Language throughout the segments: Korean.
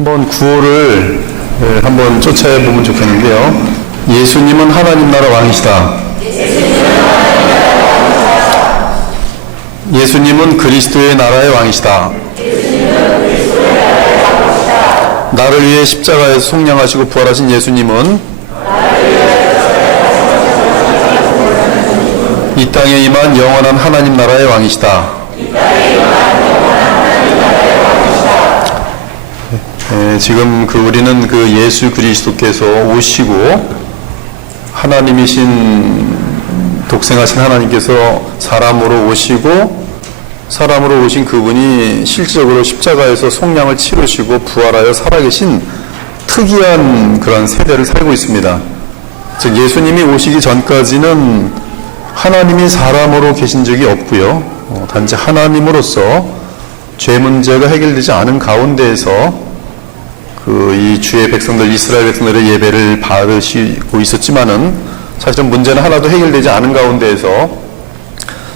한번 구호를 한번 쫓아보면 좋겠는데요. 예수님은 하나님 나라 왕이시다. 예수님은 그리스도의 나라의 왕이시다. 나를 위해 십자가에서 속량하시고 부활하신 예수님은 이 땅에 임한 영원한 하나님 나라의 왕이시다. 지금 우리는 예수 그리스도께서 오시고 하나님이신 독생하신 하나님께서 사람으로 오신 그분이 실질적으로 십자가에서 속량을 치르시고 부활하여 살아계신 특이한 그런 세대를 살고 있습니다. 즉 예수님이 오시기 전까지는 하나님이 사람으로 계신 적이 없고요. 단지 하나님으로서 죄 문제가 해결되지 않은 가운데에서 이 주의 백성들, 이스라엘 백성들의 예배를 받으시고 있었지만은 사실은 문제는 하나도 해결되지 않은 가운데에서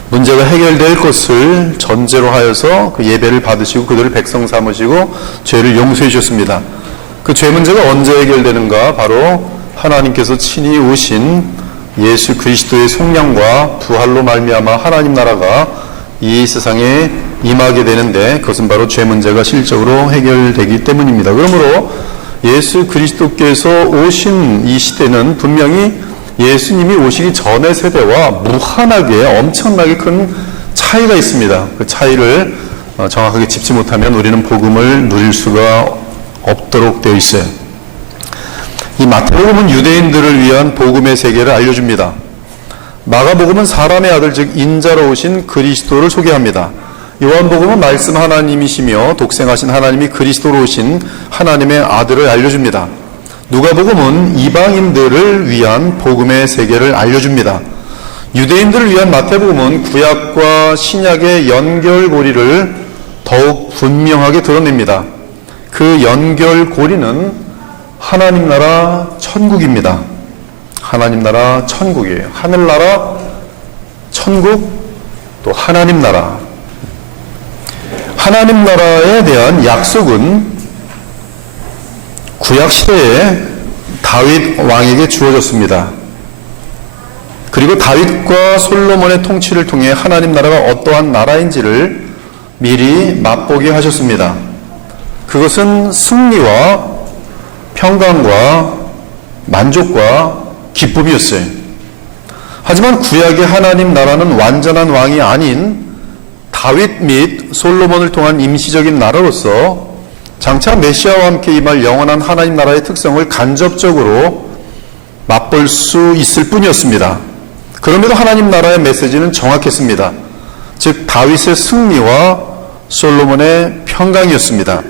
문제가 해결될 것을 전제로 하여서 그 예배를 받으시고 그들을 백성 삼으시고 죄를 용서해 주셨습니다. 그 죄 문제가 언제 해결되는가? 바로 하나님께서 친히 오신 예수 그리스도의 속량과 부활로 말미암아 하나님 나라가 이 세상에 임하게 되는데 그것은 바로 죄 문제가 실적으로 해결되기 때문입니다. 그러므로 예수 그리스도께서 오신 이 시대는 분명히 예수님이 오시기 전의 세대와 무한하게 엄청나게 큰 차이가 있습니다. 그 차이를 정확하게 짚지 못하면 우리는 복음을 누릴 수가 없도록 되어 있어요. 이 마태복음은 유대인들을 위한 복음의 세계를 알려줍니다. 마가복음은 사람의 아들 즉 인자로 오신 그리스도를 소개합니다. 요한복음은 말씀 하나님이시며 독생하신 하나님이 그리스도로 오신 하나님의 아들을 알려줍니다. 누가복음은 이방인들을 위한 복음의 세계를 알려줍니다. 유대인들을 위한 마태복음은 구약과 신약의 연결고리를 더욱 분명하게 드러냅니다. 그 연결고리는 하나님 나라 천국입니다. 하나님 나라 천국이에요. 하늘나라 천국 또 하나님 나라. 하나님 나라에 대한 약속은 구약 시대에 다윗 왕에게 주어졌습니다. 그리고 다윗과 솔로몬의 통치를 통해 하나님 나라가 어떠한 나라인지를 미리 맛보게 하셨습니다. 그것은 승리와 평강과 만족과 기쁨이었어요. 하지만 구약의 하나님 나라는 완전한 왕이 아닌 다윗 및 솔로몬을 통한 임시적인 나라로서 장차 메시아와 함께 임할 영원한 하나님 나라의 특성을 간접적으로 맛볼 수 있을 뿐이었습니다. 그럼에도 하나님 나라의 메시지는 정확했습니다. 즉 다윗의 승리와 솔로몬의 평강이었습니다.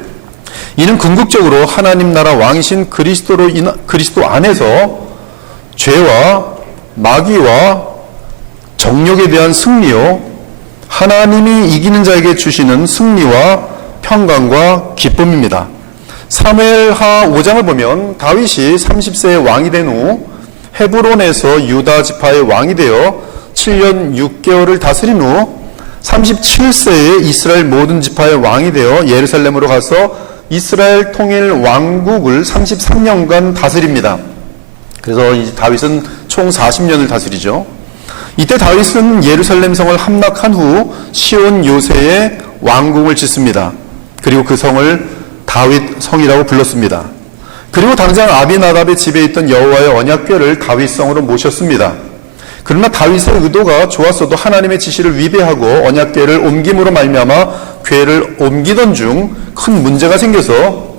이는 궁극적으로 하나님 나라 왕이신 그리스도 안에서 죄와 마귀와 정욕에 대한 승리요, 하나님이 이기는 자에게 주시는 승리와 평강과 기쁨입니다. 사무엘하 5장을 보면 다윗이 30세에 왕이 된 후 헤브론에서 유다 지파의 왕이 되어 7년 6개월을 다스린 후 37세에 이스라엘 모든 지파의 왕이 되어 예루살렘으로 가서 이스라엘 통일 왕국을 33년간 다스립니다. 그래서 이 다윗은 총 40년을 다스리죠. 이때 다윗은 예루살렘 성을 함락한 후 시온 요새의 왕궁을 짓습니다. 그리고 그 성을 다윗 성이라고 불렀습니다. 그리고 당장 아비나답의 집에 있던 여호와의 언약궤를 다윗 성으로 모셨습니다. 그러나 다윗의 의도가 좋았어도 하나님의 지시를 위배하고 언약궤를 옮김으로 말미암아 궤를 옮기던 중 큰 문제가 생겨서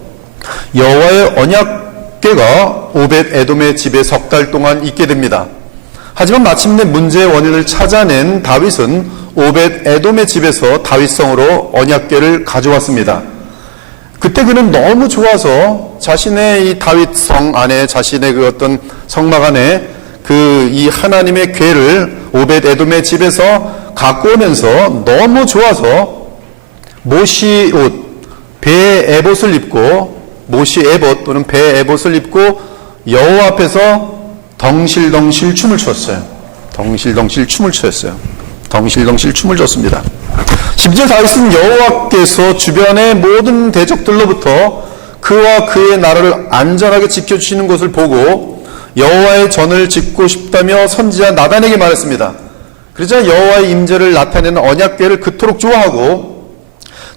여호와의 언약궤가 오벳 에돔의 집에 석 달 동안 있게 됩니다. 하지만 마침내 문제의 원인을 찾아낸 다윗은 오벳 에돔의 집에서 다윗성으로 언약궤를 가져왔습니다. 그때 그는 너무 좋아서 자신의 이 다윗성 안에, 자신의 그 어떤 성막 안에 이 하나님의 궤를 오벳 에돔의 집에서 갖고 오면서 너무 좋아서 모시 옷, 배 에봇을 입고, 모시 에봇 또는 배 에봇을 입고 여호와 앞에서 덩실덩실 춤을 췄어요. 덩실덩실 춤을 췄어요. 덩실덩실 춤을 췄습니다. 심지어 다윗은 여호와께서 주변의 모든 대적들로부터 그와 그의 나라를 안전하게 지켜주시는 것을 보고 여호와의 전을 짓고 싶다며 선지자 나단에게 말했습니다. 그러자 여호와의 임재를 나타내는 언약궤를 그토록 좋아하고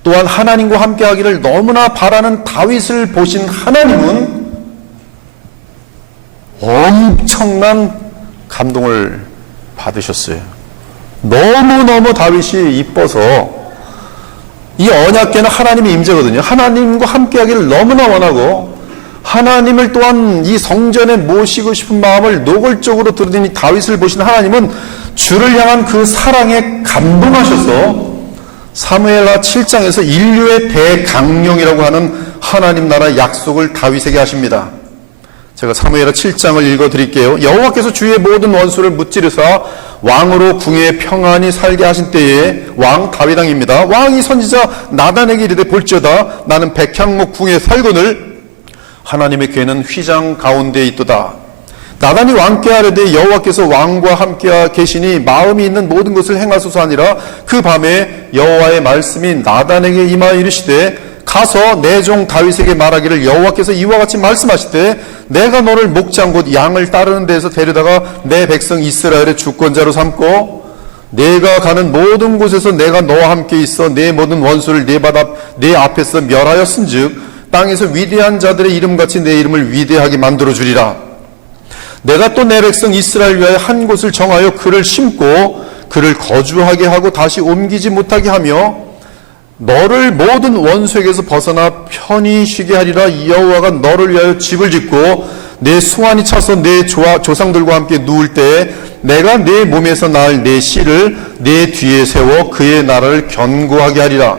또한 하나님과 함께하기를 너무나 바라는 다윗을 보신 하나님은 엄청난 감동을 받으셨어요. 너무너무 다윗이 이뻐서, 이 언약궤는 하나님의 임재거든요. 하나님과 함께하기를 너무나 원하고 하나님을 또한 이 성전에 모시고 싶은 마음을 노골적으로 드러낸 이 다윗을 보신 하나님은 주를 향한 그 사랑에 감동하셔서 사무엘하 7장에서 인류의 대강령이라고 하는 하나님 나라 약속을 다윗에게 하십니다. 제가 사무엘하 7장을 읽어드릴게요. 여호와께서 주의 모든 원수를 무찌르사 왕으로 궁에 평안히 살게 하신 때에 왕 다윗왕입니다. 왕이 선지자 나단에게 이르되 볼지어다 나는 백향목 궁에 살거늘 하나님의 궤는 휘장 가운데에 있도다. 나단이 왕께 아뢰되 여호와께서 왕과 함께 계시니 마음이 있는 모든 것을 행하소서 하니라. 그 밤에 여호와의 말씀이 나단에게 임하여 이르시되 가서 내 종 다윗에게 말하기를 여호와께서 이와 같이 말씀하시되 내가 너를 목장 곧 양을 따르는 데에서 데려다가 내 백성 이스라엘의 주권자로 삼고 내가 가는 모든 곳에서 내가 너와 함께 있어 내 모든 원수를 내 앞에서 멸하였은즉 땅에서 위대한 자들의 이름같이 내 이름을 위대하게 만들어 주리라. 내가 또 내 백성 이스라엘 위하여 한 곳을 정하여 그를 심고 그를 거주하게 하고 다시 옮기지 못하게 하며 너를 모든 원수에게서 벗어나 편히 쉬게 하리라. 여호와가 너를 위하여 집을 짓고 내 수완이 차서 내 조상들과 함께 누울 때에 내가 내 몸에서 낳을 내 씨를 내 뒤에 세워 그의 나라를 견고하게 하리라.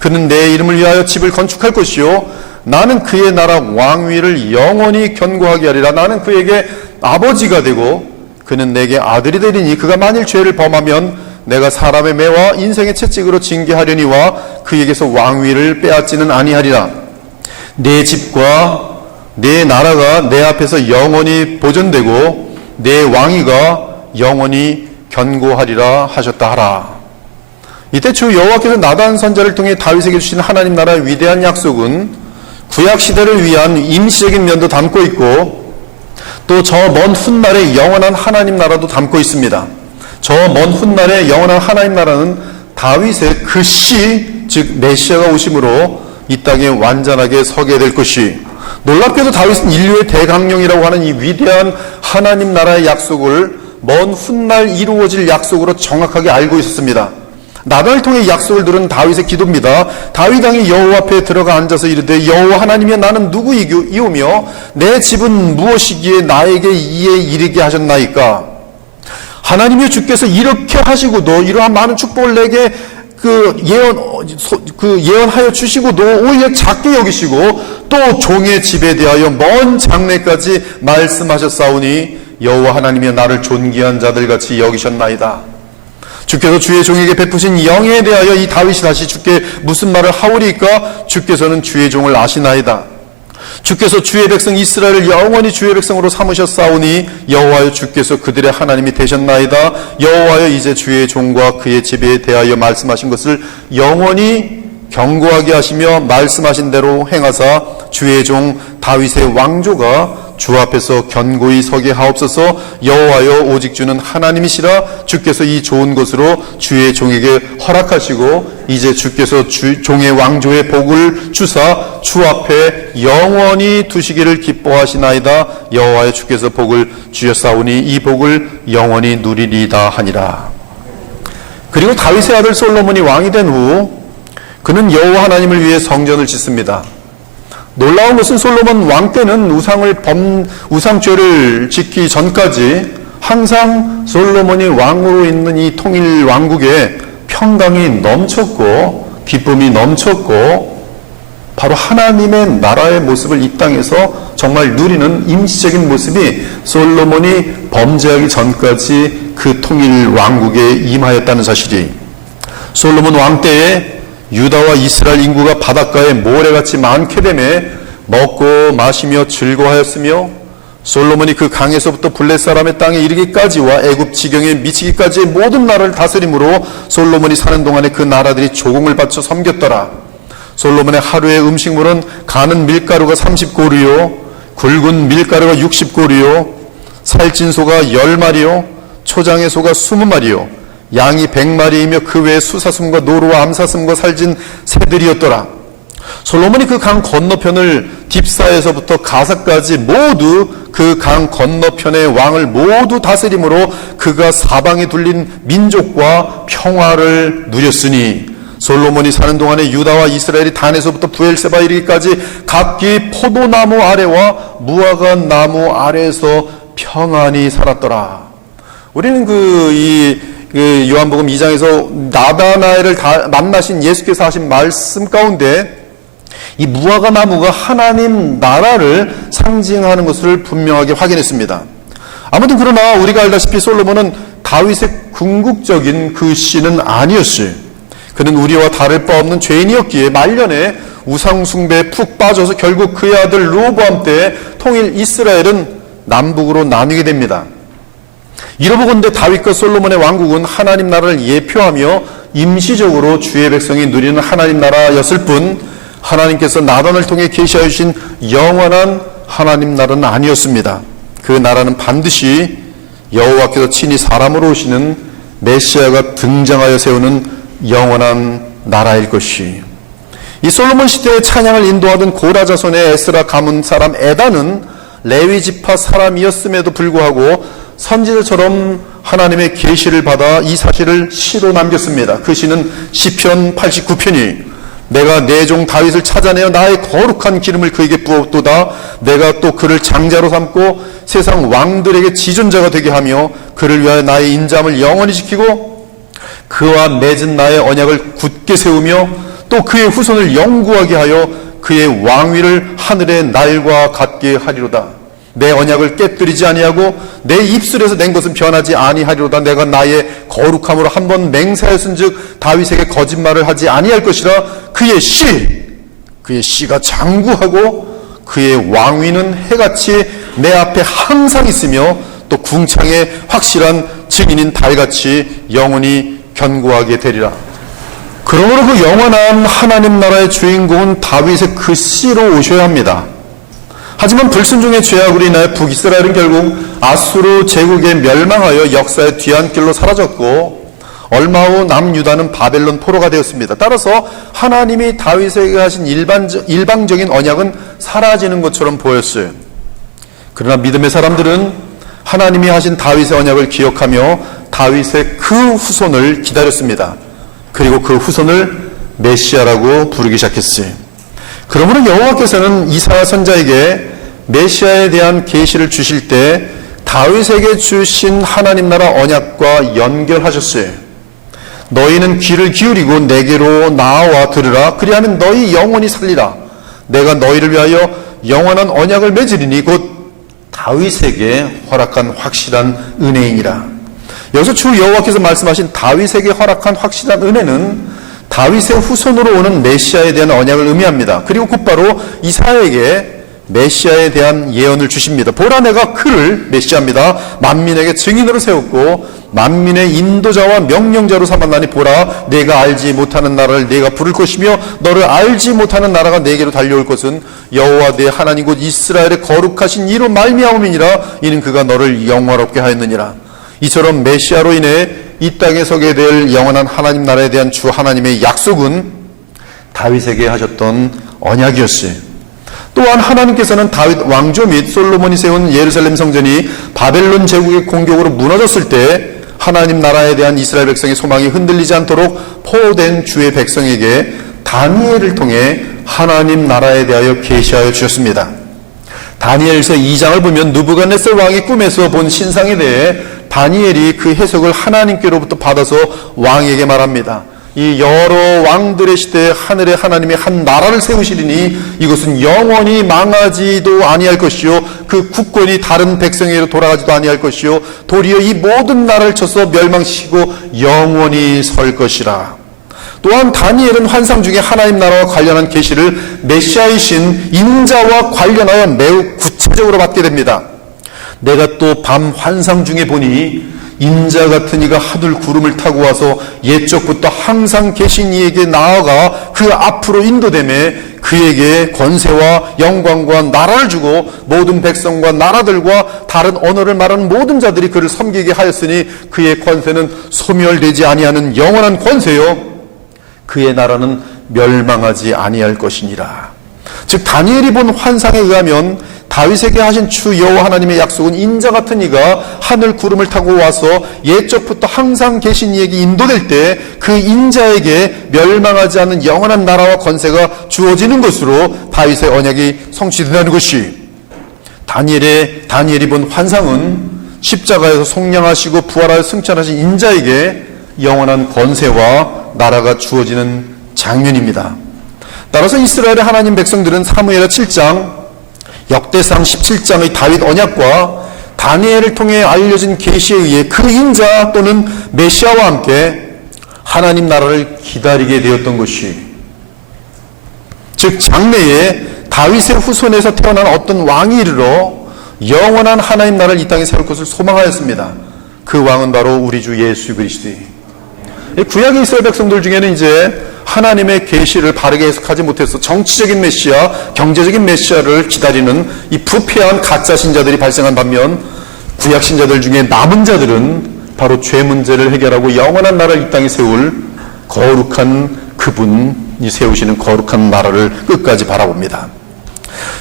그는 내 이름을 위하여 집을 건축할 것이요 나는 그의 나라 왕위를 영원히 견고하게 하리라. 나는 그에게 아버지가 되고 그는 내게 아들이 되리니 그가 만일 죄를 범하면 내가 사람의 매와 인생의 채찍으로 징계하려니와 그에게서 왕위를 빼앗지는 아니하리라. 내 집과 내 나라가 내 앞에서 영원히 보존되고 내 왕위가 영원히 견고하리라 하셨다 하라. 이때 주 여호와께서 나단 선지자를 통해 다윗에게 주신 하나님 나라의 위대한 약속은 구약 시대를 위한 임시적인 면도 담고 있고 또 저 먼 훗날의 영원한 하나님 나라도 담고 있습니다. 저 먼 훗날의 영원한 하나님 나라는 다윗의 그 씨, 즉 메시아가 오심으로 이 땅에 완전하게 서게 될 것이, 놀랍게도 다윗은 인류의 대강령이라고 하는 이 위대한 하나님 나라의 약속을 먼 훗날 이루어질 약속으로 정확하게 알고 있었습니다. 나단을 통해 약속을 들은 다윗의 기도입니다. 다윗 왕이 여호와 앞에 들어가 앉아서 이르되 여호와 하나님이여 나는 누구이오며 내 집은 무엇이기에 나에게 이에 이르게 하셨나이까. 하나님이 주께서 이렇게 하시고도 이러한 많은 축복을 내게 예언하여 주시고도 오히려 작게 여기시고 또 종의 집에 대하여 먼 장래까지 말씀하셨사오니 여호와 하나님이여 나를 존귀한 자들같이 여기셨나이다. 주께서 주의 종에게 베푸신 영에 대하여 이 다윗이 다시 주께 무슨 말을 하오리까? 주께서는 주의 종을 아시나이다. 주께서 주의 백성 이스라엘을 영원히 주의 백성으로 삼으셨사오니 여호와여 주께서 그들의 하나님이 되셨나이다. 여호와여 이제 주의 종과 그의 집에 대하여 말씀하신 것을 영원히 견고하게 하시며 말씀하신 대로 행하사 주의 종 다윗의 왕조가 주 앞에서 견고히 서게 하옵소서. 여호와여 오직 주는 하나님이시라. 주께서 이 좋은 것으로 주의 종에게 허락하시고 이제 주께서 종의 왕조의 복을 주사 주 앞에 영원히 두시기를 기뻐하시나이다. 여호와여 주께서 복을 주셨사오니 이 복을 영원히 누리리이다 하니라. 그리고 다윗의 아들 솔로몬이 왕이 된 후 그는 여호와 하나님을 위해 성전을 짓습니다. 놀라운 것은 솔로몬 왕 때는 우상죄를 짓기 전까지 항상 솔로몬이 왕으로 있는 이 통일 왕국에 평강이 넘쳤고 기쁨이 넘쳤고 바로 하나님의 나라의 모습을 이 땅에서 정말 누리는 임시적인 모습이 솔로몬이 범죄하기 전까지 그 통일 왕국에 임하였다는 사실이, 솔로몬 왕 때에 유다와 이스라엘 인구가 바닷가에 모래같이 많게 되며 먹고 마시며 즐거워하였으며 솔로몬이 그 강에서부터 블레 사람의 땅에 이르기까지와 애굽 지경에 미치기까지의 모든 나라를 다스림으로 솔로몬이 사는 동안에 그 나라들이 조공을 바쳐 섬겼더라. 솔로몬의 하루의 음식물은 가는 밀가루가 30고리요, 굵은 밀가루가 60고리요, 살찐 소가 10마리요, 초장의 소가 20마리요, 양이 100마리이며 그 외에 수사슴과 노루와 암사슴과 살찐 새들이었더라. 솔로몬이 그 강 건너편을 딥사에서부터 가사까지 모두 그 강 건너편의 왕을 모두 다스림으로 그가 사방에 둘린 민족과 평화를 누렸으니 솔로몬이 사는 동안에 유다와 이스라엘이 단에서부터 부엘세바에 이르기까지 각기 포도나무 아래와 무화과 나무 아래에서 평안히 살았더라. 우리는 요한복음 2장에서 나다나엘을 만나신 예수께서 하신 말씀 가운데 이 무화과 나무가 하나님 나라를 상징하는 것을 분명하게 확인했습니다. 아무튼 그러나 우리가 알다시피 솔로몬은 다윗의 궁극적인 그 씨는 아니었어요. 그는 우리와 다를 바 없는 죄인이었기에 말년에 우상 숭배에 푹 빠져서 결국 그의 아들 르호보암 때 통일 이스라엘은 남북으로 나뉘게 됩니다. 이러보건대 다윗과 솔로몬의 왕국은 하나님 나라를 예표하며 임시적으로 주의 백성이 누리는 하나님 나라였을 뿐 하나님께서 나단을 통해 계시하여 주신 영원한 하나님 나라는 아니었습니다. 그 나라는 반드시 여호와께서 친히 사람으로 오시는 메시아가 등장하여 세우는 영원한 나라일 것이. 이 솔로몬 시대의 찬양을 인도하던 고라 자손의 에스라 가문 사람 에다는 레위 지파 사람이었음에도 불구하고 선지자처럼 하나님의 계시를 받아 이 사실을 시로 남겼습니다. 그 시는 시편 89편이 내가 내 종 다윗을 찾아내어 나의 거룩한 기름을 그에게 부었도다. 내가 또 그를 장자로 삼고 세상 왕들에게 지존자가 되게 하며 그를 위하여 나의 인자함을 영원히 지키고 그와 맺은 나의 언약을 굳게 세우며 또 그의 후손을 영구하게 하여 그의 왕위를 하늘의 날과 같게 하리로다. 내 언약을 깨뜨리지 아니하고 내 입술에서 낸 것은 변하지 아니하리로다. 내가 나의 거룩함으로 한번 맹세하였은즉 다윗에게 거짓말을 하지 아니할 것이라. 그의 씨가 장구하고 그의 왕위는 해같이 내 앞에 항상 있으며 또 궁창에 확실한 증인인 달같이 영원히 견고하게 되리라. 그러므로 그 영원한 하나님 나라의 주인공은 다윗의 그 씨로 오셔야 합니다. 하지만 불순종의 죄악으로 인하여 북이스라엘은 결국 아수르 제국에 멸망하여 역사의 뒤안길로 사라졌고 얼마 후 남유다는 바벨론 포로가 되었습니다. 따라서 하나님이 다윗에게 하신 일방적인 언약은 사라지는 것처럼 보였어요. 그러나 믿음의 사람들은 하나님이 하신 다윗의 언약을 기억하며 다윗의 그 후손을 기다렸습니다. 그리고 그 후손을 메시아라고 부르기 시작했어요. 그러므로 여호와께서는 이사야 선지자에게 메시아에 대한 계시를 주실 때 다윗에게 주신 하나님 나라 언약과 연결하셨어요. 너희는 귀를 기울이고 내게로 나와 들으라. 그리하면 너희 영원히 살리라. 내가 너희를 위하여 영원한 언약을 맺으리니 곧 다윗에게 허락한 확실한 은혜이니라. 여기서 주 여호와께서 말씀하신 다윗에게 허락한 확실한 은혜는 다윗의 후손으로 오는 메시아에 대한 언약을 의미합니다. 그리고 곧바로 이사야에게 메시아에 대한 예언을 주십니다. 보라, 내가 그를, 메시아입니다, 만민에게 증인으로 세웠고 만민의 인도자와 명령자로 삼았나니 보라, 내가 알지 못하는 나라를 내가 부를 것이며 너를 알지 못하는 나라가 내게로 달려올 것은 여호와 내 하나님 곧 이스라엘의 거룩하신 이로 말미암음이니라. 이는 그가 너를 영화롭게 하였느니라. 이처럼 메시아로 인해 이 땅에 서게 될 영원한 하나님 나라에 대한 주 하나님의 약속은 다윗에게 하셨던 언약이었어요. 또한 하나님께서는 다윗 왕조 및 솔로몬이 세운 예루살렘 성전이 바벨론 제국의 공격으로 무너졌을 때 하나님 나라에 대한 이스라엘 백성의 소망이 흔들리지 않도록 포로된 주의 백성에게 다니엘을 통해 하나님 나라에 대하여 계시하여 주셨습니다. 다니엘서 2장을 보면 느부갓네살 왕이 꿈에서 본 신상에 대해 다니엘이 그 해석을 하나님께로부터 받아서 왕에게 말합니다. 이 여러 왕들의 시대에 하늘에 하나님이 한 나라를 세우시리니 이것은 영원히 망하지도 아니할 것이요 그 국권이 다른 백성에게로 돌아가지도 아니할 것이요 도리어 이 모든 나라를 쳐서 멸망시키고 영원히 설 것이라. 또한 다니엘은 환상 중에 하나님 나라와 관련한 계시를 메시아이신 인자와 관련하여 매우 구체적으로 받게 됩니다. 내가 또 밤 환상 중에 보니 인자 같은 이가 하늘 구름을 타고 와서 옛적부터 항상 계신 이에게 나아가 그 앞으로 인도되매 그에게 권세와 영광과 나라를 주고 모든 백성과 나라들과 다른 언어를 말하는 모든 자들이 그를 섬기게 하였으니 그의 권세는 소멸되지 아니하는 영원한 권세요 그의 나라는 멸망하지 아니할 것이니라. 즉 다니엘이 본 환상에 의하면 다윗에게 하신 주 여호와 하나님의 약속은 인자 같은 이가 하늘 구름을 타고 와서 옛적부터 항상 계신 이에게 인도될 때 그 인자에게 멸망하지 않는 영원한 나라와 권세가 주어지는 것으로 다윗의 언약이 성취된다는 것이, 다니엘이 본 환상은 십자가에서 속량하시고 부활하여 승천하신 인자에게 영원한 권세와 나라가 주어지는 장면입니다. 따라서 이스라엘의 하나님 백성들은 사무엘하 7장, 역대상 17장의 다윗 언약과 다니엘을 통해 알려진 계시에 의해 그 인자 또는 메시아와 함께 하나님 나라를 기다리게 되었던 것이, 즉 장래에 다윗의 후손에서 태어난 어떤 왕이 이르러 영원한 하나님 나라를 이 땅에 세울 것을 소망하였습니다. 그 왕은 바로 우리 주 예수 그리스도예요. 구약의 이스라엘 백성들 중에는 이제 하나님의 계시를 바르게 해석하지 못해서 정치적인 메시아, 경제적인 메시아를 기다리는 이 부패한 가짜 신자들이 발생한 반면, 구약 신자들 중에 남은 자들은 바로 죄 문제를 해결하고 영원한 나라를 이 땅에 세울 거룩한 그분이 세우시는 거룩한 나라를 끝까지 바라봅니다.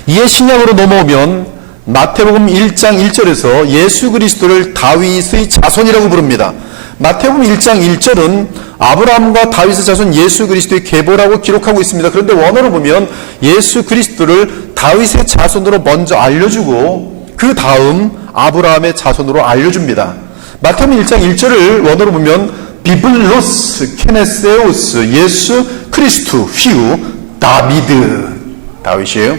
이에 신약으로 넘어오면 마태복음 1장 1절에서 예수 그리스도를 다윗의 자손이라고 부릅니다. 마태복음 1장 1절은 아브라함과 다윗의 자손 예수 그리스도의 계보라고 기록하고 있습니다. 그런데 원어로 보면 예수 그리스도를 다윗의 자손으로 먼저 알려주고 그 다음 아브라함의 자손으로 알려줍니다. 마태복음 1장 1절을 원어로 보면 비블로스 케네세오스 예수 크리스투 휘우 다비드, 다윗이에요.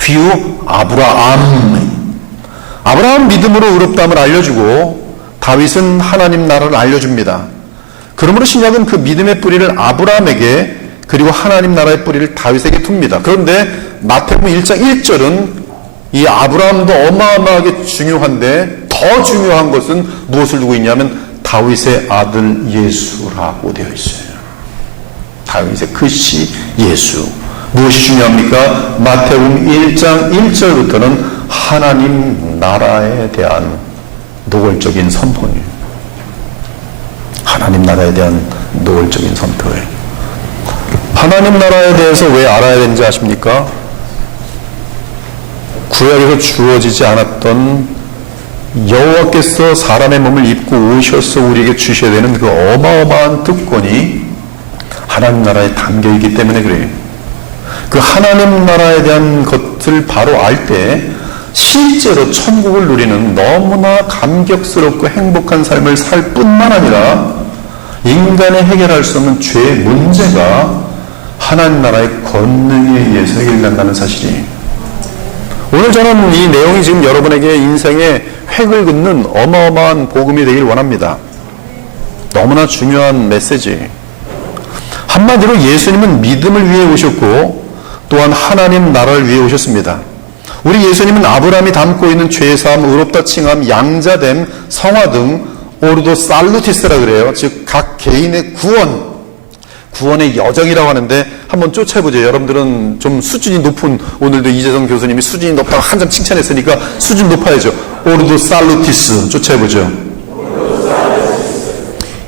휘우 아브라함 믿음으로 의롭다함을 알려주고 다윗은 하나님 나라를 알려줍니다. 그러므로 신약은 그 믿음의 뿌리를 아브라함에게 그리고 하나님 나라의 뿌리를 다윗에게 둡니다. 그런데 마태복음 1장 1절은 이 아브라함도 어마어마하게 중요한데 더 중요한 것은 무엇을 두고 있냐면 다윗의 아들 예수라고 되어 있어요. 다윗의 그 씨 예수. 무엇이 중요합니까? 마태복음 1장 1절부터는 하나님 나라에 대한 노골적인 선포예요. 하나님 나라에 대한 노골적인 선포예요. 하나님 나라에 대해서 왜 알아야 되는지 아십니까? 구약에서 주어지지 않았던 여호와께서 사람의 몸을 입고 오셔서 우리에게 주셔야 되는 그 어마어마한 특권이 하나님 나라에 담겨있기 때문에 그래요. 그 하나님 나라에 대한 것을 바로 알 때 실제로 천국을 누리는 너무나 감격스럽고 행복한 삶을 살 뿐만 아니라 인간이 해결할 수 없는 죄 문제가 하나님 나라의 권능에 의해서 해결된다는 사실이, 오늘 저는 이 내용이 지금 여러분에게 인생의 획을 긋는 어마어마한 복음이 되길 원합니다. 너무나 중요한 메시지. 한마디로 예수님은 믿음을 위해 오셨고 또한 하나님 나라를 위해 오셨습니다. 우리 예수님은 아브라함이 담고 있는 죄사함, 의롭다 칭함, 양자됨, 성화 등 오르도 살루티스라 그래요. 즉 각 개인의 구원의 여정이라고 하는데 한번 쫓아보죠. 여러분들은 좀 수준이 높은, 오늘도 이재성 교수님이 수준이 높다고 한참 칭찬했으니까 수준 높아야죠. 오르도 살루티스 쫓아보죠.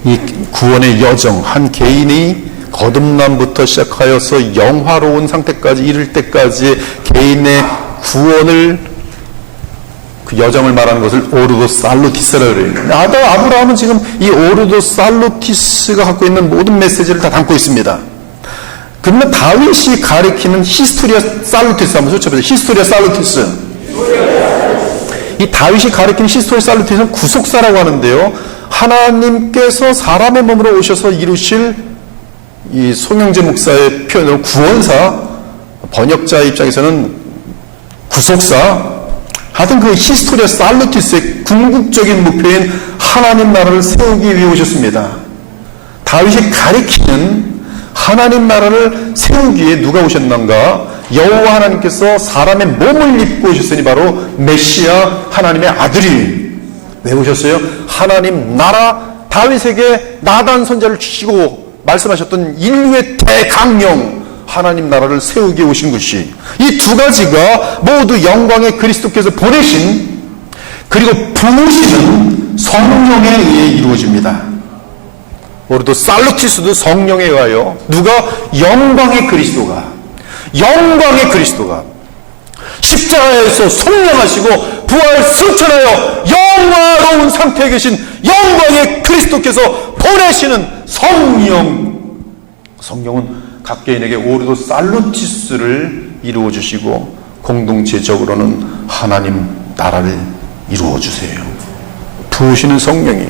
이 구원의 여정, 한 개인이 거듭남부터 시작하여서 영화로운 상태까지 이를 때까지의 개인의 구원을, 그 여정을 말하는 것을 오르도 살루티스라고 그래요. 아브라함은 지금 이 오르도 살루티스가 갖고 있는 모든 메시지를 다 담고 있습니다. 그러면 다윗이 가리키는 히스토리아 살루티스 한번 쫓아보세요. 히스토리아 살루티스. 이 다윗이 가리키는 히스토리아 살루티스는 구속사라고 하는데요. 하나님께서 사람의 몸으로 오셔서 이루실 이 송영재 목사의 표현으로 구원사, 번역자 입장에서는 구속사, 하여튼 그 히스토리아 살루티스의 궁극적인 목표인 하나님 나라를 세우기 위해 오셨습니다. 다윗이 가리키는 하나님 나라를 세우기에 누가 오셨는가? 여호와 하나님께서 사람의 몸을 입고 오셨으니 바로 메시아 하나님의 아들이 왜 오셨어요? 하나님 나라, 다윗에게 나단 선자를 주시고 말씀하셨던 인류의 대강령, 하나님 나라를 세우기 오신 것이, 이 두 가지가 모두 영광의 그리스도께서 보내신 그리고 부으시는 성령에 의해 이루어집니다. 우리도 살루티스도 성령에 의하여, 누가? 영광의 그리스도가 십자가에서 성령하시고 부활 승천하여 영화로운 상태에 계신 영광의 그리스도께서 보내시는 성령은 각 개인에게 오르도 살루티스를 이루어 주시고 공동체적으로는 하나님 나라를 이루어 주세요. 부으시는 성령이,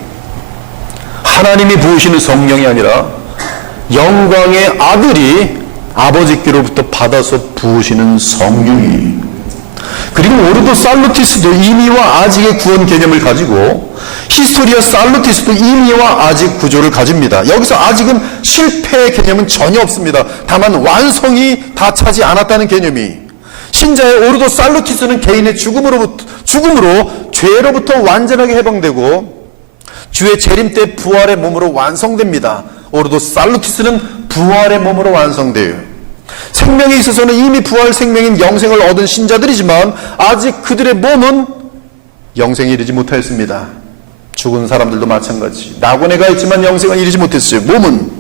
하나님이 부으시는 성령이 아니라 영광의 아들이 아버지께로부터 받아서 부으시는 성령이, 그리고 오르도 살루티스도 이미와 아직의 구원 개념을 가지고 히스토리아 살루티스도 이미와 아직 구조를 가집니다. 여기서 아직은 실패의 개념은 전혀 없습니다. 다만 완성이 다 차지 않았다는 개념이, 신자의 오르도 살루티스는 개인의 죽음으로 죄로부터 완전하게 해방되고 주의 재림 때 부활의 몸으로 완성됩니다. 오르도 살루티스는 부활의 몸으로 완성돼요. 생명에 있어서는 이미 부활 생명인 영생을 얻은 신자들이지만 아직 그들의 몸은 영생에 이르지 못하였습니다. 죽은 사람들도 마찬가지, 낙원에 가 있지만 영생을 이르지 못했어요. 몸은.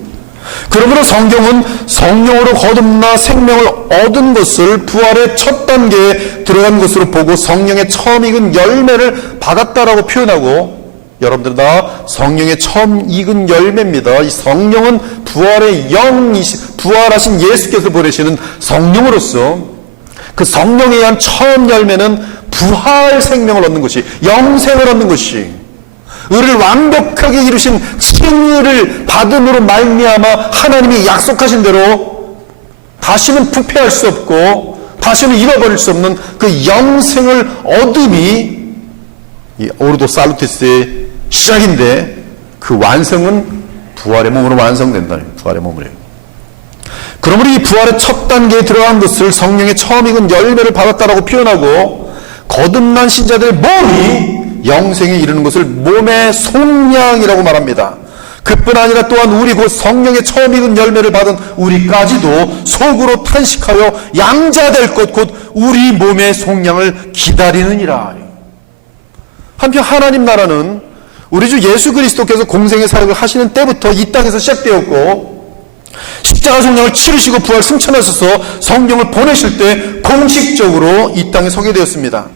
그러므로 성경은 성령으로 거듭나 생명을 얻은 것을 부활의 첫 단계에 들어간 것으로 보고 성령의 처음 익은 열매를 받았다라고 표현하고, 여러분들 다 성령의 처음 익은 열매입니다. 이 성령은 부활의 부활하신 예수께서 보내시는 성령으로서, 그 성령에 의한 처음 열매는 부활 생명을 얻는 것이, 영생을 얻는 것이, 의를 완벽하게 이루신 칭의를 받음으로 말미암아 하나님이 약속하신 대로 다시는 부패할 수 없고 다시는 잃어버릴 수 없는 그 영생을 얻음이 이 오르도 살루티스의 시작인데, 그 완성은 부활의 몸으로 완성된다. 부활의 몸으로. 그러므로 이 부활의 첫 단계에 들어간 것을 성령의 처음 익은 열매를 받았다라고 표현하고, 거듭난 신자들의 몸이 영생에 이르는 것을 몸의 속량이라고 말합니다. 그뿐 아니라 또한 우리 곧 성령의 처음 익은 열매를 받은 우리까지도 속으로 탄식하여 양자될 것 곧 우리 몸의 속량을 기다리느니라. 한편 하나님 나라는 우리 주 예수 그리스도께서 공생의 사역을 하시는 때부터 이 땅에서 시작되었고, 십자가 속량을 치르시고 부활 승천하셔서 성령을 보내실 때 공식적으로 이 땅에 서게 되었습니다.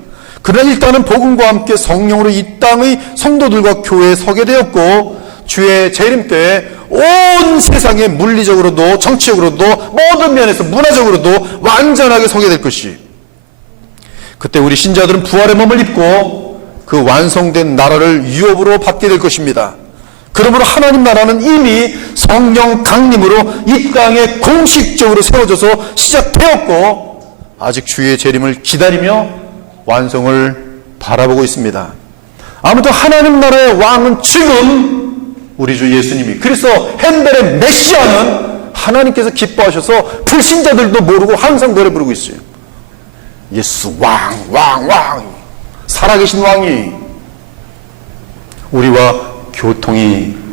그러나 일단은 복음과 함께 성령으로 이 땅의 성도들과 교회에 서게 되었고, 주의 재림 때 온 세상에 물리적으로도 정치적으로도 모든 면에서 문화적으로도 완전하게 서게 될 것이, 그때 우리 신자들은 부활의 몸을 입고 그 완성된 나라를 유업으로 받게 될 것입니다. 그러므로 하나님 나라는 이미 성령 강림으로 이 땅에 공식적으로 세워져서 시작되었고, 아직 주의 재림을 기다리며 완성을 바라보고 있습니다. 아무튼 하나님 나라의 왕은 지금 우리 주 예수님이, 그래서 헨델의 메시아는 하나님께서 기뻐하셔서 불신자들도 모르고 항상 노래 부르고 있어요. 예수 왕, 왕, 왕, 살아계신 왕이, 우리와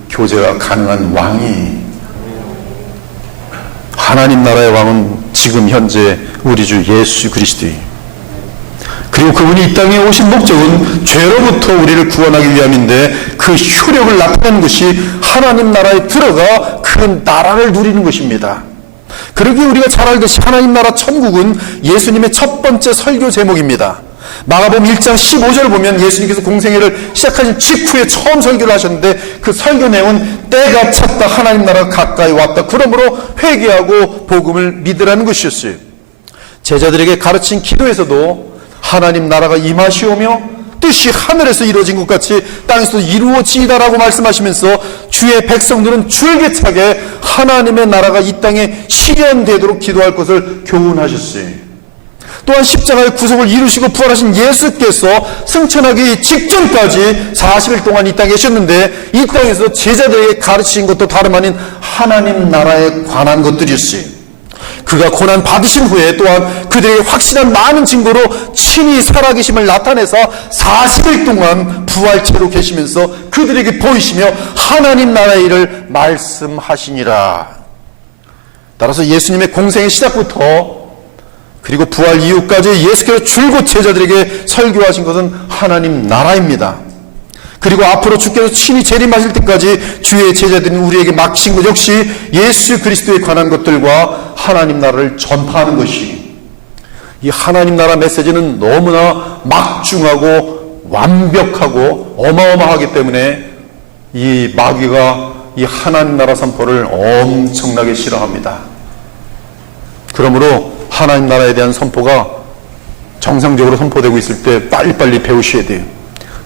교제가 가능한 왕이, 하나님 나라의 왕은 지금 현재 우리 주 예수 그리스도예요. 그리고 그분이 이 땅에 오신 목적은 죄로부터 우리를 구원하기 위함인데, 그 효력을 나타내는 것이 하나님 나라에 들어가 그 나라를 누리는 것입니다. 그러기에 우리가 잘 알듯이 하나님 나라 천국은 예수님의 첫 번째 설교 제목입니다. 마가복음 1장 15절을 보면 예수님께서 공생애를 시작하신 직후에 처음 설교를 하셨는데, 그 설교 내용은 때가 찼다, 하나님 나라가 가까이 왔다, 그러므로 회개하고 복음을 믿으라는 것이었어요. 제자들에게 가르친 기도에서도 하나님 나라가 임하시오며 뜻이 하늘에서 이루어진 것 같이 땅에서도 이루어지이다라고 말씀하시면서 주의 백성들은 줄기차게 하나님의 나라가 이 땅에 실현되도록 기도할 것을 교훈하셨어요. 또한 십자가의 구속을 이루시고 부활하신 예수께서 승천하기 직전까지 40일 동안 이 땅에 계셨는데, 이 땅에서 제자들에게 가르치신 것도 다름 아닌 하나님 나라에 관한 것들이었어요. 그가 고난 받으신 후에 또한 그들에게 확실한 많은 증거로 친히 살아계심을 나타내서 40일 동안 부활체로 계시면서 그들에게 보이시며 하나님 나라의 일을 말씀하시니라. 따라서 예수님의 공생의 시작부터 그리고 부활 이후까지 예수께서 줄곧 제자들에게 설교하신 것은 하나님 나라입니다. 그리고 앞으로 주께서 친히 재림하실 때까지 주의 제자들은 우리에게 맡기신 것 역시 예수 그리스도에 관한 것들과 하나님 나라를 전파하는 것이, 이 하나님 나라 메시지는 너무나 막중하고 완벽하고 어마어마하기 때문에 이 마귀가 이 하나님 나라 선포를 엄청나게 싫어합니다. 그러므로 하나님 나라에 대한 선포가 정상적으로 선포되고 있을 때 빨리빨리 배우셔야 돼요.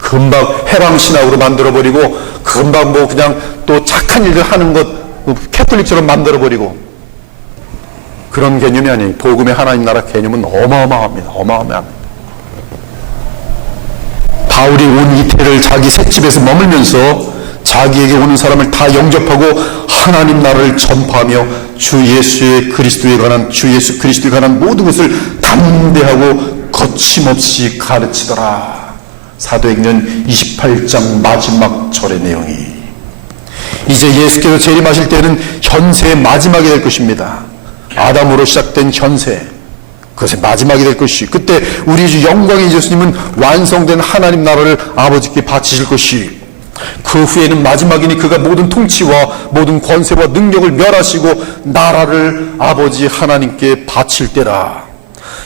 금방 해방신학으로 만들어버리고 금방 뭐 그냥 또 착한 일을 하는 것 캐톨릭처럼 만들어버리고 그런 개념이 아니에요. 복음의 하나님 나라 개념은 어마어마합니다. 어마어마합니다. 바울이 온 이태를 자기 셋집에서 머물면서 자기에게 오는 사람을 다 영접하고 하나님 나라를 전파하며 주 예수 그리스도에 관한 모든 것을 담대하고 거침없이 가르치더라. 사도행전 28장 마지막 절의 내용이, 이제 예수께서 재림하실 때는 현세의 마지막이 될 것입니다. 아담으로 시작된 현세, 그것의 마지막이 될 것이, 그때 우리 주 영광의 예수님은 완성된 하나님 나라를 아버지께 바치실 것이, 그 후에는 마지막이니 그가 모든 통치와 모든 권세와 능력을 멸하시고 나라를 아버지 하나님께 바칠 때라.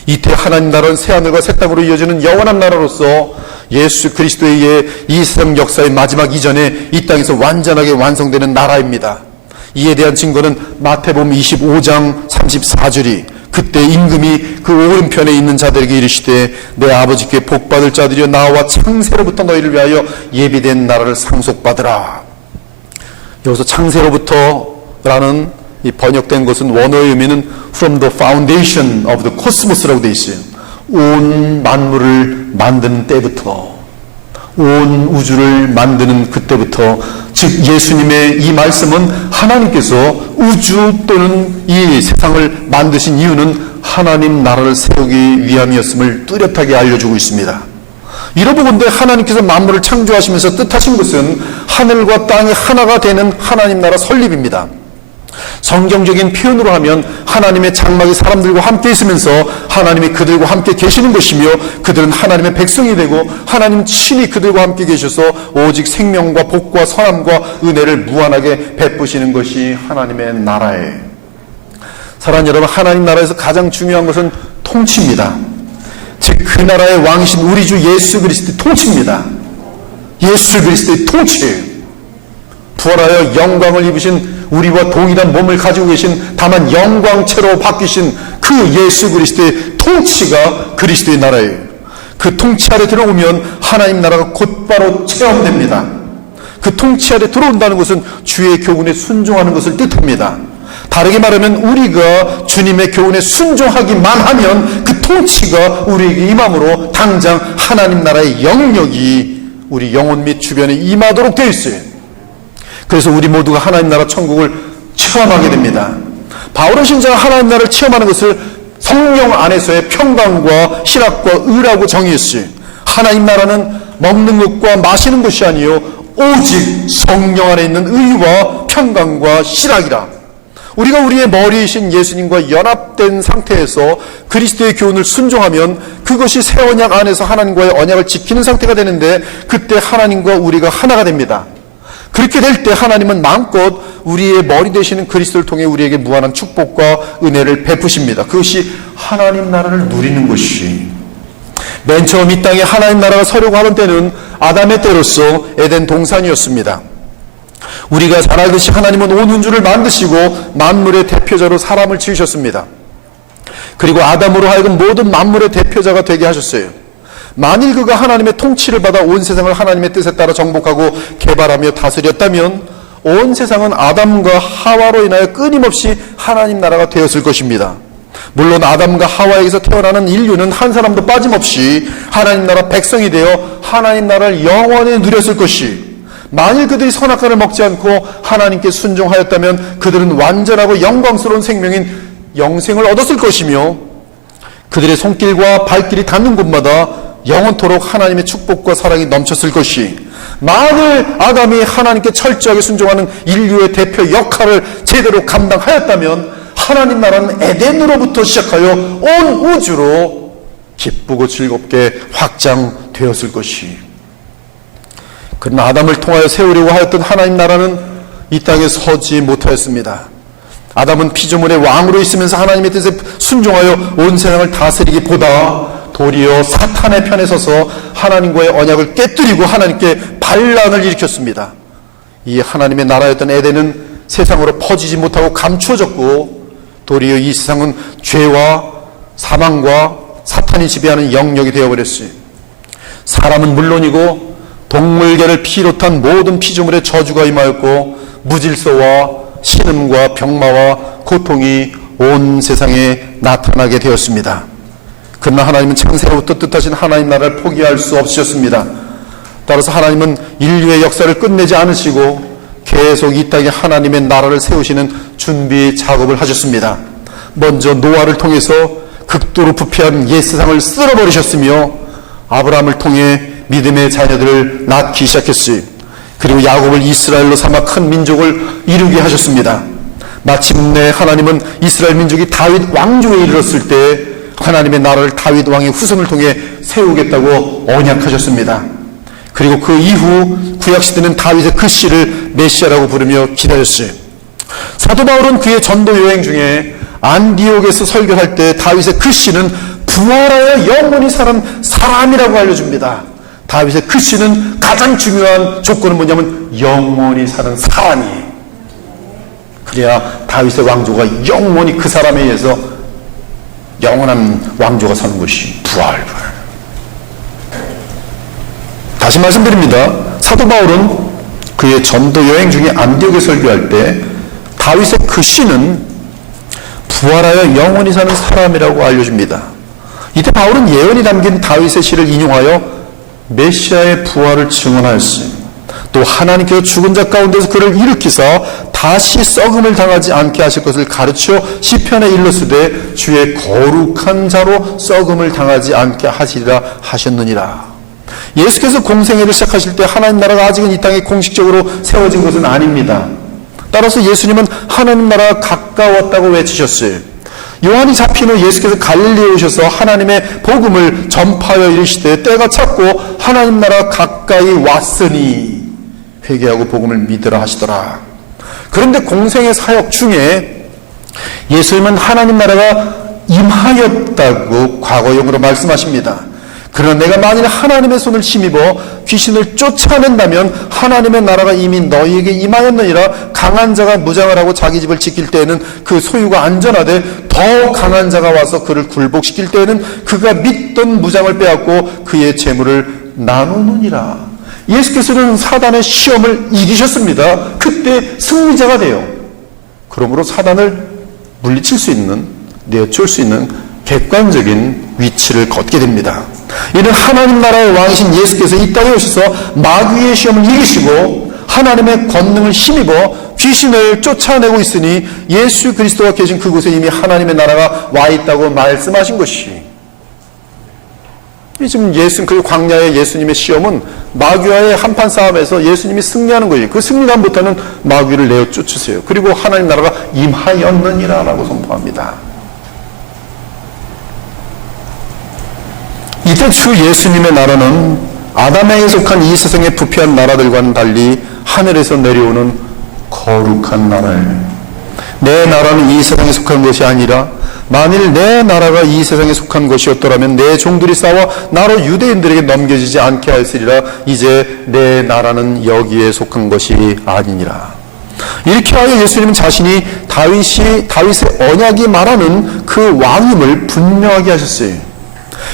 이때 하나님 나라는 새하늘과 새 땅으로 이어지는 영원한 나라로서 예수 그리스도에 의해 이 세상 역사의 마지막 이전에 이 땅에서 완전하게 완성되는 나라입니다. 이에 대한 증거는 마태복음 25장 34절이 그때 임금이 그 오른편에 있는 자들에게 이르시되 내 아버지께 복받을 자들이여 나와 창세로부터 너희를 위하여 예비된 나라를 상속받으라. 여기서 창세로부터라는 이 번역된 것은 원어의 의미는 from the foundation of the cosmos라고 되어 있어요. 온 만물을 만드는 때부터, 온 우주를 만드는 그때부터, 즉 예수님의 이 말씀은 하나님께서 우주 또는 이 세상을 만드신 이유는 하나님 나라를 세우기 위함이었음을 뚜렷하게 알려주고 있습니다. 이러보건대 하나님께서 만물을 창조하시면서 뜻하신 것은 하늘과 땅이 하나가 되는 하나님 나라 설립입니다. 성경적인 표현으로 하면 하나님의 장막이 사람들과 함께 있으면서 하나님이 그들과 함께 계시는 것이며 그들은 하나님의 백성이 되고 하나님 친히 그들과 함께 계셔서 오직 생명과 복과 선함과 은혜를 무한하게 베푸시는 것이 하나님의 나라예요. 사랑하는 여러분, 하나님 나라에서 가장 중요한 것은 통치입니다. 즉 그 나라의 왕이신 우리 주 예수 그리스도의 통치입니다. 예수 그리스도의 통치예요. 부활하여 영광을 입으신 우리와 동일한 몸을 가지고 계신 다만 영광체로 바뀌신 그 예수 그리스도의 통치가 그리스도의 나라예요. 그 통치 아래 들어오면 하나님 나라가 곧바로 체험됩니다. 그 통치 아래 들어온다는 것은 주의 교훈에 순종하는 것을 뜻합니다. 다르게 말하면 우리가 주님의 교훈에 순종하기만 하면 그 통치가 우리에게 임함으로 당장 하나님 나라의 영역이 우리 영혼 및 주변에 임하도록 되어 있어요. 그래서 우리 모두가 하나님 나라 천국을 체험하게 됩니다. 바울은 신자가 하나님 나라를 체험하는 것을 성령 안에서의 평강과 희락과 의라고 정의했어요. 하나님 나라는 먹는 것과 마시는 것이 아니요 오직 성령 안에 있는 의와 평강과 희락이라. 우리가 우리의 머리이신 예수님과 연합된 상태에서 그리스도의 교훈을 순종하면 그것이 새 언약 안에서 하나님과의 언약을 지키는 상태가 되는데 그때 하나님과 우리가 하나가 됩니다. 그렇게 될 때 하나님은 마음껏 우리의 머리 되시는 그리스도를 통해 우리에게 무한한 축복과 은혜를 베푸십니다. 그것이 하나님 나라를 누리는 것이, 맨 처음 이 땅에 하나님 나라가 서려고 하던 때는 아담의 때로서 에덴 동산이었습니다. 우리가 잘 알듯이 하나님은 온 우주를 만드시고 만물의 대표자로 사람을 지으셨습니다. 그리고 아담으로 하여금 모든 만물의 대표자가 되게 하셨어요. 만일 그가 하나님의 통치를 받아 온 세상을 하나님의 뜻에 따라 정복하고 개발하며 다스렸다면 온 세상은 아담과 하와로 인하여 끊임없이 하나님 나라가 되었을 것입니다. 물론 아담과 하와에게서 태어나는 인류는 한 사람도 빠짐없이 하나님 나라 백성이 되어 하나님 나라를 영원히 누렸을 것이, 만일 그들이 선악과를 먹지 않고 하나님께 순종하였다면 그들은 완전하고 영광스러운 생명인 영생을 얻었을 것이며 그들의 손길과 발길이 닿는 곳마다 영원토록 하나님의 축복과 사랑이 넘쳤을 것이, 만일 아담이 하나님께 철저하게 순종하는 인류의 대표 역할을 제대로 감당하였다면 하나님 나라는 에덴으로부터 시작하여 온 우주로 기쁘고 즐겁게 확장되었을 것이. 그러나 아담을 통하여 세우려고 하였던 하나님 나라는 이 땅에 서지 못하였습니다. 아담은 피조물의 왕으로 있으면서 하나님의 뜻에 순종하여 온 세상을 다스리기보다 도리어 사탄의 편에 서서 하나님과의 언약을 깨뜨리고 하나님께 반란을 일으켰습니다. 이 하나님의 나라였던 에덴은 세상으로 퍼지지 못하고 감추어졌고, 도리어 이 세상은 죄와 사망과 사탄이 지배하는 영역이 되어버렸어요. 사람은 물론이고 동물계를 비롯한 모든 피조물의 저주가 임하였고, 무질서와 신음과 병마와 고통이 온 세상에 나타나게 되었습니다. 그러나 하나님은 창세로부터 뜻하신 하나님 나라를 포기할 수 없으셨습니다. 따라서 하나님은 인류의 역사를 끝내지 않으시고 계속 이 땅에 하나님의 나라를 세우시는 준비 작업을 하셨습니다. 먼저 노아를 통해서 극도로 부패한 옛 세상을 쓸어버리셨으며, 아브라함을 통해 믿음의 자녀들을 낳기 시작했어요. 그리고 야곱을 이스라엘로 삼아 큰 민족을 이루게 하셨습니다. 마침내 하나님은 이스라엘 민족이 다윗 왕조에 이르렀을 때 하나님의 나라를 다윗 왕의 후손을 통해 세우겠다고 언약하셨습니다. 그리고 그 이후 구약시대는 다윗의 그 씨를 메시아라고 부르며 기다렸어요. 사도 바울은 그의 전도 여행 중에 안디옥에서 설교할 때 다윗의 그 씨는 부활하여 영원히 사는 사람이라고 알려줍니다. 다윗의 그 씨는 가장 중요한 조건은 뭐냐면 영원히 사는 사람이에요. 그래야 다윗의 왕조가 영원히 그 사람에 의해서 영원한 왕조가 사는 것이 부활. 다시 말씀드립니다. 사도 바울은 그의 전도 여행 중에 안디옥에 설교할 때 다윗의 그 씨는 부활하여 영원히 사는 사람이라고 알려줍니다. 이때 바울은 예언이 담긴 다윗의 시를 인용하여 메시아의 부활을 증언하였습니다. 또 하나님께서 죽은 자 가운데서 그를 일으키사 다시 썩음을 당하지 않게 하실 것을 가르쳐 시편에 일렀으되 주의 거룩한 자로 썩음을 당하지 않게 하시리라 하셨느니라. 예수께서 공생애를 시작하실 때 하나님 나라가 아직은 이 땅에 공식적으로 세워진 것은 아닙니다. 따라서 예수님은 하나님 나라가 가까웠다고 외치셨어요. 요한이 잡힌 후 예수께서 갈릴리에 오셔서 하나님의 복음을 전파하여 이르시되 때가 찼고 하나님 나라가 가까이 왔으니 회개하고 복음을 믿으라 하시더라. 그런데 공생의 사역 중에 예수님은 하나님 나라가 임하였다고 과거형으로 말씀하십니다. 그러나 내가 만일 하나님의 손을 힘입어 귀신을 쫓아낸다면 하나님의 나라가 이미 너희에게 임하였느니라. 강한 자가 무장을 하고 자기 집을 지킬 때에는 그 소유가 안전하되 더 강한 자가 와서 그를 굴복시킬 때에는 그가 믿던 무장을 빼앗고 그의 재물을 나누느니라. 예수께서는 사단의 시험을 이기셨습니다. 그때 승리자가 돼요. 그러므로 사단을 물리칠 수 있는, 내쫓을 수 있는 객관적인 위치를 걷게 됩니다. 이는 하나님 나라의 왕이신 예수께서 이 땅에 오셔서 마귀의 시험을 이기시고 하나님의 권능을 힘입어 귀신을 쫓아내고 있으니 예수 그리스도가 계신 그곳에 이미 하나님의 나라가 와 있다고 말씀하신 것이, 지금 그 광야의 예수님의 시험은 마귀와의 한판 싸움에서 예수님이 승리하는 거예요. 그 승리함부터는 마귀를 내어 쫓으세요. 그리고 하나님 나라가 임하였느니라 라고 선포합니다. 이때 주 예수님의 나라는 아담에게 속한 이 세상의 부패한 나라들과는 달리 하늘에서 내려오는 거룩한 나라예요. 내 나라는 이 세상에 속한 것이 아니라 만일 내 나라가 이 세상에 속한 것이었더라면 내 종들이 싸워 나로 유대인들에게 넘겨지지 않게 하였으리라. 이제 내 나라는 여기에 속한 것이 아니니라. 이렇게 하여 예수님은 자신이 다윗의 언약이 말하는 그 왕임을 분명하게 하셨어요.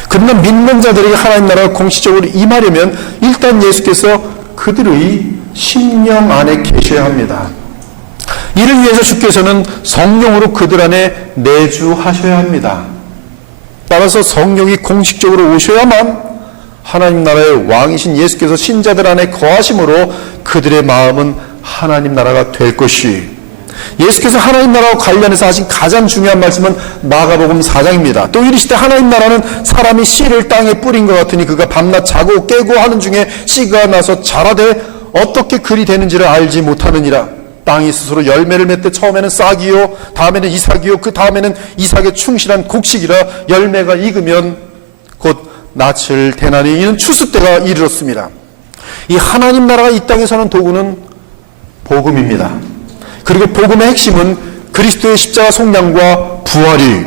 그러나 믿는 자들에게 하나님 나라가 공식적으로 임하려면 일단 예수께서 그들의 심령 안에 계셔야 합니다. 이를 위해서 주께서는 성령으로 그들 안에 내주하셔야 합니다. 따라서 성령이 공식적으로 오셔야만 하나님 나라의 왕이신 예수께서 신자들 안에 거하심으로 그들의 마음은 하나님 나라가 될 것이, 예수께서 하나님 나라와 관련해서 하신 가장 중요한 말씀은 마가복음 4장입니다. 또 이르시되 하나님 나라는 사람이 씨를 땅에 뿌린 것 같으니 그가 밤낮 자고 깨고 하는 중에 씨가 나서 자라되 어떻게 그리 되는지를 알지 못하느니라. 땅이 스스로 열매를 맺되 처음에는 싹이요 다음에는 이삭이요 그 다음에는 이삭에 충실한 곡식이라 열매가 익으면 곧 낯을 대나니 이는 추수 때가 이르렀습니다. 이 하나님 나라가 이 땅에 서는 도구는 복음입니다. 그리고 복음의 핵심은 그리스도의 십자가 속량과 부활이,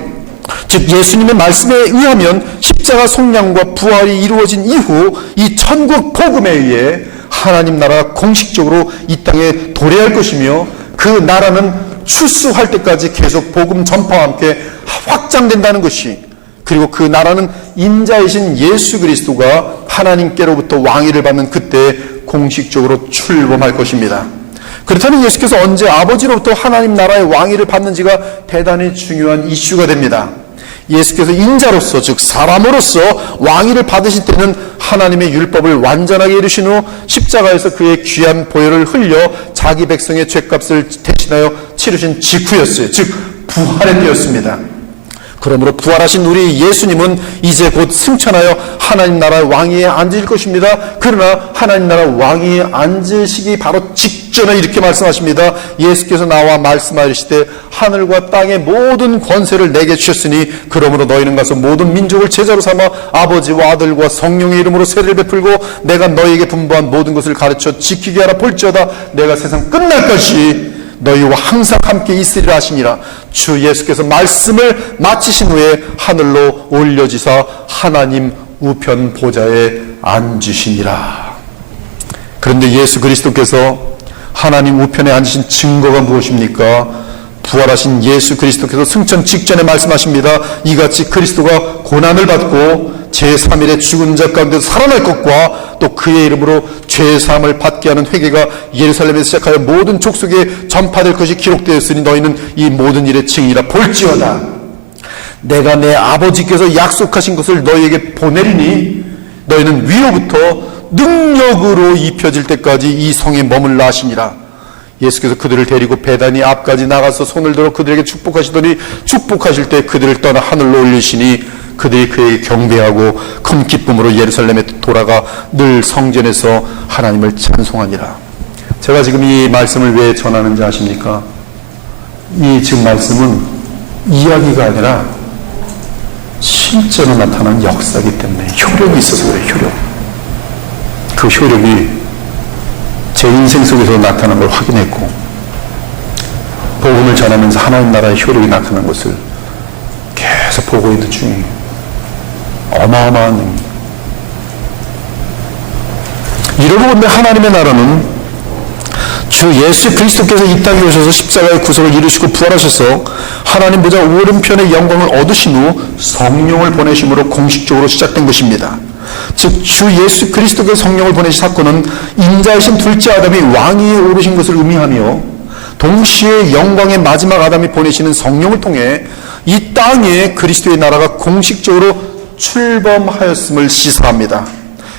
즉 예수님의 말씀에 의하면 십자가 속량과 부활이 이루어진 이후 이 천국 복음에 의해 하나님 나라가 공식적으로 이 땅에 도래할 것이며 그 나라는 출수할 때까지 계속 복음 전파와 함께 확장된다는 것이, 그리고 그 나라는 인자이신 예수 그리스도가 하나님께로부터 왕위를 받는 그때 공식적으로 출범할 것입니다. 그렇다면 예수께서 언제 아버지로부터 하나님 나라의 왕위를 받는지가 대단히 중요한 이슈가 됩니다. 예수께서 인자로서, 즉 사람으로서 왕위를 받으실 때는 하나님의 율법을 완전하게 이루신 후 십자가에서 그의 귀한 보혈을 흘려 자기 백성의 죄값을 대신하여 치르신 직후였어요. 즉 부활의 때였습니다. 그러므로 부활하신 우리 예수님은 이제 곧 승천하여 하나님 나라의 왕위에 앉을 것입니다. 그러나 하나님 나라 왕위에 앉으시기 바로 직전에 이렇게 말씀하십니다. 예수께서 나와 말씀하시되 하늘과 땅의 모든 권세를 내게 주셨으니 그러므로 너희는 가서 모든 민족을 제자로 삼아 아버지와 아들과 성령의 이름으로 세례를 베풀고 내가 너희에게 분부한 모든 것을 가르쳐 지키게 하라. 볼지어다 내가 세상 끝날까지 너희와 항상 함께 있으리라 하시니라. 주 예수께서 말씀을 마치신 후에 하늘로 올려지사 하나님 우편 보좌에 앉으시니라. 그런데 예수 그리스도께서 하나님 우편에 앉으신 증거가 무엇입니까? 부활하신 예수 그리스도께서 승천 직전에 말씀하십니다. 이같이 그리스도가 고난을 받고 제3일에 죽은 자 가운데 살아날 것과 또 그의 이름으로 죄사함을 받게 하는 회개가 예루살렘에서 시작하여 모든 족속에 전파될 것이 기록되었으니 너희는 이 모든 일의 증인이라. 볼지어다 내가 내 아버지께서 약속하신 것을 너희에게 보내리니 너희는 위로부터 능력으로 입혀질 때까지 이 성에 머물라 하시니라. 예수께서 그들을 데리고 베다니 앞까지 나가서 손을 들어 그들에게 축복하시더니 축복하실 때 그들을 떠나 하늘로 올리시니 그들이 그에게 경배하고 큰 기쁨으로 예루살렘에 돌아가 늘 성전에서 하나님을 찬송하니라. 제가 지금 이 말씀을 왜 전하는지 아십니까? 이 지금 말씀은 이야기가 아니라 실제로 나타난 역사이기 때문에 효력이 있어서 그래요. 효력. 그 효력이 제 인생 속에서 나타난 걸 확인했고 복음을 전하면서 하나님 나라의 효력이 나타난 것을 계속 보고 있는 중이에요. 어마어마한 이러고 본데 하나님의 나라는 주 예수 그리스도께서 이 땅에 오셔서 십자가의 구속을 이루시고 부활하셔서 하나님 보좌 오른편의 영광을 얻으신 후 성령을 보내심으로 공식적으로 시작된 것입니다. 즉 주 예수 그리스도께서 성령을 보내신 사건은 인자이신 둘째 아담이 왕위에 오르신 것을 의미하며 동시에 영광의 마지막 아담이 보내시는 성령을 통해 이 땅에 그리스도의 나라가 공식적으로 출범하였음을 시사합니다.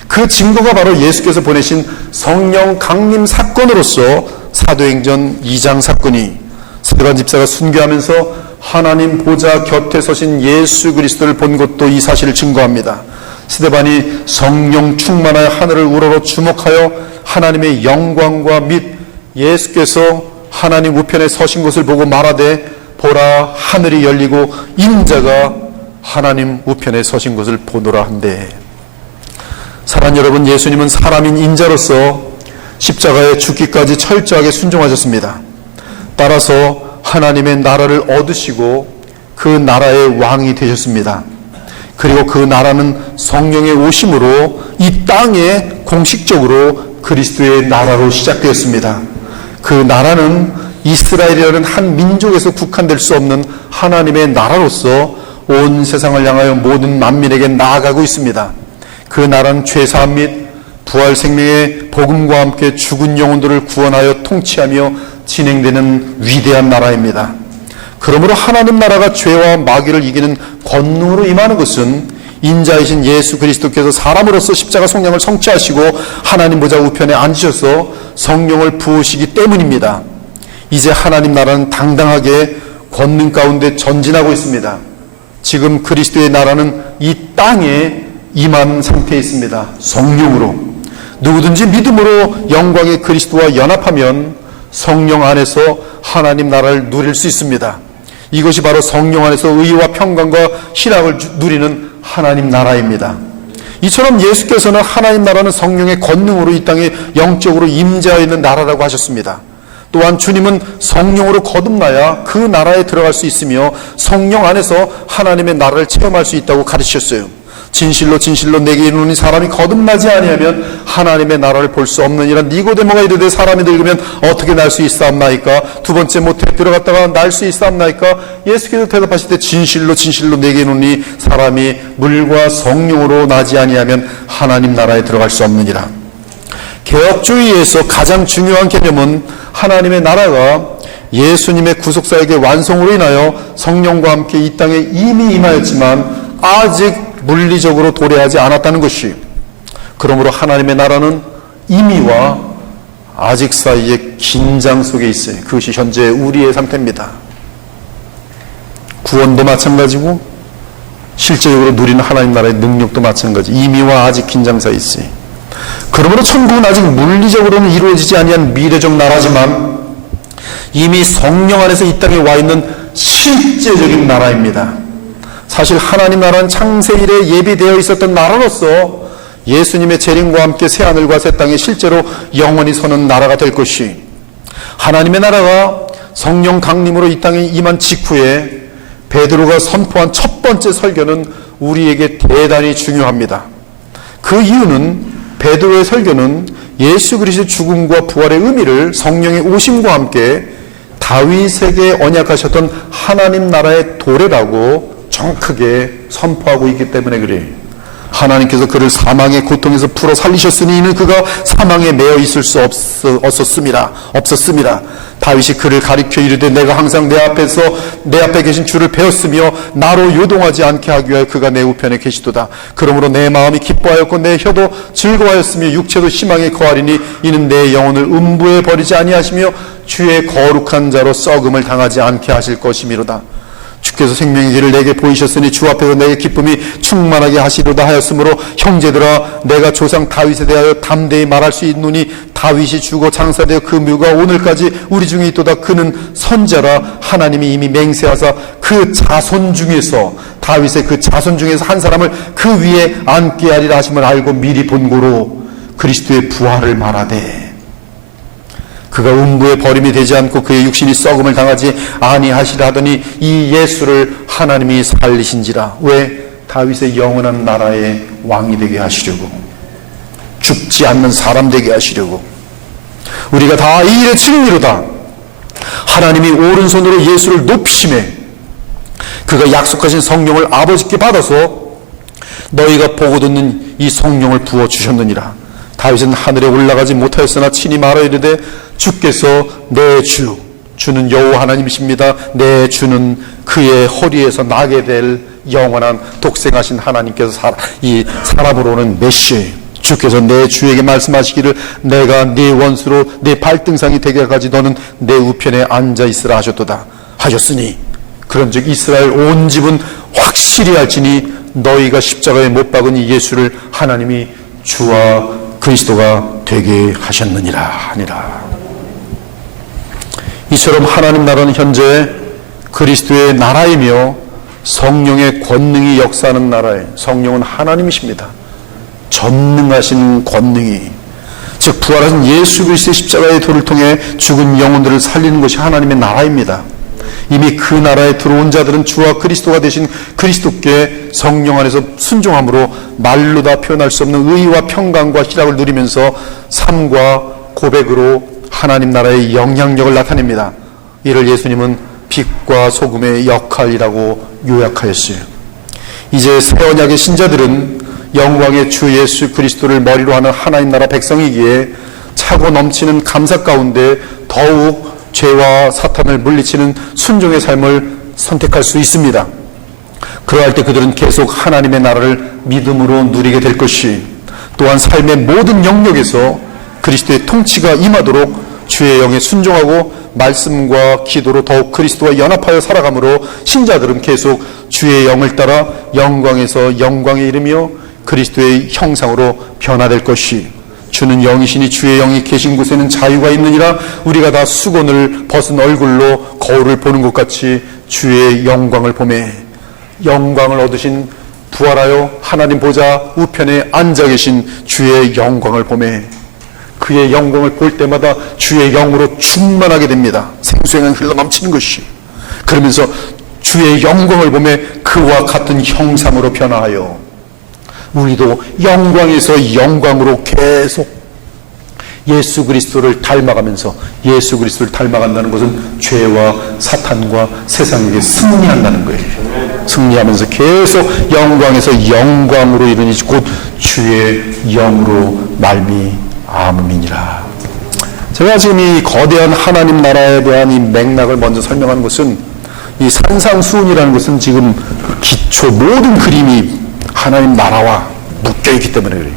그 증거가 바로 예수께서 보내신 성령 강림 사건으로서 사도행전 2장 사건이 스데반 집사가 순교하면서 하나님 보좌 곁에 서신 예수 그리스도를 본 것도 이 사실을 증거합니다. 스데반이 성령 충만하여 하늘을 우러러 주목하여 하나님의 영광과 및 예수께서 하나님 우편에 서신 것을 보고 말하되 보라 하늘이 열리고 인자가 하나님 우편에 서신 것을 보노라 한데, 사랑하는 여러분, 예수님은 사람인 인자로서 십자가에 죽기까지 철저하게 순종하셨습니다. 따라서 하나님의 나라를 얻으시고 그 나라의 왕이 되셨습니다. 그리고 그 나라는 성령의 오심으로 이 땅에 공식적으로 그리스도의 나라로 시작되었습니다. 그 나라는 이스라엘이라는 한 민족에서 국한될 수 없는 하나님의 나라로서 온 세상을 향하여 모든 만민에게 나아가고 있습니다. 그 나라는 죄사함 및 부활 생명의 복음과 함께 죽은 영혼들을 구원하여 통치하며 진행되는 위대한 나라입니다. 그러므로 하나님 나라가 죄와 마귀를 이기는 권능으로 임하는 것은 인자이신 예수 그리스도께서 사람으로서 십자가 속량을 성취하시고 하나님 보좌 우편에 앉으셔서 성령을 부으시기 때문입니다. 이제 하나님 나라는 당당하게 권능 가운데 전진하고 있습니다. 지금 그리스도의 나라는 이 땅에 임한 상태에 있습니다. 성령으로. 누구든지 믿음으로 영광의 그리스도와 연합하면 성령 안에서 하나님 나라를 누릴 수 있습니다. 이것이 바로 성령 안에서 의와 평강과 희락을 누리는 하나님 나라입니다. 이처럼 예수께서는 하나님 나라는 성령의 권능으로 이 땅에 영적으로 임재하여 있는 나라라고 하셨습니다. 또한 주님은 성령으로 거듭나야 그 나라에 들어갈 수 있으며 성령 안에서 하나님의 나라를 체험할 수 있다고 가르치셨어요. 진실로 진실로 내게 이르노니 사람이 거듭나지 아니하면 하나님의 나라를 볼 수 없느니라. 니고데모가 이르되 사람이 늙으면 어떻게 날 수 있사옵나이까? 두 번째 모태에 들어갔다가 날 수 있사옵나이까? 예수께서 대답하실 때 진실로 진실로 내게 이르노니 사람이 물과 성령으로 나지 아니하면 하나님 나라에 들어갈 수 없느니라. 개혁주의에서 가장 중요한 개념은 하나님의 나라가 예수님의 구속사역의 완성으로 인하여 성령과 함께 이 땅에 이미 임하였지만 아직 물리적으로 도래하지 않았다는 것이, 그러므로 하나님의 나라는 이미와 아직 사이의 긴장 속에 있어요. 그것이 현재 우리의 상태입니다. 구원도 마찬가지고 실제적으로 누리는 하나님 나라의 능력도 마찬가지. 이미와 아직 긴장 사이에 있어요. 그러므로 천국은 아직 물리적으로는 이루어지지 아니한 미래적 나라지만 이미 성령 안에서 이 땅에 와 있는 실제적인 나라입니다. 사실 하나님 나라는 창세일에 예비되어 있었던 나라로서 예수님의 재림과 함께 새하늘과 새 땅에 실제로 영원히 서는 나라가 될 것이, 하나님의 나라가 성령 강림으로 이 땅에 임한 직후에 베드로가 선포한 첫 번째 설교는 우리에게 대단히 중요합니다. 그 이유는 베드로의 설교는 예수 그리스도의 죽음과 부활의 의미를 성령의 오심과 함께 다윗에게 언약하셨던 하나님 나라의 도래라고 정확하게 선포하고 있기 때문에 그래요. 하나님께서 그를 사망의 고통에서 풀어 살리셨으니 이는 그가 사망에 매여 있을 수 없었습니다. 다윗이 그를 가리켜 이르되 내가 항상 내 앞에 계신 주를 배웠으며 나로 요동하지 않게 하기 위하여 그가 내 우편에 계시도다. 그러므로 내 마음이 기뻐하였고 내 혀도 즐거워하였으며 육체도 희망에 거하리니 이는 내 영혼을 음부에 버리지 아니하시며 주의 거룩한 자로 썩음을 당하지 않게 하실 것이미로다. 주께서 생명의 길을 내게 보이셨으니 주 앞에서 내게 기쁨이 충만하게 하시려다 하였으므로 형제들아 내가 조상 다윗에 대하여 담대히 말할 수 있노니 다윗이 죽어 장사되어 그 묘가 오늘까지 우리 중에 있도다. 그는 선자라 하나님이 이미 맹세하사 그 자손 중에서 다윗의 그 자손 중에서 한 사람을 그 위에 앉게 하리라 하심을 알고 미리 본고로 그리스도의 부활을 말하되 그가 음부에 버림이 되지 않고 그의 육신이 썩음을 당하지 아니하시라 하더니 이 예수를 하나님이 살리신지라. 왜? 다윗의 영원한 나라의 왕이 되게 하시려고, 죽지 않는 사람 되게 하시려고. 우리가 다 이 일의 증인이로다. 하나님이 오른손으로 예수를 높이심에 그가 약속하신 성령을 아버지께 받아서 너희가 보고 듣는 이 성령을 부어주셨느니라. 다윗은 하늘에 올라가지 못하였으나 친히 말하 이르되 주께서 내 주는 여호와 하나님이십니다. 내 주는 그의 허리에서 나게 될 영원한 독생하신 하나님께서 이 사람으로 오는 메시아예요. 주께서 내 주에게 말씀하시기를 내가 네 원수로 네 발등상이 되게 하지 너는 내 우편에 앉아있으라 하셨으니 그런즉 이스라엘 온 집은 확실히 알지니 너희가 십자가에 못 박은 이 예수를 하나님이 주와 그리스도가 되게 하셨느니라 하니라. 이처럼 하나님 나라는 현재 그리스도의 나라이며 성령의 권능이 역사하는 나라예요. 성령은 하나님이십니다. 전능하신 권능이, 즉 부활하신 예수 그리스도의 십자가의 도를 통해 죽은 영혼들을 살리는 것이 하나님의 나라입니다. 이미 그 나라에 들어온 자들은 주와 그리스도가 되신 그리스도께 성령 안에서 순종함으로 말로 다 표현할 수 없는 의와 평강과 희락을 누리면서 삶과 고백으로 하나님 나라의 영향력을 나타냅니다. 이를 예수님은 빛과 소금의 역할이라고 요약하였어요. 이제 새 언약의 신자들은 영광의 주 예수 그리스도를 머리로 하는 하나님 나라 백성이기에 차고 넘치는 감사 가운데 더욱 죄와 사탄을 물리치는 순종의 삶을 선택할 수 있습니다. 그러할 때 그들은 계속 하나님의 나라를 믿음으로 누리게 될 것이, 또한 삶의 모든 영역에서 그리스도의 통치가 임하도록 주의 영에 순종하고 말씀과 기도로 더욱 그리스도와 연합하여 살아감으로 신자들은 계속 주의 영을 따라 영광에서 영광에 이르며 그리스도의 형상으로 변화될 것이, 주는 영이시니 주의 영이 계신 곳에는 자유가 있느니라. 우리가 다 수건을 벗은 얼굴로 거울을 보는 것 같이 주의 영광을 보매, 영광을 얻으신 부활하여 하나님 보좌 우편에 앉아 계신 주의 영광을 보매, 그의 영광을 볼 때마다 주의 영으로 충만하게 됩니다. 생수행은 흘러넘치는 것이. 그러면서 주의 영광을 보매 그와 같은 형상으로 변화하여 우리도 영광에서 영광으로 계속 예수 그리스도를 닮아가면서, 예수 그리스도를 닮아간다는 것은 죄와 사탄과 세상에게 승리한다는 거예요. 승리하면서 계속 영광에서 영광으로 이르니 곧 주의 영으로 말미암음이니라. 제가 지금 이 거대한 하나님 나라에 대한 이 맥락을 먼저 설명하는 것은, 이 산상수훈이라는 것은 지금 기초 모든 그림이 하나님 나라와 묶여있기 때문에 그래요.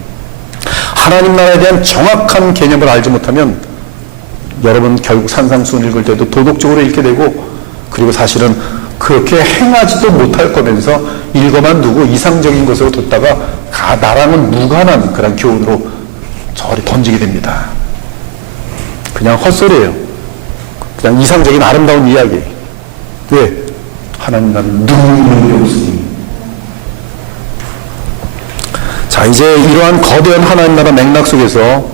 하나님 나라에 대한 정확한 개념을 알지 못하면 여러분 결국 산상수훈 읽을 때도 도덕적으로 읽게 되고, 그리고 사실은 그렇게 행하지도 못할 거면서 읽어만 두고 이상적인 것으로 듣다가 나랑은 무관한 그런 교훈으로 저리 던지게 됩니다. 그냥 헛소리예요. 그냥 이상적인 아름다운 이야기. 왜? 하나님 나라는 능력이 없으니. 자, 이제 이러한 거대한 하나님 나라 맥락 속에서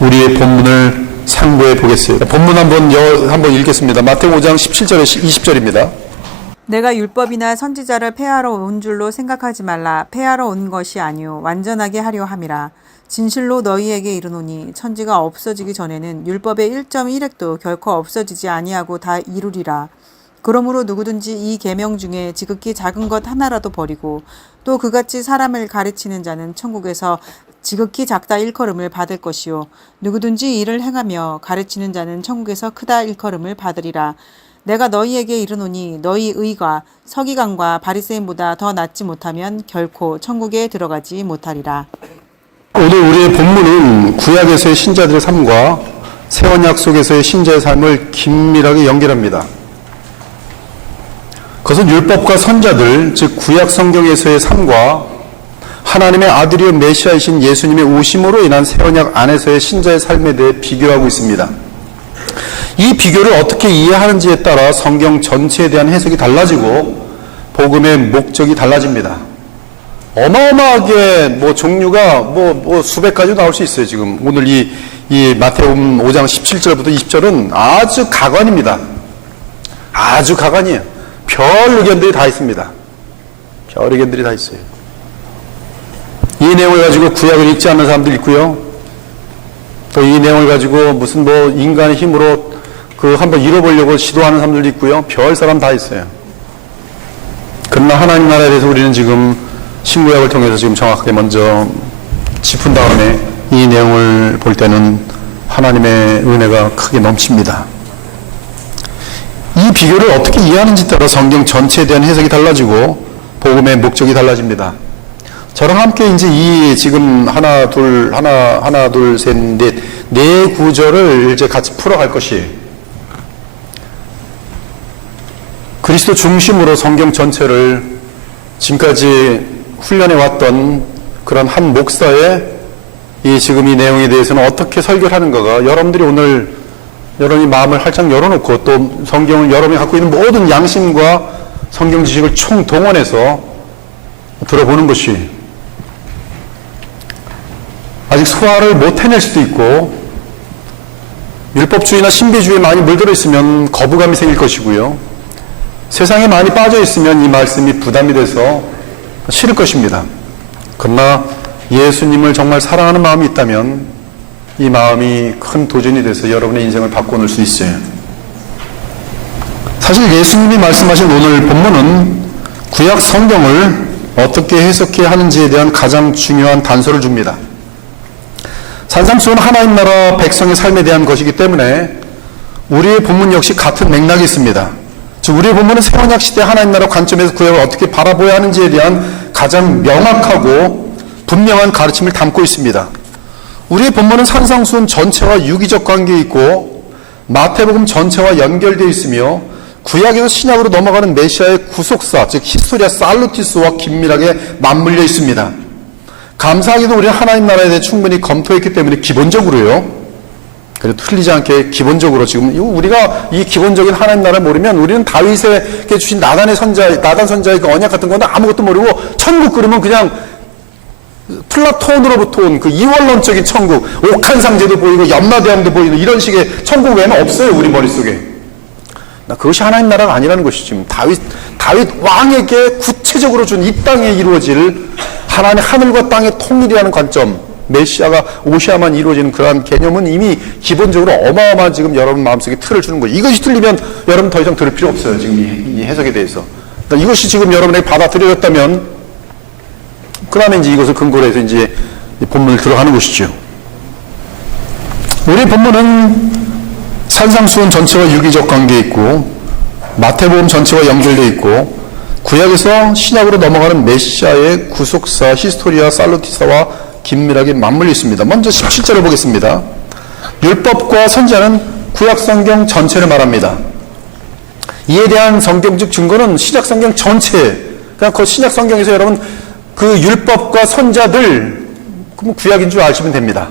우리의 본문을 상고해 보겠습니다. 본문 한번 읽겠습니다. 마태복음 5장 17절에 20절입니다. 내가 율법이나 선지자를 폐하러 온 줄로 생각하지 말라. 폐하러 온 것이 아니요 완전하게 하려 함이라. 진실로 너희에게 이르노니 천지가 없어지기 전에는 율법의 1.1획도 결코 없어지지 아니하고 다 이루리라. 그러므로 누구든지 이 계명 중에 지극히 작은 것 하나라도 버리고 또 그같이 사람을 가르치는 자는 천국에서 지극히 작다 일컬음을 받을 것이요 누구든지 이를 행하며 가르치는 자는 천국에서 크다 일컬음을 받으리라. 내가 너희에게 이르노니 너희 의가 서기관과 바리새인보다 더 낫지 못하면 결코 천국에 들어가지 못하리라. 오늘 우리의 본문은 구약에서의 신자들의 삶과 새 언약 속에서의 신자의 삶을 긴밀하게 연결합니다. 그것은 율법과 선자들, 즉 구약 성경에서의 삶과 하나님의 아들이요 메시아이신 예수님의 오심으로 인한 새 언약 안에서의 신자의 삶에 대해 비교하고 있습니다. 이 비교를 어떻게 이해하는지에 따라 성경 전체에 대한 해석이 달라지고 복음의 목적이 달라집니다. 어마어마하게 종류가 수백 가지 나올 수 있어요. 지금 오늘 이 마태복음 5장 17절부터 20절은 아주 가관입니다. 아주 가관이에요. 별 의견들이 다 있습니다. 별 의견들이 다 있어요. 이 내용을 가지고 구약을 읽지 않는 사람도 있고요. 또 이 내용을 가지고 무슨 인간의 힘으로 한번 잃어보려고 시도하는 사람들도 있고요. 별 사람 다 있어요. 그러나 하나님 나라에 대해서 우리는 지금 신구약을 통해서 지금 정확하게 먼저 짚은 다음에 이 내용을 볼 때는 하나님의 은혜가 크게 넘칩니다. 이 비교를 어떻게 이해하는지 따라 성경 전체에 대한 해석이 달라지고 복음의 목적이 달라집니다. 저랑 함께 이제 이 지금 하나, 둘, 셋, 네 구절을 이제 같이 풀어갈 것이, 그리스도 중심으로 성경 전체를 지금까지 훈련해 왔던 그런 한 목사의 지금 이 내용에 대해서는 어떻게 설교를 하는가가, 여러분들이 오늘 여러분이 마음을 활짝 열어놓고 또 성경을 여러분이 갖고 있는 모든 양심과 성경 지식을 총동원해서 들어보는 것이, 아직 소화를 못 해낼 수도 있고 율법주의나 신비주의에 많이 물들어 있으면 거부감이 생길 것이고요, 세상에 많이 빠져 있으면 이 말씀이 부담이 돼서 싫을 것입니다. 그러나 예수님을 정말 사랑하는 마음이 있다면 이 마음이 큰 도전이 돼서 여러분의 인생을 바꿔놓을 수 있어요. 사실 예수님이 말씀하신 오늘 본문은 구약 성경을 어떻게 해석해야 하는지에 대한 가장 중요한 단서를 줍니다. 산상수훈은 하나님 나라 백성의 삶에 대한 것이기 때문에 우리의 본문 역시 같은 맥락이 있습니다. 즉 우리의 본문은 새 언약 시대 하나님 나라 관점에서 구약을 어떻게 바라봐야 하는지에 대한 가장 명확하고 분명한 가르침을 담고 있습니다. 우리의 본문은 산상수훈 전체와 유기적 관계에 있고 마태복음 전체와 연결되어 있으며 구약에서 신약으로 넘어가는 메시아의 구속사, 즉 히스토리아 살루티스와 긴밀하게 맞물려 있습니다. 감사하게도 우리는 하나님 나라에 대해 충분히 검토했기 때문에 기본적으로요, 그래도 틀리지 않게 기본적으로 지금 우리가 이 기본적인 하나님 나라를 모르면 우리는 다윗에게 주신 나단 선자의 그 언약 같은 거는 아무것도 모르고 천국 그러면 그냥 플라톤으로부터 온 그 이원론적인 천국, 옥한상제도 보이고 염라대왕도 보이는 이런 식의 천국 외에는 없어요, 우리 머릿속에. 그것이 하나님 나라가 아니라는 것이 지금 다윗 왕에게 구체적으로 준 이 땅에 이루어질 하나님의 하늘과 땅의 통일이라는 관점, 메시아가 오셔야만 이루어지는 그러한 개념은 이미 기본적으로 어마어마한 지금 여러분 마음속에 틀을 주는 거예요. 이것이 틀리면 여러분 더 이상 들을 필요 없어요, 지금 이 해석에 대해서. 그러니까 이것이 지금 여러분에게 받아들여졌다면 그 다음에 이제 이것을 근거로 해서 이제 본문을 들어가는 것이죠. 우리 본문은 산상수훈 전체와 유기적 관계에 있고 마태복음 전체와 연결되어 있고 구약에서 신약으로 넘어가는 메시아의 구속사 히스토리아 살루티사와 긴밀하게 맞물려 있습니다. 먼저 17절을 보겠습니다. 율법과 선지자는 구약 성경 전체를 말합니다. 이에 대한 성경적 증거는 신약 성경 전체, 그냥 그 신약 성경에서 여러분 그 율법과 선자들, 그럼 구약인 줄 아시면 됩니다.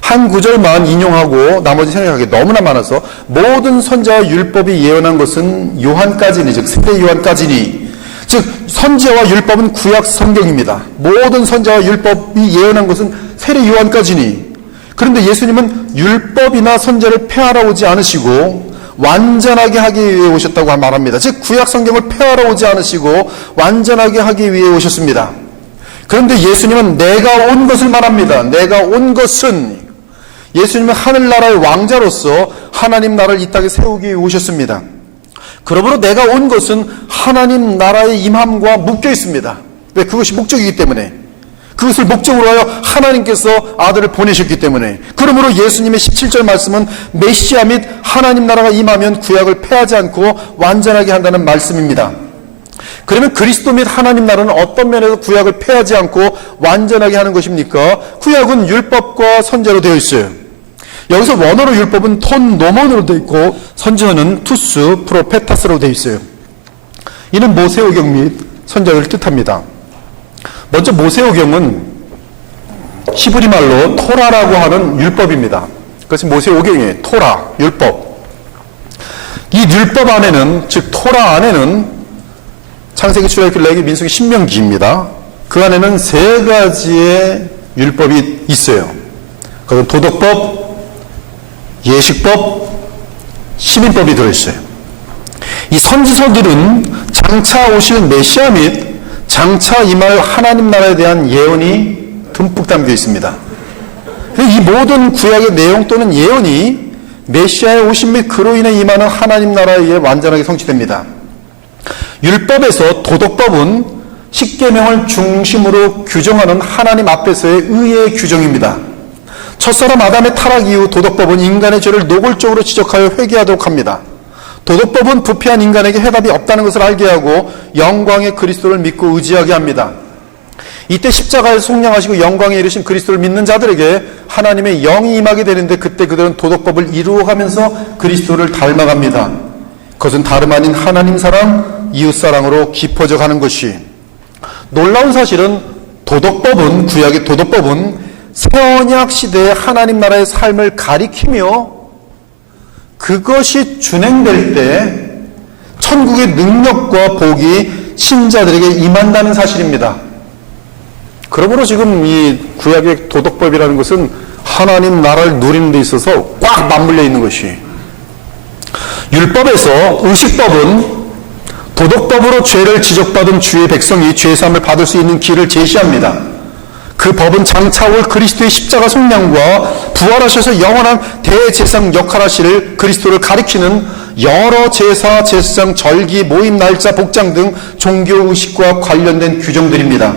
한 구절만 인용하고 나머지 생각하기 너무나 많아서 모든 선자와 율법이 예언한 것은 요한까지니, 즉 세례 요한까지니, 즉 선지자와 율법은 구약 성경입니다. 모든 선지자와 율법이 예언한 것은 세례 요한까지니. 그런데 예수님은 율법이나 선지자를 폐하러 오지 않으시고 완전하게 하기 위해 오셨다고 말합니다. 즉 구약 성경을 폐하러 오지 않으시고 완전하게 하기 위해 오셨습니다. 그런데 예수님은 내가 온 것을 말합니다. 내가 온 것은, 예수님은 하늘나라의 왕자로서 하나님 나라를 이 땅에 세우기 위해 오셨습니다. 그러므로 내가 온 것은 하나님 나라의 임함과 묶여 있습니다. 왜? 그것이 목적이기 때문에. 그것을 목적으로 하여 하나님께서 아들을 보내셨기 때문에. 그러므로 예수님의 17절 말씀은 메시아 및 하나님 나라가 임하면 구약을 폐하지 않고 완전하게 한다는 말씀입니다. 그러면 그리스도 및 하나님 나라는 어떤 면에서 구약을 폐하지 않고 완전하게 하는 것입니까? 구약은 율법과 선제로 되어 있어요. 여기서 원어로 율법은 톤 노먼으로 되어 있고 선지자는 투스 프로페타스로 되어 있어요. 이는 모세오경 및 선지자를 뜻합니다. 먼저 모세오경은 히브리 말로 토라라고 하는 율법입니다. 그것이 모세오경이에요. 토라, 율법. 이 율법 안에는, 즉 토라 안에는 창세기, 출애굽기, 레위기, 민수기, 신명기입니다. 그 안에는 세 가지의 율법이 있어요. 그것은 도덕법, 예식법, 시민법이 들어있어요. 이 선지서들은 장차 오실 메시아 및 장차 임할 하나님 나라에 대한 예언이 듬뿍 담겨 있습니다. 이 모든 구약의 내용 또는 예언이 메시아의 오심 및 그로 인해 임하는 하나님 나라에 의해 완전하게 성취됩니다. 율법에서 도덕법은 십계명을 중심으로 규정하는 하나님 앞에서의 의의 규정입니다. 첫사람 아담의 타락 이후 도덕법은 인간의 죄를 노골적으로 지적하여 회개하도록 합니다. 도덕법은 부패한 인간에게 해답이 없다는 것을 알게 하고 영광의 그리스도를 믿고 의지하게 합니다. 이때 십자가에서 속량하시고 영광에 이르신 그리스도를 믿는 자들에게 하나님의 영이 임하게 되는데 그때 그들은 도덕법을 이루어가면서 그리스도를 닮아갑니다. 그것은 다름 아닌 하나님 사랑, 이웃 사랑으로 깊어져 가는 것이. 놀라운 사실은 도덕법은, 구약의 도덕법은 새언약 시대의 하나님 나라의 삶을 가리키며 그것이 준행될 때 천국의 능력과 복이 신자들에게 임한다는 사실입니다. 그러므로 지금 이 구약의 도덕법이라는 것은 하나님 나라를 누리는 데 있어서 꽉 맞물려 있는 것이. 율법에서 의식법은 도덕법으로 죄를 지적받은 주의 백성이 죄사함을 받을 수 있는 길을 제시합니다. 그 법은 장차 올 그리스도의 십자가 속량과 부활하셔서 영원한 대제사장 역할하실 그리스도를 가리키는 여러 제사, 제사장, 절기, 모임 날짜, 복장 등 종교 의식과 관련된 규정들입니다.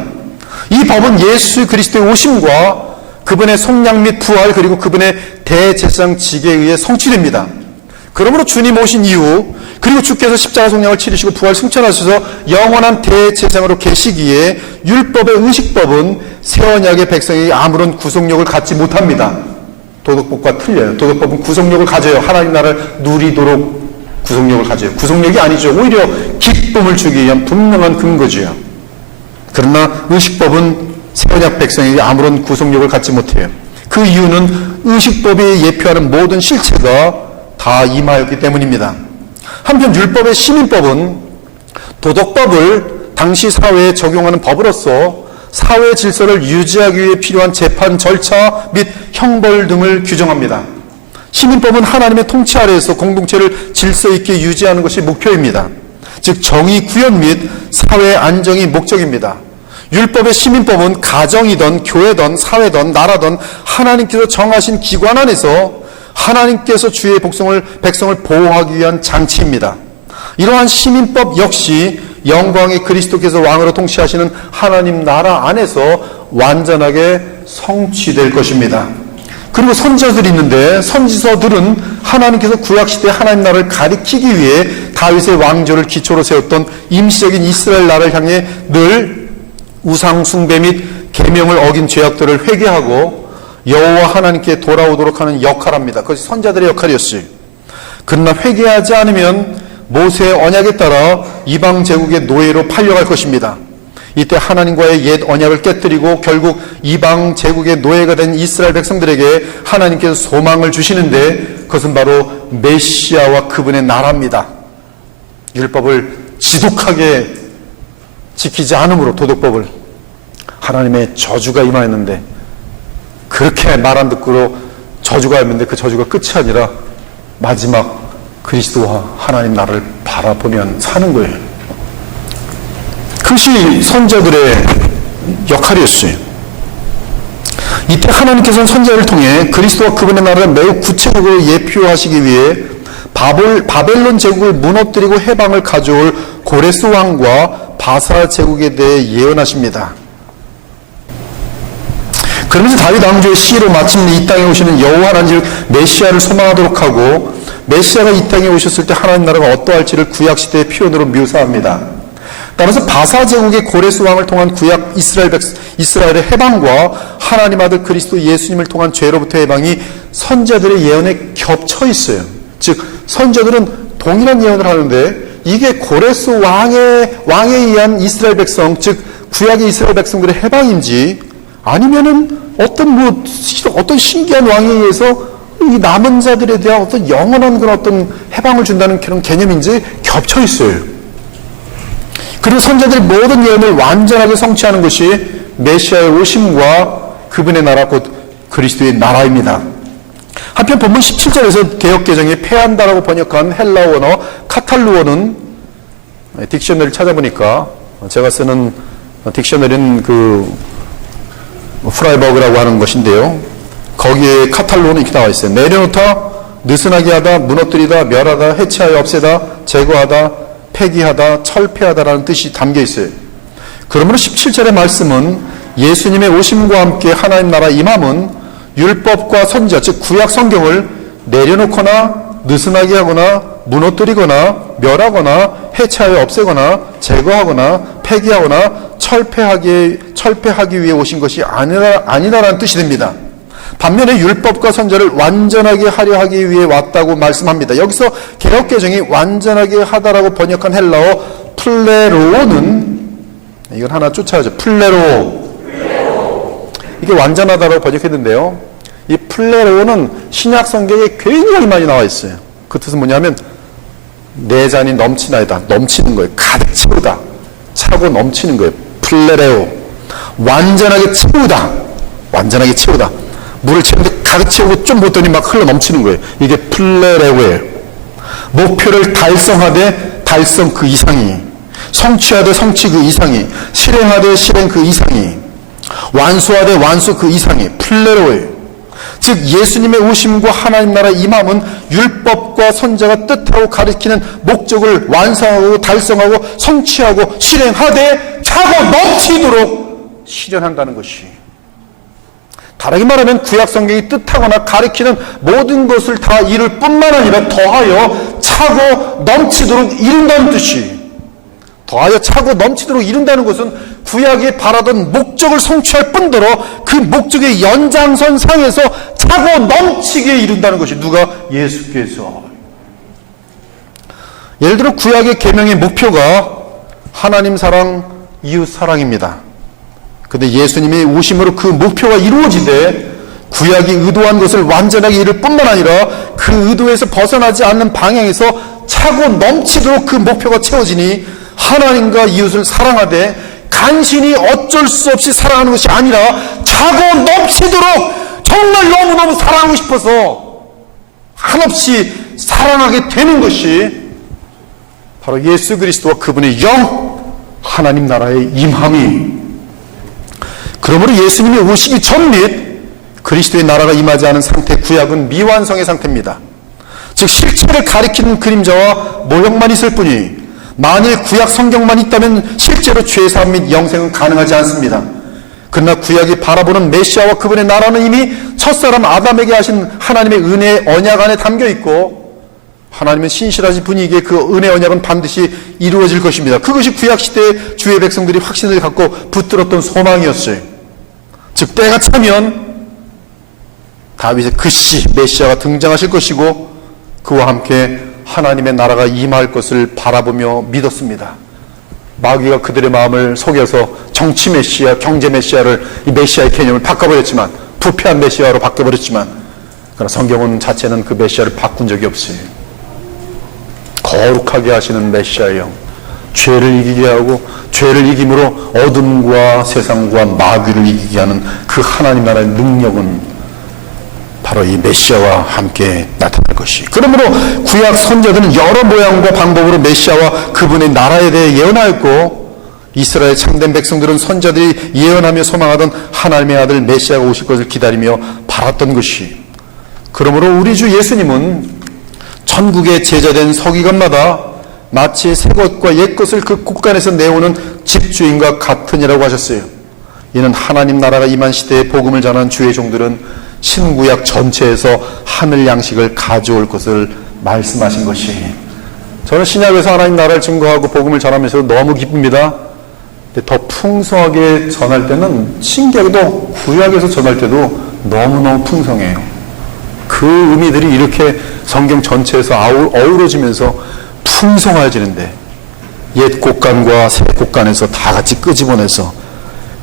이 법은 예수 그리스도의 오심과 그분의 속량 및 부활 그리고 그분의 대제사장직에 의해 성취됩니다. 그러므로 주님 오신 이후 그리고 주께서 십자가 속량을 치르시고 부활 승천하셔서 영원한 대제사장으로 계시기에 율법의 의식법은 새 언약의 백성이 아무런 구속력을 갖지 못합니다. 도덕법과 틀려요. 도덕법은 구속력을 가져요. 하나님 나라를 누리도록 구속력을 가져요. 구속력이 아니죠. 오히려 기쁨을 주기 위한 분명한 근거지요. 그러나 의식법은 새언약 백성에게 아무런 구속력을 갖지 못해요. 그 이유는 의식법이 예표하는 모든 실체가 다 임하였기 때문입니다. 한편 율법의 시민법은 도덕법을 당시 사회에 적용하는 법으로서 사회 질서를 유지하기 위해 필요한 재판 절차 및 형벌 등을 규정합니다. 시민법은 하나님의 통치 아래에서 공동체를 질서 있게 유지하는 것이 목표입니다. 즉 정의 구현 및 사회 안정이 목적입니다. 율법의 시민법은 가정이든 교회든 사회든 나라든 하나님께서 정하신 기관 안에서 하나님께서 주의 백성을 보호하기 위한 장치입니다. 이러한 시민법 역시 영광의 그리스도께서 왕으로 통치하시는 하나님 나라 안에서 완전하게 성취될 것입니다. 그리고 선지자들이 있는데 선지서들은 하나님께서 구약시대 하나님 나라를 가리키기 위해 다윗의 왕조를 기초로 세웠던 임시적인 이스라엘 나라를 향해 늘 우상 숭배 및 계명을 어긴 죄악들을 회개하고 여호와 하나님께 돌아오도록 하는 역할합니다. 그것이 선지자들의 역할이었어요. 그러나 회개하지 않으면 모세의 언약에 따라 이방 제국의 노예로 팔려갈 것입니다. 이때 하나님과의 옛 언약을 깨뜨리고 결국 이방 제국의 노예가 된 이스라엘 백성들에게 하나님께서 소망을 주시는데 그것은 바로 메시아와 그분의 나라입니다. 율법을 지독하게 지키지 않음으로 도덕법을 하나님의 저주가 임하였는데 그렇게 말 안 듣고로 저주가 있는데 그 저주가 끝이 아니라 마지막 그리스도와 하나님 나라를 바라보면 사는 거예요. 그것이 선지자들의 역할이었어요. 이때 하나님께서는 선지자를 통해 그리스도와 그분의 나라를 매우 구체적으로 예표하시기 위해 바벨론 제국을 무너뜨리고 해방을 가져올 고레스 왕과 바사 제국에 대해 예언하십니다. 그러면서 다윗 왕조의 시로 마침내 이 땅에 오시는 여호와 하나님 메시아를 소망하도록 하고 메시아가 이 땅에 오셨을 때 하나님 나라가 어떠할지를 구약시대의 표현으로 묘사합니다. 따라서 바사 제국의 고레스 왕을 통한 구약 이스라엘의 해방과 하나님 아들 그리스도 예수님을 통한 죄로부터 해방이 선지자들의 예언에 겹쳐 있어요. 즉 선지자들은 동일한 예언을 하는데 이게 고레스 왕에 의한 이스라엘 백성, 즉 구약의 이스라엘 백성들의 해방인지 아니면은 어떤 신기한 왕에 의해서 이 남은 자들에 대한 어떤 영원한 그런 어떤 해방을 준다는 그런 개념인지 겹쳐 있어요. 그리고 선지자들의 모든 예언을 완전하게 성취하는 것이 메시아의 오심과 그분의 나라 곧 그리스도의 나라입니다. 한편 본문 17절에서 개역개정이 패한다라고 번역한 헬라어 원어 카탈루어는 딕셔너리를 찾아보니까 제가 쓰는 딕셔너리는 프라이버그라고 하는 것인데요. 거기에 카탈로는 이렇게 나와 있어요. 내려놓다, 느슨하게 하다, 무너뜨리다, 멸하다, 해체하여 없애다, 제거하다, 폐기하다, 철폐하다라는 뜻이 담겨 있어요. 그러므로 17절의 말씀은 예수님의 오심과 함께 하나님 나라 임함은 율법과 선지자, 즉 구약 성경을 내려놓거나 느슨하게 하거나 무너뜨리거나 멸하거나 해체하여 없애거나 제거하거나 폐기하거나 철폐하기 위해 오신 것이 아니라라는 뜻이 됩니다. 반면에 율법과 선지자를 완전하게 하려 하기 위해 왔다고 말씀합니다. 여기서 개역개정이 완전하게 하다라고 번역한 헬라어 플레로는 이건 하나 쫓아야죠. 플레로. 이게 완전하다라고 번역했는데요. 이 플레로는 신약 성경에 굉장히 많이 나와 있어요. 그 뜻은 뭐냐면 내 잔이 넘치나이다. 넘치는 거예요. 가득 채우다. 차고 넘치는 거예요. 플레레오. 완전하게 채우다. 완전하게 채우다. 물을 채우는데 가득 채우고 좀 붓더니 막 흘러 넘치는 거예요. 이게 플레레오예요. 목표를 달성하되 달성 그 이상이, 성취하되 성취 그 이상이, 실행하되 실행 그 이상이, 완수하되 완수 그 이상이 플레레오예요. 즉 예수님의 오심과 하나님 나라 임함은 율법과 선지자가 뜻하고 가리키는 목적을 완성하고 달성하고 성취하고 실행하되 차고 넘치도록 실현한다는 것이, 다르게 말하면 구약 성경이 뜻하거나 가리키는 모든 것을 다 이룰 뿐만 아니라 더하여 차고 넘치도록 이룬다는 뜻이, 더하여 차고 넘치도록 이룬다는 것은 구약이 바라던 목적을 성취할 뿐더러 그 목적의 연장선 상에서 차고 넘치게 이룬다는 것이 누가? 예수께서. 예를 들어 구약의 계명의 목표가 하나님 사랑, 이웃 사랑입니다. 근데 예수님의 오심으로 그 목표가 이루어지되 구약이 의도한 것을 완전하게 이룰 뿐만 아니라 그 의도에서 벗어나지 않는 방향에서 차고 넘치도록 그 목표가 채워지니 하나님과 이웃을 사랑하되 간신히 어쩔 수 없이 사랑하는 것이 아니라 차고 넘치도록 정말 너무너무 사랑하고 싶어서 한없이 사랑하게 되는 것이 바로 예수 그리스도와 그분의 영, 하나님 나라의 임함이. 그러므로 예수님이 오시기 전 및 그리스도의 나라가 임하지 않은 상태, 구약은 미완성의 상태입니다. 즉 실체를 가리키는 그림자와 모형만 있을 뿐이 만일 구약 성경만 있다면 실제로 죄사함 및 영생은 가능하지 않습니다. 그러나 구약이 바라보는 메시아와 그분의 나라는 이미 첫사람 아담에게 하신 하나님의 은혜의 언약 안에 담겨 있고 하나님은 신실하신 분이기에 그 은혜 언약은 반드시 이루어질 것입니다. 그것이 구약시대의 주의 백성들이 확신을 갖고 붙들었던 소망이었어요. 즉 때가 차면 다윗의 그 시 메시아가 등장하실 것이고 그와 함께 하나님의 나라가 임할 것을 바라보며 믿었습니다. 마귀가 그들의 마음을 속여서 정치 메시아, 경제 메시아를 이 메시아의 개념을 바꿔버렸지만 부패한 메시아로 바꿔버렸지만 그러나 성경은 자체는 그 메시아를 바꾼 적이 없어요. 거룩하게 하시는 메시아여, 죄를 이기게 하고 죄를 이김으로 어둠과 세상과 마귀를 이기게 하는 그 하나님 나라의 능력은 바로 이 메시아와 함께 나타날 것이. 그러므로 구약 선자들은 여러 모양과 방법으로 메시아와 그분의 나라에 대해 예언하였고 이스라엘 참된 백성들은 선자들이 예언하며 소망하던 하나님의 아들 메시아가 오실 것을 기다리며 바랐던 것이. 그러므로 우리 주 예수님은 천국에 제자된 서기관마다 마치 새 것과 옛 것을 그 곳간에서 내오는 집주인과 같으니라고 하셨어요. 이는 하나님 나라가 임한 시대에 복음을 전한 주의 종들은 신구약 전체에서 하늘 양식을 가져올 것을 말씀하신 것이. 저는 신약에서 하나님 나라를 증거하고 복음을 전하면서 너무 기쁩니다. 근데 더 풍성하게 전할 때는 신기하게도 구약에서 전할 때도 너무너무 풍성해요. 그 의미들이 이렇게 성경 전체에서 어우러지면서 풍성해지는데 옛 곳간과 새 곳간에서 다 같이 끄집어내서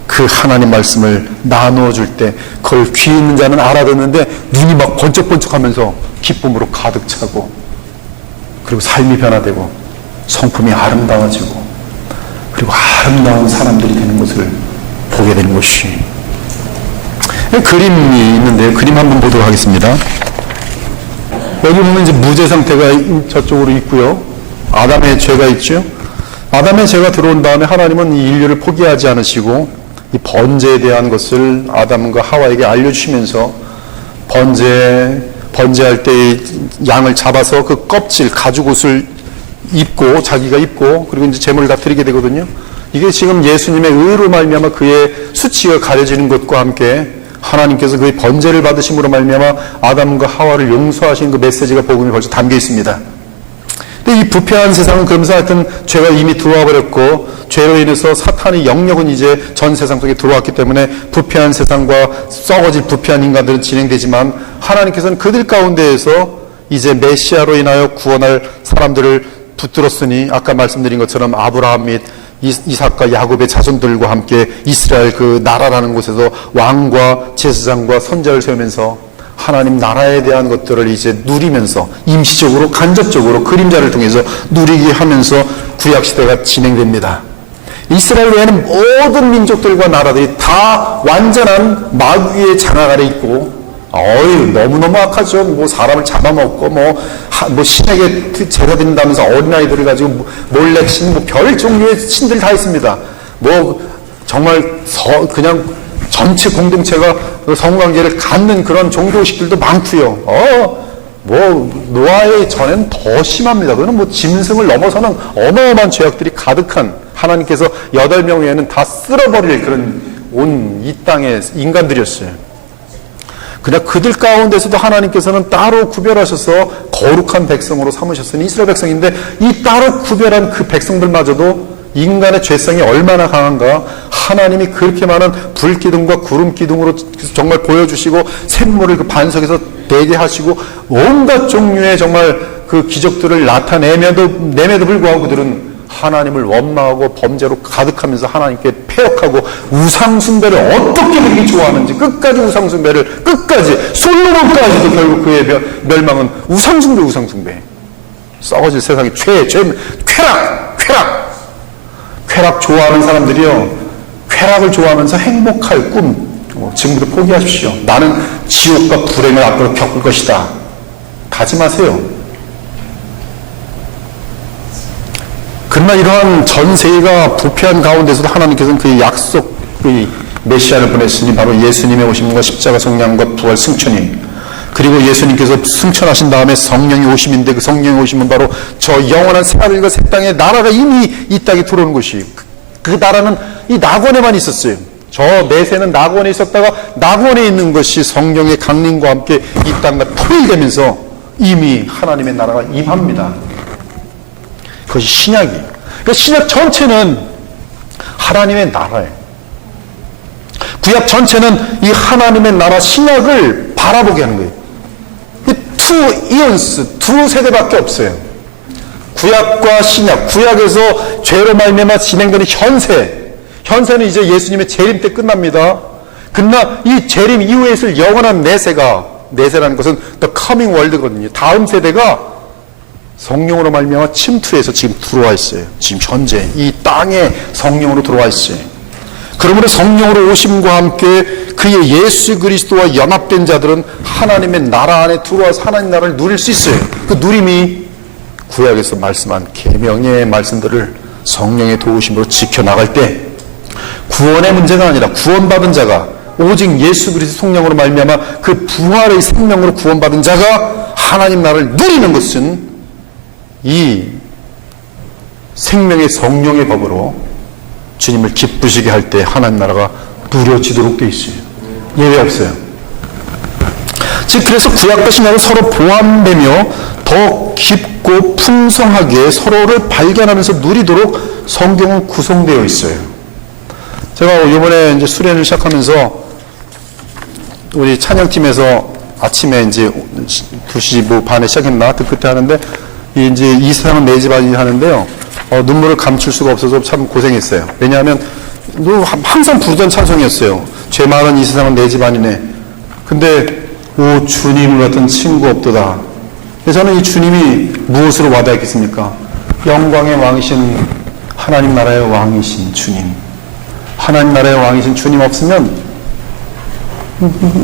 그 하나님 말씀을 나누어 줄 때 그걸 귀 있는 자는 알아듣는데 눈이 막 번쩍번쩍하면서 기쁨으로 가득 차고 그리고 삶이 변화되고 성품이 아름다워지고 그리고 아름다운 사람들이 되는 것을 보게 되는 것이. 그림이 있는데요. 그림 한번 보도록 하겠습니다. 여기 보면 이제 무죄 상태가 저쪽으로 있고요. 아담의 죄가 있죠. 아담의 죄가 들어온 다음에 하나님은 이 인류를 포기하지 않으시고 이 번제에 대한 것을 아담과 하와에게 알려주시면서 번제할 때 양을 잡아서 그 껍질 가죽옷을 입고 자기가 입고 그리고 이제 제물을 다 드리게 되거든요. 이게 지금 예수님의 의로 말미암아 그의 수치가 가려지는 것과 함께 하나님께서 그의 번제를 받으심으로 말미암아 아담과 하와를 용서하신 그 메시지가 복음이 벌써 담겨 있습니다. 근데 이 부패한 세상은 그러면서 하여튼 죄가 이미 들어와 버렸고 죄로 인해서 사탄의 영역은 이제 전 세상 속에 들어왔기 때문에 부패한 세상과 썩어질 부패한 인간들은 진행되지만 하나님께서는 그들 가운데에서 이제 메시아로 인하여 구원할 사람들을 붙들었으니 아까 말씀드린 것처럼 아브라함 및 이삭과 야곱의 자손들과 함께 이스라엘 그 나라라는 곳에서 왕과 제사장과 선자를 세우면서 하나님 나라에 대한 것들을 이제 누리면서 임시적으로 간접적으로 그림자를 통해서 누리게 하면서 구약시대가 진행됩니다. 이스라엘 외에는 모든 민족들과 나라들이 다 완전한 마귀의 장악 아래 있고 너무너무 악하죠. 뭐 사람을 잡아먹고 뭐 신에게 제사 드린다면서 어린아이들을 가지고 몰렉신 뭐 별 종류의 신들 다 있습니다. 뭐 정말 그냥 전체 공동체가 성관계를 갖는 그런 종교식들도 많고요. 뭐 노아의 전에는 더 심합니다. 그거는 뭐 짐승을 넘어서는 어마어마한 죄악들이 가득한 하나님께서 8명 외에는 다 쓸어버릴 그런 온 이 땅의 인간들이었어요. 그냥 그들 가운데서도 하나님께서는 따로 구별하셔서 거룩한 백성으로 삼으셨으니 이스라엘 백성인데 이 따로 구별한 그 백성들마저도 인간의 죄성이 얼마나 강한가. 하나님이 그렇게 많은 불기둥과 구름기둥으로 정말 보여주시고 샘물을 그 반석에서 되게 하시고 온갖 종류의 정말 그 기적들을 나타내면도 불구하고 그들은 하나님을 원망하고 범죄로 가득하면서 하나님께 패역하고 우상숭배를 어떻게 그렇게 좋아하는지 끝까지 우상숭배를 끝까지 솔로몬까지도 결국 그의 멸망은 우상숭배. 썩어질 세상의 쾌락 좋아하는 사람들이요, 쾌락을 좋아하면서 행복할 꿈 지금부터 포기하십시오. 나는 지옥과 불행을 앞으로 겪을 것이다. 다짐하세요. 그러나 이러한 전 세계가 부패한 가운데서도 하나님께서는 그 약속, 그 메시아를 보냈으니 바로 예수님의 오심과 십자가 성량과 부활 승천임, 그리고 예수님께서 승천하신 다음에 성령이 오심인데 그 성령이 오심은 바로 저 영원한 새하늘과 새 땅의 나라가 이미 이 땅에 들어오는 것이, 그 나라는 이 낙원에만 있었어요. 저 내세는 낙원에 있었다가 낙원에 있는 것이 성령의 강림과 함께 이 땅과 통일되면서 이미 하나님의 나라가 임합니다. 그것이 신약이에요. 그러니까 신약 전체는 하나님의 나라예요. 구약 전체는 이 하나님의 나라 신약을 바라보게 하는 거예요. 투 이언스, 두 세대밖에 없어요. 구약과 신약, 구약에서 죄로 말미암아 진행되는 현세는 이제 예수님의 재림 때 끝납니다. 그러나 이 재림 이후에 있을 영원한 내세라는 것은 The Coming World거든요. 다음 세대가 성령으로 말미암아 침투해서 지금 들어와 있어요. 지금 현재 이 땅에 성령으로 들어와 있어요. 그러므로 성령으로 오심과 함께 그의 예수 그리스도와 연합된 자들은 하나님의 나라 안에 들어와서 하나님 나라를 누릴 수 있어요. 그 누림이 구약에서 말씀한 계명의 말씀들을 성령의 도우심으로 지켜나갈 때 구원의 문제가 아니라 구원받은 자가 오직 예수 그리스도 성령으로 말미암아 그 부활의 생명으로 구원받은 자가 하나님 나라를 누리는 것은 이 생명의 성령의 법으로 주님을 기쁘시게 할 때 하나님 나라가 누려지도록 되어 있어요. 예외 없어요. 즉 그래서 구약과 신약은 서로 보완되며 더 깊고 풍성하게 서로를 발견하면서 누리도록 성경은 구성되어 있어요. 제가 이번에 이제 수련을 시작하면서 우리 찬양팀에서 아침에 이제 2시 뭐 반에 시작했나 그때 하는데 이제 이 세상은 내 집 아니 하는데요. 눈물을 감출 수가 없어서 참 고생했어요. 왜냐하면 항상 부르던 찬송이었어요. 죄 많은 이 세상은 내 집 아니네. 근데 오 주님을 같은 친구 없도다. 저는 이 주님이 무엇으로 와닿았겠습니까? 영광의 왕이신 하나님 나라의 왕이신 주님. 하나님 나라의 왕이신 주님 없으면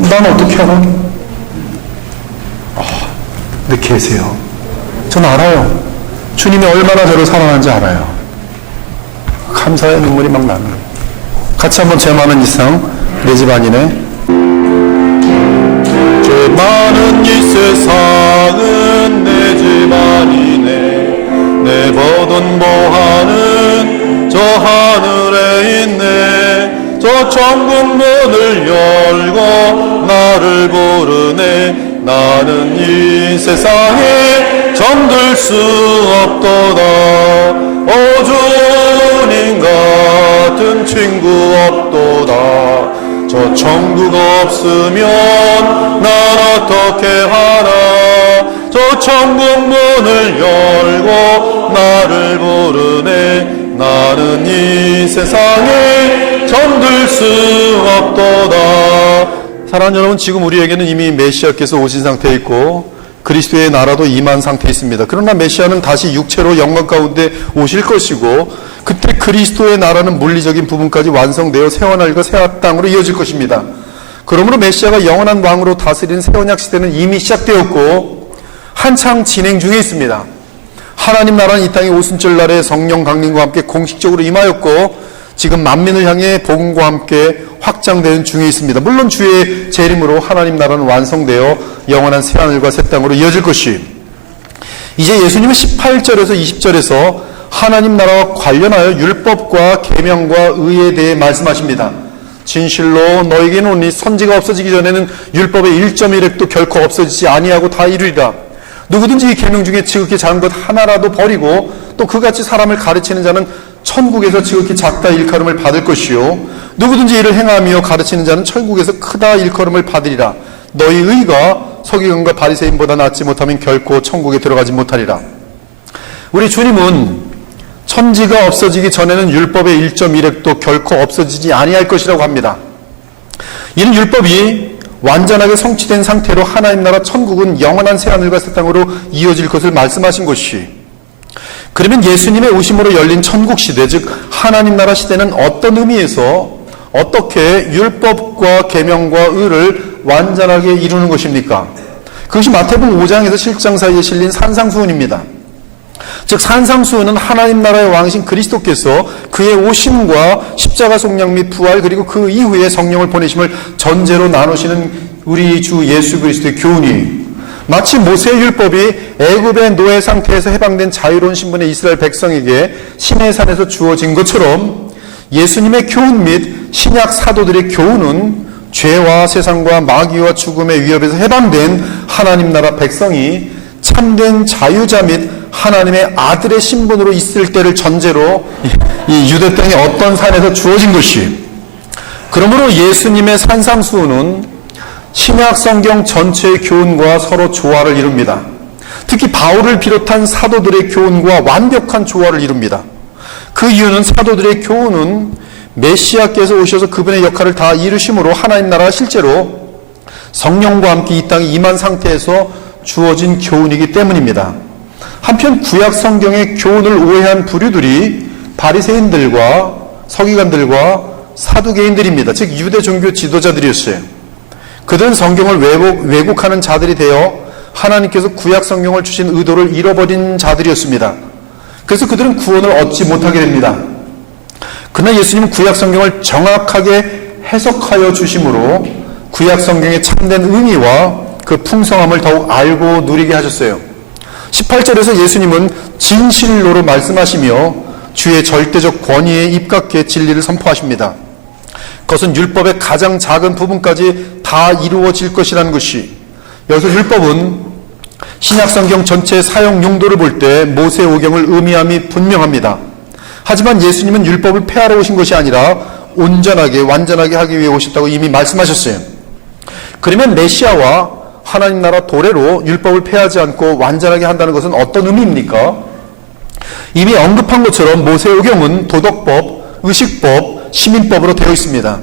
난 어떻게 알아? 근데 계세요. 저는 알아요. 주님이 얼마나 저를 사랑하는지 알아요. 감사의 눈물이 막 나는 거예요. 같이 한번 죄 많은 이 세상 내 집 아니네. 죄 많은 이 세상은 내 집 아니네. 내 버든 보하는 저 하늘에 있네. 저 천국 문을 열고 나를 부르네. 나는 이 세상에 정들 수 없도다. 오 주님 같은 친구 없도다. 저 천국 없으면 난 어떻게 하나. 저 천국 문을 열고 나를 부르네. 나는 이 세상에 정들 수 없도다. 사랑하는 여러분, 지금 우리에게는 이미 메시아께서 오신 상태에 있고 그리스도의 나라도 임한 상태에 있습니다. 그러나 메시아는 다시 육체로 영광 가운데 오실 것이고 그때 그리스도의 나라는 물리적인 부분까지 완성되어 새하늘과 새 땅으로 이어질 것입니다. 그러므로 메시아가 영원한 왕으로 다스리는 새 언약 시대는 이미 시작되었고 한창 진행 중에 있습니다. 하나님 나라는 이 땅의 오순절 날에 성령 강림과 함께 공식적으로 임하였고 지금 만민을 향해 복음과 함께 확장되는 중에 있습니다. 물론 주의 재림으로 하나님 나라는 완성되어 영원한 새하늘과 새 땅으로 이어질 것이, 이제 예수님은 18절에서 20절에서 하나님 나라와 관련하여 율법과 계명과 의에 대해 말씀하십니다. 진실로 너에게는 오니 선지가 없어지기 전에는 율법의 1.1획도 결코 없어지지 아니하고 다 이루리라. 누구든지 이 계명 중에 지극히 작은 것 하나라도 버리고 또 그같이 사람을 가르치는 자는 천국에서 지극히 작다 일컬음을 받을 것이요 누구든지 이를 행하며 가르치는 자는 천국에서 크다 일컬음을 받으리라. 너희 의가 서기관과 바리새인보다 낫지 못하면 결코 천국에 들어가지 못하리라. 우리 주님은 천지가 없어지기 전에는 율법의 1.1획도 결코 없어지지 아니할 것이라고 합니다. 이는 율법이 완전하게 성취된 상태로 하나님 나라 천국은 영원한 새하늘과 새 땅으로 이어질 것을 말씀하신 것이, 그러면 예수님의 오심으로 열린 천국 시대, 즉 하나님 나라 시대는 어떤 의미에서 어떻게 율법과 계명과 의를 완전하게 이루는 것입니까? 그것이 마태복음 5장에서 7장 사이에 실린 산상수훈입니다. 즉 산상수훈은 하나님 나라의 왕이신 그리스도께서 그의 오심과 십자가 속량 및 부활 그리고 그 이후에 성령을 보내심을 전제로 나누시는 우리 주 예수 그리스도의 교훈이, 마치 모세의 율법이 애굽의 노예 상태에서 해방된 자유로운 신분의 이스라엘 백성에게 시내산에서 주어진 것처럼 예수님의 교훈 및 신약 사도들의 교훈은 죄와 세상과 마귀와 죽음의 위협에서 해방된 하나님 나라 백성이 참된 자유자 및 하나님의 아들의 신분으로 있을 때를 전제로 이 유대 땅의 어떤 산에서 주어진 것이, 그러므로 예수님의 산상수훈은 신약 성경 전체의 교훈과 서로 조화를 이룹니다. 특히 바울을 비롯한 사도들의 교훈과 완벽한 조화를 이룹니다. 그 이유는 사도들의 교훈은 메시아께서 오셔서 그분의 역할을 다 이루심으로 하나님 나라가 실제로 성령과 함께 이 땅에 임한 상태에서 주어진 교훈이기 때문입니다. 한편 구약 성경의 교훈을 오해한 부류들이 바리새인들과 서기관들과 사두개인들입니다. 즉 유대 종교 지도자들이었어요. 그들은 성경을 왜곡하는 자들이 되어 하나님께서 구약 성경을 주신 의도를 잃어버린 자들이었습니다. 그래서 그들은 구원을 얻지 못하게 됩니다. 그러나 예수님은 구약 성경을 정확하게 해석하여 주심으로 구약 성경의 참된 의미와 그 풍성함을 더욱 알고 누리게 하셨어요. 18절에서 예수님은 진실로로 말씀하시며 주의 절대적 권위에 입각해 진리를 선포하십니다. 그것은 율법의 가장 작은 부분까지 다 이루어질 것이라는 것이, 여기서 율법은 신약성경 전체의 사용 용도를 볼 때 모세오경을 의미함이 분명합니다. 하지만 예수님은 율법을 폐하러 오신 것이 아니라 온전하게 완전하게 하기 위해 오셨다고 이미 말씀하셨어요. 그러면 메시아와 하나님 나라 도래로 율법을 폐하지 않고 완전하게 한다는 것은 어떤 의미입니까? 이미 언급한 것처럼 모세오경은 도덕법, 의식법, 시민법으로 되어 있습니다.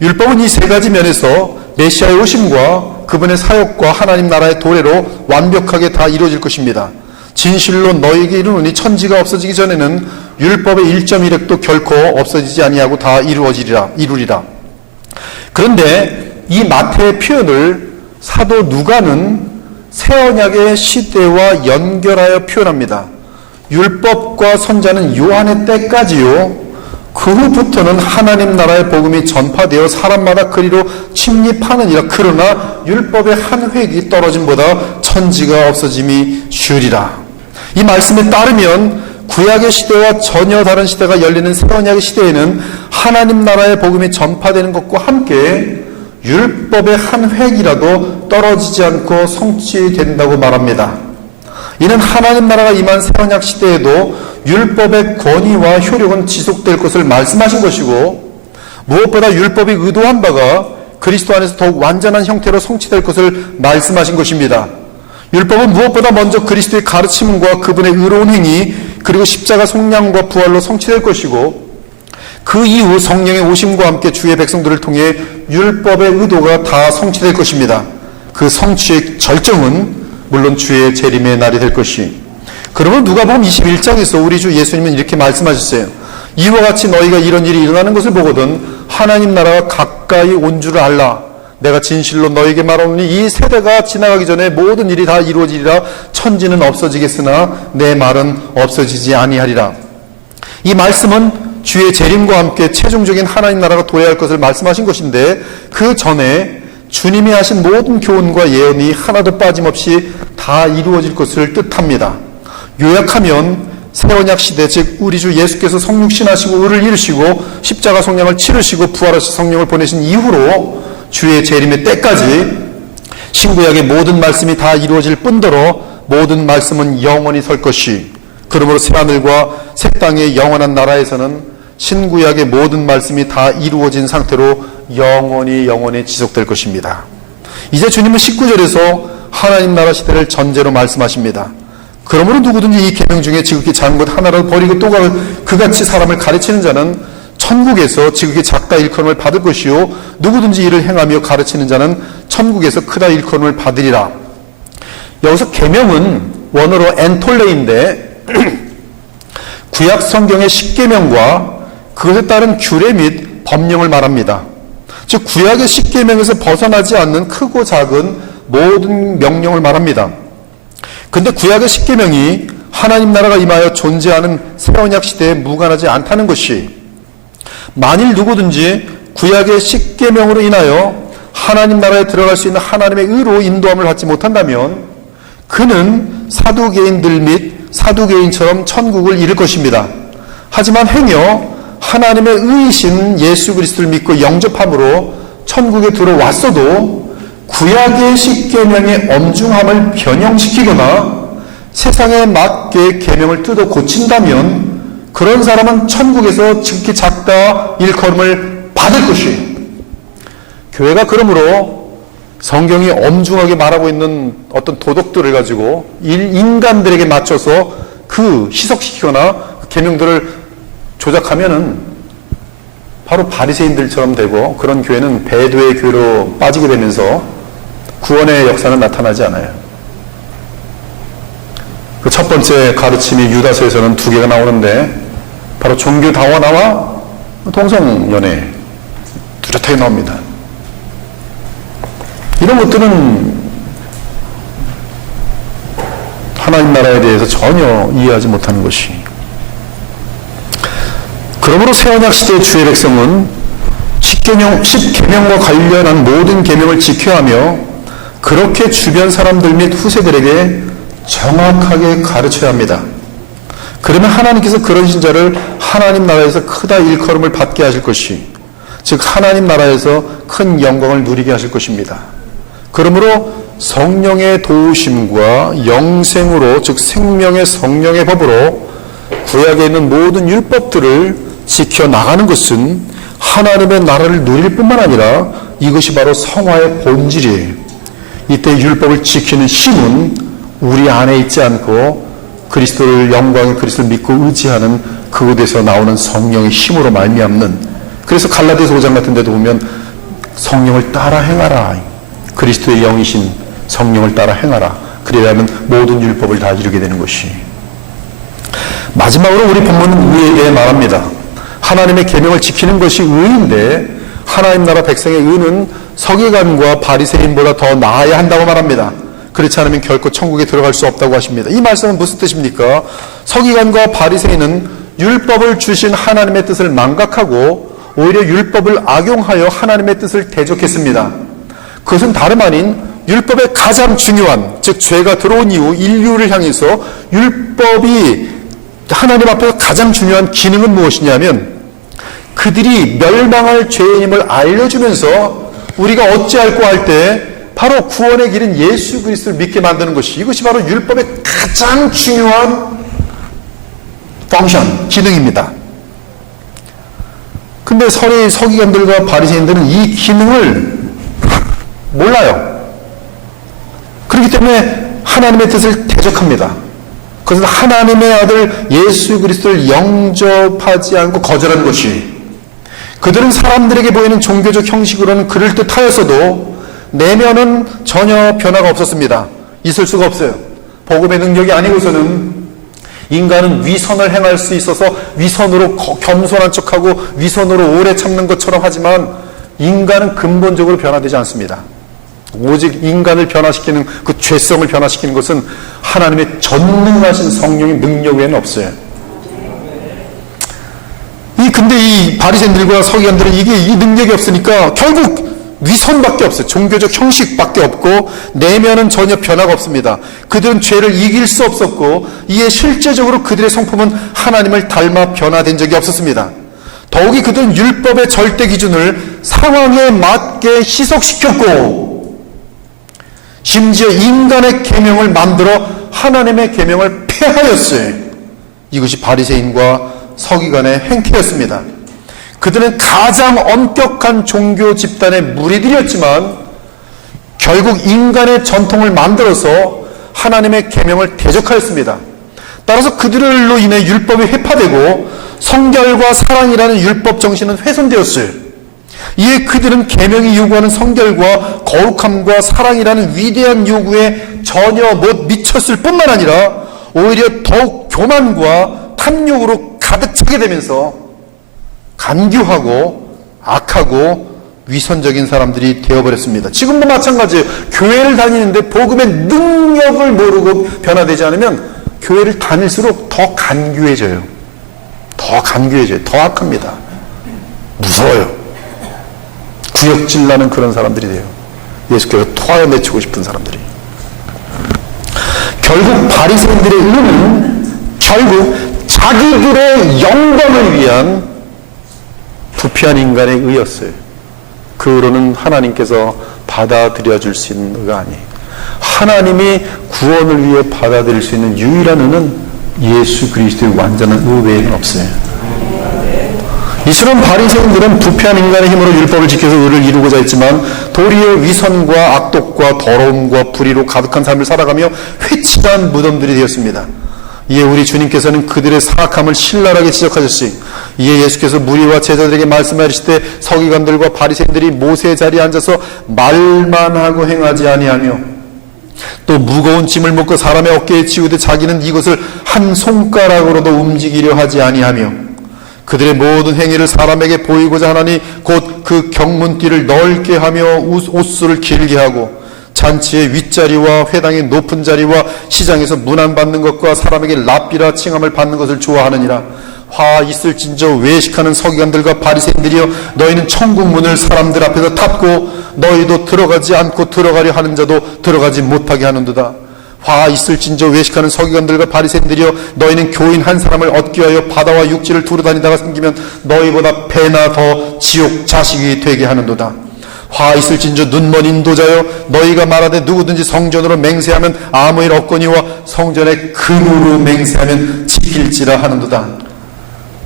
율법은 이 세 가지 면에서 메시아의 오심과 그분의 사역과 하나님 나라의 도래로 완벽하게 다 이루어질 것입니다. 진실로 너희에게 이르노니 천지가 없어지기 전에는 율법의 1.1획도 결코 없어지지 아니하고 다 이루리라. 그런데 이 마태의 표현을 사도 누가는 새 언약의 시대와 연결하여 표현합니다. 율법과 선자는 요한의 때까지요, 그 후부터는 하나님 나라의 복음이 전파되어 사람마다 그리로 침입하느니라. 그러나 율법의 한 획이 떨어짐보다 천지가 없어짐이 쉬우리라. 이 말씀에 따르면 구약의 시대와 전혀 다른 시대가 열리는 새 언약의 시대에는 하나님 나라의 복음이 전파되는 것과 함께 율법의 한 획이라도 떨어지지 않고 성취된다고 말합니다. 이는 하나님 나라가 임한 새 언약 시대에도 율법의 권위와 효력은 지속될 것을 말씀하신 것이고, 무엇보다 율법이 의도한 바가 그리스도 안에서 더욱 완전한 형태로 성취될 것을 말씀하신 것입니다. 율법은 무엇보다 먼저 그리스도의 가르침과 그분의 의로운 행위 그리고 십자가 속량과 부활로 성취될 것이고, 그 이후 성령의 오심과 함께 주의 백성들을 통해 율법의 의도가 다 성취될 것입니다. 그 성취의 절정은 물론 주의 재림의 날이 될 것이. 그러면 누가복음 21장에서 우리 주 예수님은 이렇게 말씀하셨어요. 이와 같이 너희가 이런 일이 일어나는 것을 보거든 하나님 나라가 가까이 온 줄을 알라. 내가 진실로 너희에게 말하노니 이 세대가 지나가기 전에 모든 일이 다 이루어지리라. 천지는 없어지겠으나 내 말은 없어지지 아니하리라. 이 말씀은 주의 재림과 함께 최종적인 하나님 나라가 도래할 것을 말씀하신 것인데, 그 전에 주님이 하신 모든 교훈과 예언이 하나도 빠짐없이 다 이루어질 것을 뜻합니다. 요약하면 새 언약 시대, 즉 우리 주 예수께서 성육신하시고 의를 이루시고 십자가 속량을 치르시고 부활하신 성령을 보내신 이후로 주의 재림의 때까지 신구약의 모든 말씀이 다 이루어질 뿐더러 모든 말씀은 영원히 설 것이, 그러므로 새하늘과 새 땅의 영원한 나라에서는 신구약의 모든 말씀이 다 이루어진 상태로 영원히 지속될 것입니다. 이제 주님은 19절에서 하나님 나라 시대를 전제로 말씀하십니다. 그러므로 누구든지 이 계명 중에 지극히 작은 것 하나를 버리고 또 그같이 사람을 가르치는 자는 천국에서 지극히 작다 일컬음을 받을 것이요 누구든지 이를 행하며 가르치는 자는 천국에서 크다 일컬음을 받으리라. 여기서 계명은 원어로 엔톨레인데 구약 성경의 십계명과 그것에 따른 규례 및 법령을 말합니다. 즉 구약의 십계명에서 벗어나지 않는 크고 작은 모든 명령을 말합니다. 근데 구약의 십계명이 하나님 나라가 임하여 존재하는 새 언약 시대에 무관하지 않다는 것이, 만일 누구든지 구약의 십계명으로 인하여 하나님 나라에 들어갈 수 있는 하나님의 의로 인도함을 받지 못한다면 그는 사두개인들 및 사두개인처럼 천국을 잃을 것입니다. 하지만 행여 하나님의 의이신 예수 그리스도를 믿고 영접함으로 천국에 들어왔어도 구약의 십계명의 엄중함을 변형시키거나 세상에 맞게 계명을 뜯어 고친다면 그런 사람은 천국에서 지극히 작다 일컬음을 받을 것이, 교회가 그러므로 성경이 엄중하게 말하고 있는 어떤 도덕들을 가지고 인간들에게 맞춰서 그 희석시키거나 계명들을 조작하면은 바로 바리새인들처럼 되고, 그런 교회는 배도의 교회로 빠지게 되면서 구원의 역사는 나타나지 않아요. 그 첫 번째 가르침이 유다서에서는 두 개가 나오는데 바로 종교 다원화와 동성연애 뚜렷하게 나옵니다. 이런 것들은 하나님 나라에 대해서 전혀 이해하지 못하는 것이, 그러므로 새언약 시대의 주의 백성은 십계명과 관련한 모든 계명을 지켜야 하며 그렇게 주변 사람들 및 후세들에게 정확하게 가르쳐야 합니다. 그러면 하나님께서 그런 신자를 하나님 나라에서 크다 일컬음을 받게 하실 것이, 즉 하나님 나라에서 큰 영광을 누리게 하실 것입니다. 그러므로 성령의 도우심과 영생으로, 즉 생명의 성령의 법으로 구약에 있는 모든 율법들을 지켜나가는 것은 하나님의 나라를 누릴 뿐만 아니라 이것이 바로 성화의 본질이에요. 이때 율법을 지키는 힘은 우리 안에 있지 않고 그리스도를, 영광의 그리스도를 믿고 의지하는 그곳에서 나오는 성령의 힘으로 말미암는, 그래서 갈라디아서 5장 같은 데도 보면 성령을 따라 행하라, 그리스도의 영이신 성령을 따라 행하라, 그래야만 모든 율법을 다 이루게 되는 것이. 마지막으로 우리 본문은 의에 대해 말합니다. 하나님의 계명을 지키는 것이 의인데 하나님 나라 백성의 의는 서기관과 바리새인보다 더 나아야 한다고 말합니다. 그렇지 않으면 결코 천국에 들어갈 수 없다고 하십니다. 이 말씀은 무슨 뜻입니까? 서기관과 바리새인은 율법을 주신 하나님의 뜻을 망각하고 오히려 율법을 악용하여 하나님의 뜻을 대적했습니다. 그것은 다름 아닌 율법의 가장 중요한, 즉 죄가 들어온 이후 인류를 향해서 율법이 하나님 앞에서 가장 중요한 기능은 무엇이냐면 그들이 멸망할 죄인임을 알려주면서 우리가 어찌할꼬 할 때 바로 구원의 길인 예수 그리스도를 믿게 만드는 것이, 이것이 바로 율법의 가장 중요한 펑션, 기능입니다. 근데 서기관들과 바리새인들은 이 기능을 몰라요. 그렇기 때문에 하나님의 뜻을 대적합니다. 그것은 하나님의 아들 예수 그리스도를 영접하지 않고 거절한 것이, 그들은 사람들에게 보이는 종교적 형식으로는 그럴듯하였어도 내면은 전혀 변화가 없었습니다. 있을 수가 없어요. 복음의 능력이 아니고서는 인간은 위선을 행할 수 있어서 위선으로 겸손한 척하고 위선으로 오래 참는 것처럼 하지만 인간은 근본적으로 변화되지 않습니다. 오직 인간을 변화시키는, 그 죄성을 변화시키는 것은 하나님의 전능하신 성령의 능력 외에는 없어요. 근데 이 바리새인들과 서기관들은 이 능력이 없으니까 결국 위선밖에 없어요. 종교적 형식밖에 없고 내면은 전혀 변화가 없습니다. 그들은 죄를 이길 수 없었고 이에 실제적으로 그들의 성품은 하나님을 닮아 변화된 적이 없었습니다. 더욱이 그들은 율법의 절대 기준을 상황에 맞게 희석시켰고 심지어 인간의 계명을 만들어 하나님의 계명을 폐하였어요. 이것이 바리새인과 서기관의 행태였습니다. 그들은 가장 엄격한 종교 집단의 무리들이었지만 결국 인간의 전통을 만들어서 하나님의 계명을 대적하였습니다. 따라서 그들로 인해 율법이 회파되고 성결과 사랑이라는 율법 정신은 훼손되었어요. 이에 그들은 계명이 요구하는 성결과 거룩함과 사랑이라는 위대한 요구에 전혀 못 미쳤을 뿐만 아니라 오히려 더욱 교만과 탐욕으로 가득 차게 되면서 간교하고 악하고 위선적인 사람들이 되어버렸습니다. 지금도 마찬가지예요. 교회를 다니는데 복음의 능력을 모르고 변화되지 않으면 교회를 다닐수록 더 간교해져요. 더 간교해져요. 더 악합니다. 무서워요. 구역질 나는 그런 사람들이 돼요. 예수께서 토하여 내치고 싶은 사람들이. 결국 바리새인들의 의는 결국 자기들의 영광을 위한 부패한 인간의 의였어요. 그 의로는 하나님께서 받아들여 줄 수 있는 의가 아니에요. 하나님이 구원을 위해 받아들일 수 있는 유일한 의는 예수 그리스도의 완전한 의 외에는 없어요. 이스라엘 바리새인들은 부패한 인간의 힘으로 율법을 지켜서 의를 이루고자 했지만 도리어 위선과 악독과 더러움과 불의로 가득한 삶을 살아가며 회칠한 무덤들이 되었습니다. 이에 우리 주님께서는 그들의 사악함을 신랄하게 지적하셨으니 이에 예수께서 무리와 제자들에게 말씀하시되 서기관들과 바리새인들이 모세의 자리에 앉아서 말만 하고 행하지 아니하며 또 무거운 짐을 묶어 사람의 어깨에 지우되 자기는 이것을 한 손가락으로도 움직이려 하지 아니하며 그들의 모든 행위를 사람에게 보이고자 하나니 곧 그 경문띠를 넓게 하며 옷수를 길게 하고 잔치의 윗자리와 회당의 높은 자리와 시장에서 문안받는 것과 사람에게 랍비라 칭함을 받는 것을 좋아하느니라. 화 있을진저 외식하는 서기관들과 바리새인들이여 너희는 천국 문을 사람들 앞에서 닫고 너희도 들어가지 않고 들어가려 하는 자도 들어가지 못하게 하는도다. 화 있을진저 외식하는 서기관들과 바리새인들이여 너희는 교인 한 사람을 얻기 위하여 바다와 육지를 두루다니다가 생기면 너희보다 배나 더 지옥 자식이 되게 하는도다. 화 있을진저 눈먼 인도자여 너희가 말하되 누구든지 성전으로 맹세하면 아무 일 없거니와 성전의 금으로 맹세하면 지킬지라 하는도다.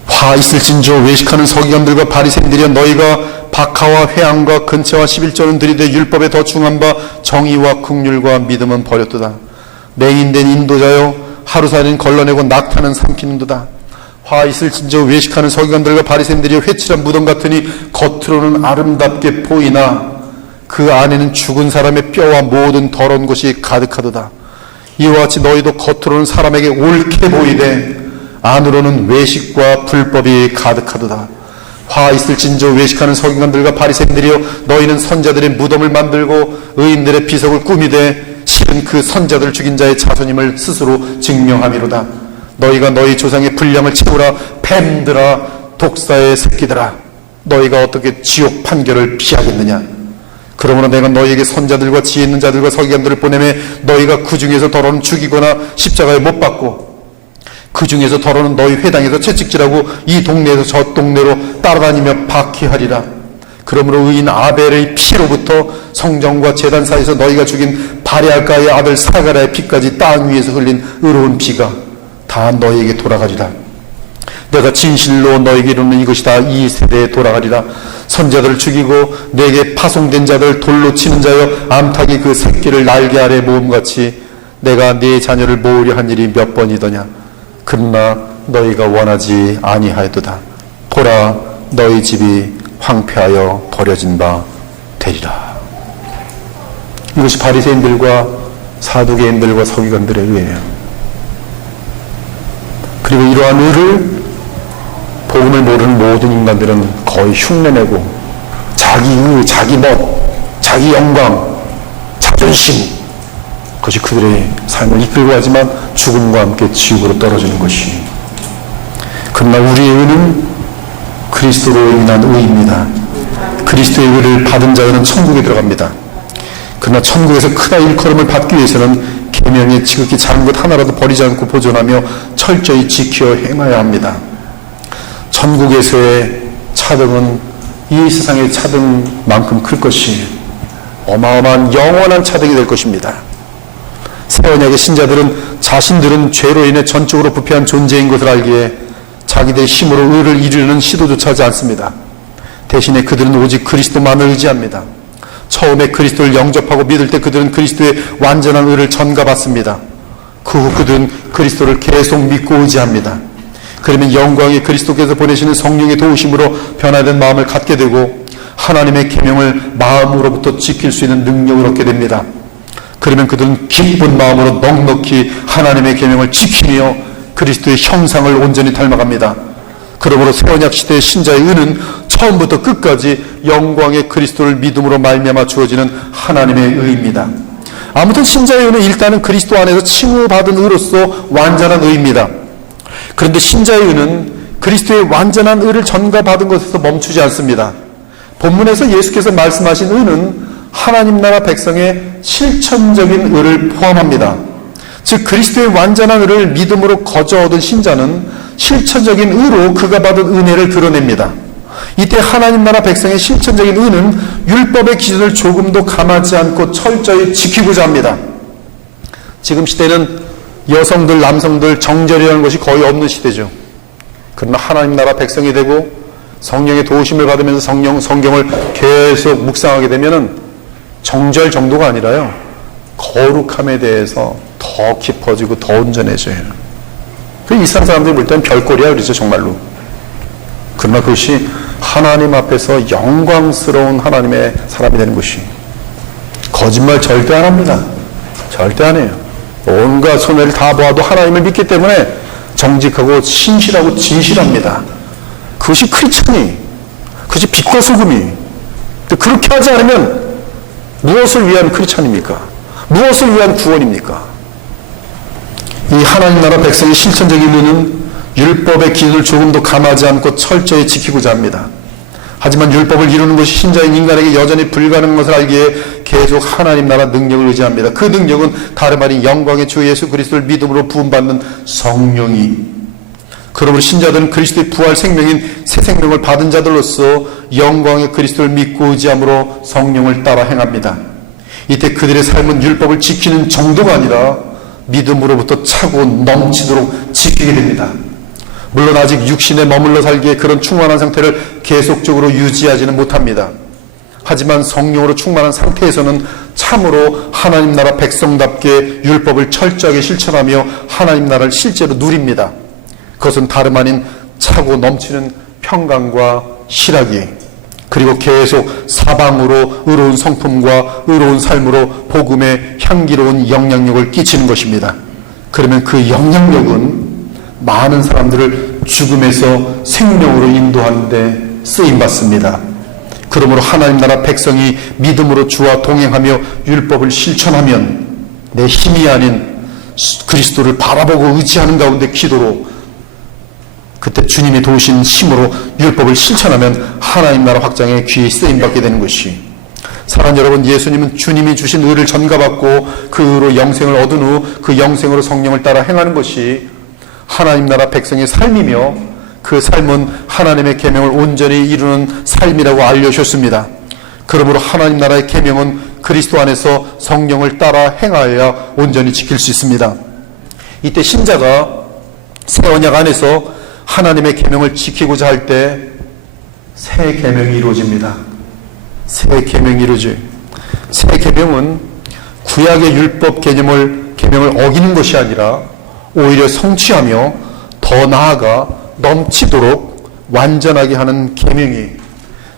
화 있을진저 외식하는 서기관들과 바리새인들이여 너희가 박하와 회양과 근체와 11조는 들이되 율법에 더 중한 바 정의와 긍휼과 믿음은 버렸도다. 맹인된 인도자여 하루살이는 걸러내고 낙타는 삼키는도다. 화 있을진저 외식하는 서기관들과 바리새인들이 회칠한 무덤 같으니 겉으로는 아름답게 보이나 그 안에는 죽은 사람의 뼈와 모든 더러운 것이 가득하도다. 이와 같이 너희도 겉으로는 사람에게 옳게 보이되 안으로는 외식과 불법이 가득하도다. 화 있을진저 외식하는 서기관들과 바리새인들이여 너희는 선자들의 무덤을 만들고 의인들의 비석을 꾸미되 실은 그 선자들 죽인 자의 자손임을 스스로 증명함이로다. 너희가 너희 조상의 분량을 채우라. 뱀들아 독사의 새끼들아 너희가 어떻게 지옥 판결을 피하겠느냐. 그러므로 내가 너희에게 선자들과 지혜 있는 자들과 서기관들을 보내매 너희가 그 중에서 더러는 죽이거나 십자가에 못 박고 그 중에서 더러는 너희 회당에서 채찍질하고 이 동네에서 저 동네로 따라다니며 박해하리라. 그러므로 의인 아벨의 피로부터 성전과 제단 사이에서 너희가 죽인 바리알가의 아들 사가랴의 피까지 땅 위에서 흘린 의로운 피가 다 너희에게 돌아가리라. 내가 진실로 너희에게 이루는 이것이 다 이 세대에 돌아가리라. 선자들을 죽이고 내게 파송된 자들 돌로 치는 자여 암탉이 그 새끼를 날개 아래 모음같이 내가 네 자녀를 모으려 한 일이 몇 번이더냐. 그러나 너희가 원하지 아니하였도다. 보라 너희 집이 황폐하여 버려진 바 되리라. 이것이 바리새인들과 사두개인들과 서기관들의 의예요. 그리고 이러한 의를 복음을 모르는 모든 인간들은 거의 흉내내고 자기 의, 자기 멋, 자기 영광, 자존심 그것이 그들의 삶을 이끌고 가지만 죽음과 함께 지옥으로 떨어지는 것이. 그러나 우리의 의는 그리스도로 인한 의입니다. 그리스도의 의를 받은 자는 천국에 들어갑니다. 그러나 천국에서 크다 일컬음을 받기 위해서는 계명의 지극히 작은 것 하나라도 버리지 않고 보존하며 철저히 지켜 행해야 합니다. 천국에서의 차등은 이 세상의 차등만큼 클 것이 어마어마한 영원한 차등이 될 것입니다. 새 언약의 신자들은 자신들은 죄로 인해 전적으로 부패한 존재인 것을 알기에 자기들의 힘으로 의를 이루려는 시도조차 하지 않습니다. 대신에 그들은 오직 그리스도만을 의지합니다. 처음에 그리스도를 영접하고 믿을 때 그들은 그리스도의 완전한 의를 전가받습니다. 그 후 그들은 그리스도를 계속 믿고 의지합니다. 그러면 영광의 그리스도께서 보내시는 성령의 도우심으로 변화된 마음을 갖게 되고 하나님의 계명을 마음으로부터 지킬 수 있는 능력을 얻게 됩니다. 그러면 그들은 기쁜 마음으로 넉넉히 하나님의 계명을 지키며 그리스도의 형상을 온전히 닮아갑니다. 그러므로 새언약 시대의 신자의 의는 처음부터 끝까지 영광의 그리스도를 믿음으로 말미암아 주어지는 하나님의 의입니다. 아무튼 신자의 의는 일단은 그리스도 안에서 칭호받은 의로서 완전한 의입니다. 그런데 신자의 의는 그리스도의 완전한 의를 전가받은 것에서 멈추지 않습니다. 본문에서 예수께서 말씀하신 의는 하나님 나라 백성의 실천적인 의를 포함합니다. 즉 그리스도의 완전한 의를 믿음으로 거저 얻은 신자는 실천적인 의로 그가 받은 은혜를 드러냅니다. 이때 하나님 나라 백성의 실천적인 의는 율법의 기준을 조금도 감하지 않고 철저히 지키고자 합니다. 지금 시대는 여성들, 남성들 정절이라는 것이 거의 없는 시대죠. 그러나 하나님 나라 백성이 되고 성령의 도우심을 받으면서 성경을 계속 묵상하게 되면은 정절 정도가 아니라요, 거룩함에 대해서 더 깊어지고 더 온전해져요. 그 이스라엘 사람들이 볼 때는 별꼴이야 그러죠, 정말로. 그러나 그것이 하나님 앞에서 영광스러운 하나님의 사람이 되는 것이, 거짓말 절대 안 합니다. 절대 안 해요. 온갖 손해를 다 보아도 하나님을 믿기 때문에 정직하고 신실하고 진실합니다. 그것이 크리스천이, 그것이 빛과 소금이. 그렇게 하지 않으면 무엇을 위한 크리스천입니까? 무엇을 위한 구원입니까? 이 하나님 나라 백성의 실천적인 의는 율법의 기준을 조금도 감하지 않고 철저히 지키고자 합니다. 하지만 율법을 이루는 것이 신자인 인간에게 여전히 불가능한 것을 알기에 계속 하나님 나라 능력을 의지합니다. 그 능력은 다름 아닌 영광의 주 예수 그리스도를 믿음으로 부음받는 성령이. 그러므로 신자들은 그리스도의 부활 생명인 새 생명을 받은 자들로서 영광의 그리스도를 믿고 의지함으로 성령을 따라 행합니다. 이때 그들의 삶은 율법을 지키는 정도가 아니라 믿음으로부터 차고 넘치도록 지키게 됩니다. 물론 아직 육신에 머물러 살기에 그런 충만한 상태를 계속적으로 유지하지는 못합니다. 하지만 성령으로 충만한 상태에서는 참으로 하나님 나라 백성답게 율법을 철저하게 실천하며 하나님 나라를 실제로 누립니다. 그것은 다름 아닌 차고 넘치는 평강과 실하기, 그리고 계속 사방으로 의로운 성품과 의로운 삶으로 복음의 향기로운 영향력을 끼치는 것입니다. 그러면 그 영향력은 많은 사람들을 죽음에서 생명으로 인도하는 데 쓰임받습니다. 그러므로 하나님 나라 백성이 믿음으로 주와 동행하며 율법을 실천하면 내 힘이 아닌 그리스도를 바라보고 의지하는 가운데 기도로, 그때 주님이 도우신 힘으로 율법을 실천하면 하나님 나라 확장에 귀히 쓰임받게 되는 것이, 사랑하는 여러분, 예수님은 주님이 주신 의를 전가받고 그 의로 영생을 얻은 후 그 영생으로 성령을 따라 행하는 것이 하나님 나라 백성의 삶이며, 그 삶은 하나님의 계명을 온전히 이루는 삶이라고 알려주셨습니다. 그러므로 하나님 나라의 계명은 그리스도 안에서 성령을 따라 행하여야 온전히 지킬 수 있습니다. 이때 신자가 새 언약 안에서 하나님의 계명을 지키고자 할 때 새 계명이 이루어집니다. 새 계명이 이루어져요. 새 계명은 구약의 율법 계명을 어기는 것이 아니라 오히려 성취하며 더 나아가 넘치도록 완전하게 하는 계명이,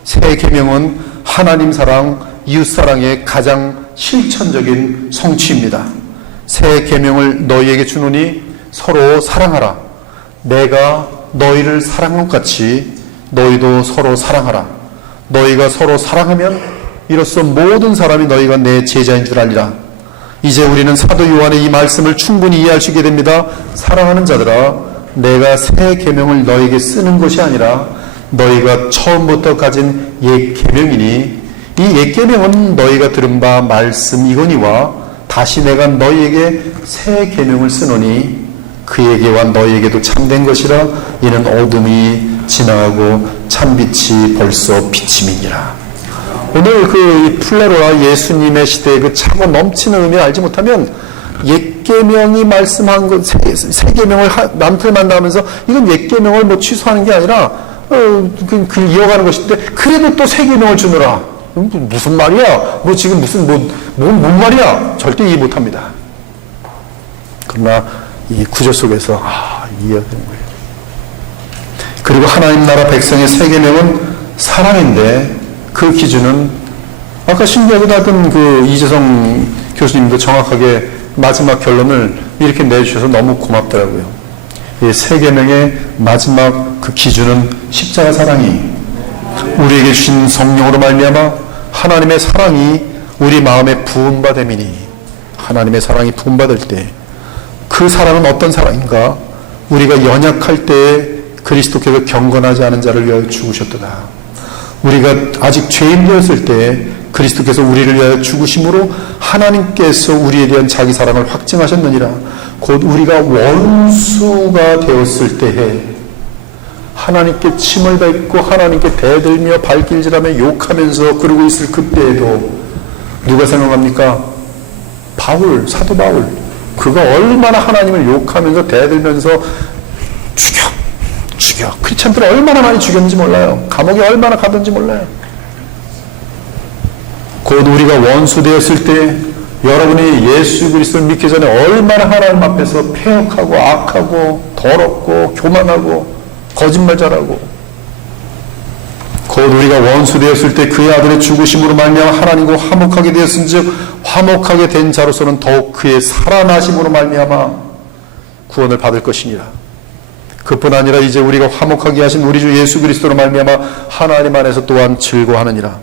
새 계명은 하나님 사랑, 이웃 사랑의 가장 실천적인 성취입니다. 새 계명을 너희에게 주노니 서로 사랑하라. 내가 너희를 사랑한 것 같이 너희도 서로 사랑하라. 너희가 서로 사랑하면 이로써 모든 사람이 너희가 내 제자인 줄 알리라. 이제 우리는 사도 요한의 이 말씀을 충분히 이해할 수 있게 됩니다. 사랑하는 자들아, 내가 새 계명을 너희에게 쓰는 것이 아니라 너희가 처음부터 가진 옛 계명이니 이 옛 계명은 너희가 들은 바 말씀이거니와 다시 내가 너희에게 새 계명을 쓰노니 그에게와 너희에게도 참된 것이라. 이는 어둠이 지나가고 참빛이 벌써 비침이니라. 오늘 그 플레로와 예수님의 시대의 그 차고 넘치는 의미를 알지 못하면 옛 계명이 말씀한 것, 새 계명을 남편을 만나면서 이건 옛 계명을 뭐 취소하는 게 아니라 그 이어가는 것인데 그래도 또 새 계명을 주느라 무슨 말이야? 뭐 지금 무슨 뭔 말이야? 절대 이해 못합니다. 그러나 이 구절 속에서 이해가 되는 거예요. 그리고 하나님 나라 백성의 새 계명은 사랑인데 그 기준은 아까 신기하게 하던 그 이재성 교수님도 정확하게 마지막 결론을 이렇게 내주셔서 너무 고맙더라고요. 이 새 계명의 마지막 그 기준은 십자가 사랑이 우리에게 주신 성령으로 말미암아 하나님의 사랑이 우리 마음에 부음받음이니 하나님의 사랑이 부음받을 때 그 사랑은 어떤 사랑인가? 우리가 연약할 때에 그리스도께서 경건하지 않은 자를 위하여 죽으셨도다. 우리가 아직 죄인 되었을 때에 그리스도께서 우리를 위하여 죽으심으로 하나님께서 우리에 대한 자기 사랑을 확증하셨느니라. 곧 우리가 원수가 되었을 때에 하나님께 침을 뱉고 하나님께 대들며 발길질하며 욕하면서 그러고 있을 그때에도 누가 생각합니까? 사도 바울. 그가 얼마나 하나님을 욕하면서 대들면서 죽여. 크리스찬들을 얼마나 많이 죽였는지 몰라요. 감옥에 얼마나 가든지 몰라요. 곧 우리가 원수 되었을 때 여러분이 예수 그리스도를 믿기 전에 얼마나 하나님 앞에서 패역하고 악하고 더럽고 교만하고 거짓말 잘하고 곧 우리가 원수 되었을 때 그의 아들의 죽으심으로 말미암아 하나님과 화목하게 되었은즉 화목하게 된 자로서는 더욱 그의 살아나심으로 말미암아 구원을 받을 것이니라. 그뿐 아니라 이제 우리가 화목하게 하신 우리 주 예수 그리스도로 말미암아 하나님 안에서 또한 즐거워하느니라.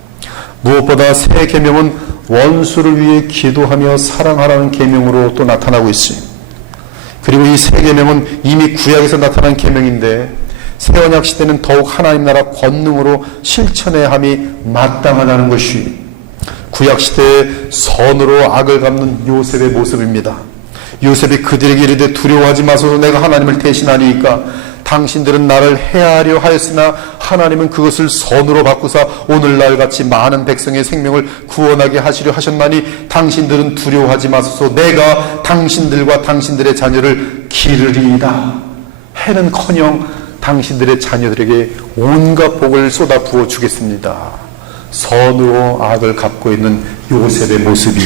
무엇보다 새 계명은 원수를 위해 기도하며 사랑하라는 계명으로 또 나타나고 있어요. 그리고 이 새 계명은 이미 구약에서 나타난 계명인데 새 언약 시대는 더욱 하나님 나라 권능으로 실천해야 함이 마땅하다는 것이 구약 시대의 선으로 악을 갚는 요셉의 모습입니다. 요셉이 그들에게 이르되 두려워하지 마소서 내가 하나님을 대신하니까 당신들은 나를 해하려 하였으나 하나님은 그것을 선으로 바꾸사 오늘날 같이 많은 백성의 생명을 구원하게 하시려 하셨나니 당신들은 두려워하지 마소서 내가 당신들과 당신들의 자녀를 기르리이다. 해는커녕 당신들의 자녀들에게 온갖 복을 쏟아 부어 주겠습니다. 선으로 악을 갚고 있는 요셉의 모습이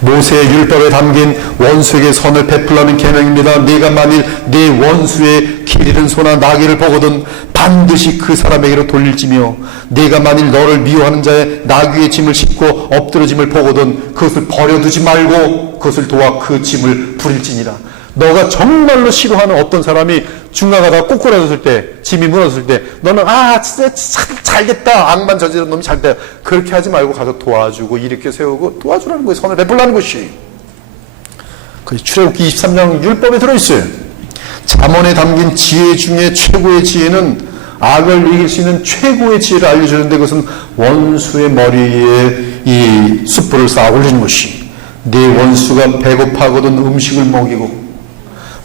모세의 율법에 담긴 원수에게 선을 베풀라는 계명입니다. 네가 만일 네 원수의 길 잃은 소나 나귀를 보거든 반드시 그 사람에게로 돌릴지며 네가 만일 너를 미워하는 자의 나귀의 짐을 싣고 엎드러짐을 보거든 그것을 버려두지 말고 그것을 도와 그 짐을 부릴지니라. 너가 정말로 싫어하는 어떤 사람이 중간가다가 꼬꾸라졌을 때 짐이 무너졌을 때 너는 진짜 잘됐다 악만 저지른 놈이 잘됐다 그렇게 하지 말고 가서 도와주고 일으켜 세우고 도와주라는 거예요. 선을 베풀라는 것이 그 출애굽기 23장 율법에 들어있어요. 잠언에 담긴 지혜 중에 최고의 지혜는 악을 이길 수 있는 최고의 지혜를 알려주는데 그것은 원수의 머리에 이 숯불을 쌓아 올리는 것이 네 원수가 배고파하거든 음식을 먹이고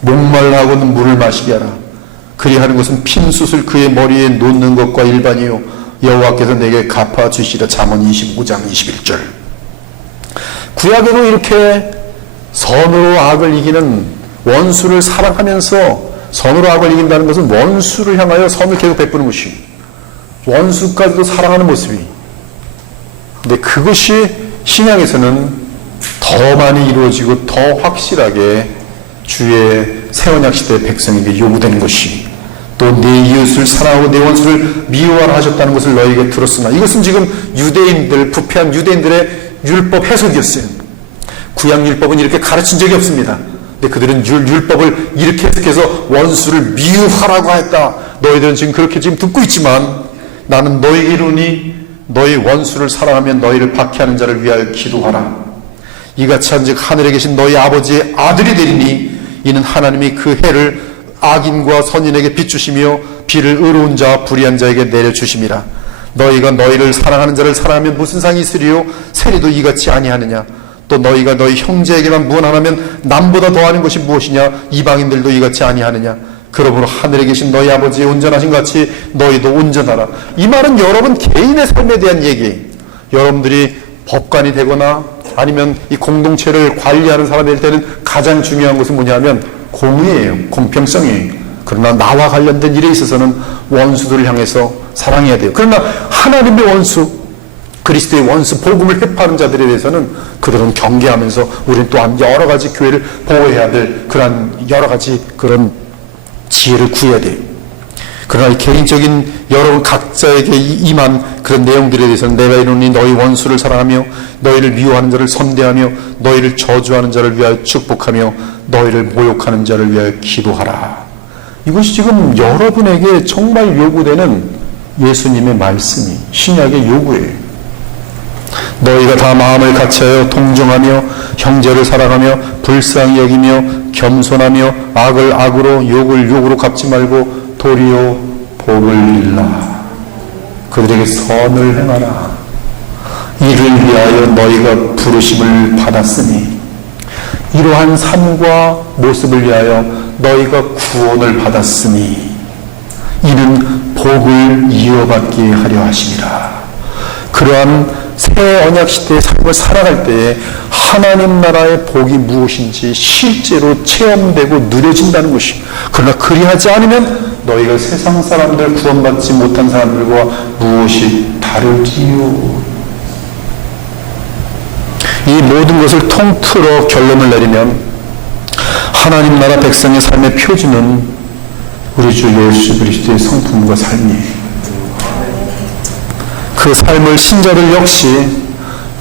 목말라하고는 물을 마시게 하라. 그리하는 것은 핀숯을 그의 머리에 놓는 것과 일반이요 여호와께서 내게 갚아주시라. 잠언 25장 21절. 구약에도 이렇게 선으로 악을 이기는 원수를 사랑하면서 선으로 악을 이긴다는 것은 원수를 향하여 선을 계속 베푸는 것이 원수까지도 사랑하는 모습이 근데 그것이 신약에서는 더 많이 이루어지고 더 확실하게 주의 새언약 시대 백성에게 요구되는 것이 또 네 이웃을 사랑하고 네 원수를 미워하라 하셨다는 것을 너희에게 들었으나 이것은 지금 유대인들 부패한 유대인들의 율법 해석이었어요. 구약 율법은 이렇게 가르친 적이 없습니다. 근데 그들은 율법을 이렇게 해석해서 원수를 미워하라고 했다. 너희들은 지금 그렇게 지금 듣고 있지만 나는 너희에게 이르니 너희 원수를 사랑하면 너희를 박해하는 자를 위하여 기도하라. 이같이 한즉 하늘에 계신 너희 아버지의 아들이 되리니 이는 하나님이 그 해를 악인과 선인에게 비추시며 비를 의로운 자와 불의한 자에게 내려주심이라. 너희가 너희를 사랑하는 자를 사랑하면 무슨 상이 있으리요 세리도 이같이 아니하느냐. 또 너희가 너희 형제에게만 무언하면 남보다 더하는 것이 무엇이냐. 이방인들도 이같이 아니하느냐. 그러므로 하늘에 계신 너희 아버지의 온전하신 같이 너희도 온전하라. 이 말은 여러분 개인의 삶에 대한 얘기. 여러분들이 법관이 되거나 아니면 이 공동체를 관리하는 사람일 때는 가장 중요한 것은 뭐냐면 공의예요. 공평성이에요. 그러나 나와 관련된 일에 있어서는 원수들을 향해서 사랑해야 돼요. 그러나 하나님의 원수, 그리스도의 원수, 복음을 회파하는 자들에 대해서는 그들은 경계하면서 우리는 또한 여러 가지 교회를 보호해야 될 그런 여러 가지 그런 지혜를 구해야 돼요. 그러나 이 개인적인 여러분 각자에게 임한 그런 내용들에 대해서는 내가 이르노니 너희 원수를 사랑하며 너희를 미워하는 자를 선대하며 너희를 저주하는 자를 위하여 축복하며 너희를 모욕하는 자를 위하여 기도하라. 이것이 지금 여러분에게 정말 요구되는 예수님의 말씀이 신약의 요구예요. 너희가 다 마음을 같이하여 동정하며 형제를 사랑하며 불쌍히 여기며 겸손하며 악을 악으로 욕을 욕으로 갚지 말고 도리어 복을 빌라. 그들에게 선을 행하라. 이를 위하여 너희가 부르심을 받았으니 이러한 삶과 모습을 위하여 너희가 구원을 받았으니 이는 복을 이어받게 하려 하심이라. 그러한 새 언약 시대의 삶을 살아갈 때에 하나님 나라의 복이 무엇인지 실제로 체험되고 누려진다는 것이. 그러나 그리하지 않으면 너희가 세상 사람들 구원받지 못한 사람들과 무엇이 다르지요. 이 모든 것을 통틀어 결론을 내리면 하나님 나라 백성의 삶의 표준은 우리 주 예수 그리스도의 성품과 삶이에요. 그 삶을 신자들 역시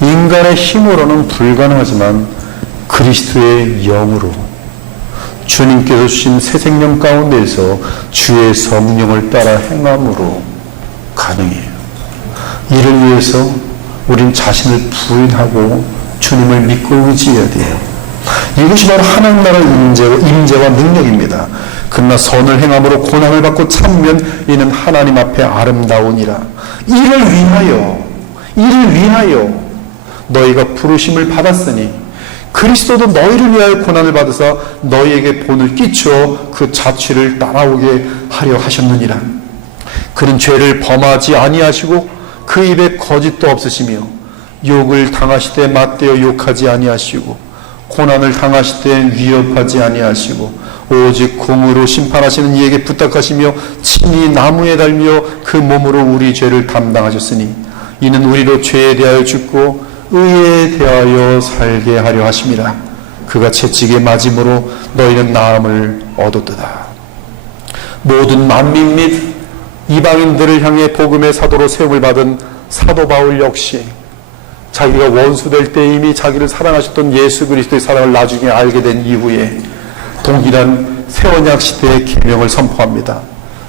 인간의 힘으로는 불가능하지만 그리스도의 영으로 주님께서 주신 새 생명 가운데에서 주의 성령을 따라 행함으로 가능해요. 이를 위해서 우린 자신을 부인하고 주님을 믿고 의지해야 돼요. 이것이 바로 하나님 나라의 임재와 능력입니다. 그러나 선을 행함으로 고난을 받고 참으면 이는 하나님 앞에 아름다우니라. 이를 위하여 너희가 부르심을 받았으니 그리스도도 너희를 위하여 고난을 받으사 너희에게 본을 끼쳐 그 자취를 따라오게 하려 하셨느니라. 그는 죄를 범하지 아니하시고 그 입에 거짓도 없으시며 욕을 당하시되 맞대어 욕하지 아니하시고 고난을 당하시되 위협하지 아니하시고 오직 공으로 심판하시는 이에게 부탁하시며 친히 나무에 달며 그 몸으로 우리 죄를 담당하셨으니 이는 우리로 죄에 대하여 죽고 의에 대하여 살게 하려 하심이라. 그가 채찍에 맞음으로 너희는 나음을 얻었도다. 모든 만민 및 이방인들을 향해 복음의 사도로 세움을 받은 사도 바울 역시 자기가 원수될 때 이미 자기를 사랑하셨던 예수 그리스도의 사랑을 나중에 알게 된 이후에 동일한 새 언약 시대의 계명을 선포합니다.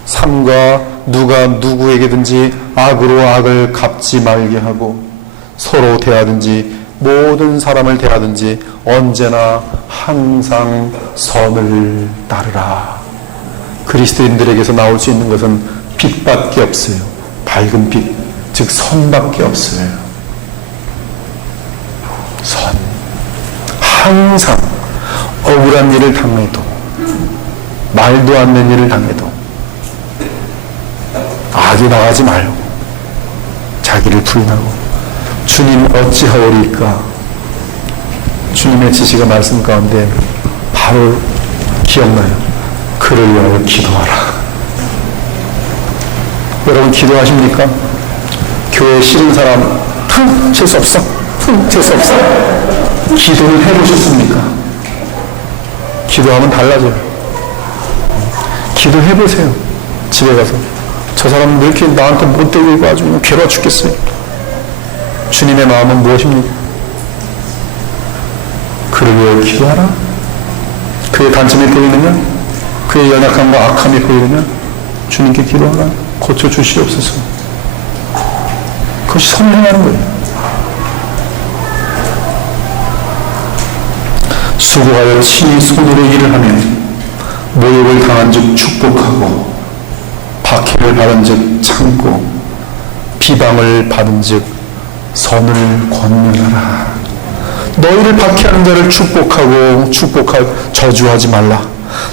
삼가 누가 누구에게든지 악으로 악을 갚지 말게 하고 서로 대하든지 모든 사람을 대하든지 언제나 항상 선을 따르라. 그리스도인들에게서 나올 수 있는 것은 빛밖에 없어요. 밝은 빛, 즉 선밖에 없어요. 선. 항상 억울한 일을 당해도 말도 안 되는 일을 당해도 악이 나가지 말고 자기를 부인하고 주님 어찌하오리까. 주님의 지시가 말씀 가운데 바로 기억나요. 그를 위하여 기도하라. 여러분 기도하십니까? 교회 싫은 사람 재수 없어. 재수 없어. 기도를 해보셨습니까? 기도하면 달라져요. 기도해보세요. 집에 가서 저 사람은 왜 이렇게 나한테 못되고 아주 그냥 괴로워 죽겠어요. 주님의 마음은 무엇입니까? 그를 위해 기도하라. 그의 단점이 보이느냐? 그의 연약함과 악함이 보이느냐? 주님께 기도하라. 고쳐주시옵소서. 그것이 선행하는 거예요. 수고하여 친히 손으로 일을 하며 모욕을 당한 즉 축복하고 박해를 받은 즉 참고 비방을 받은 즉 선을 권면하라. 너희를 박해하는 자를 저주하지 말라.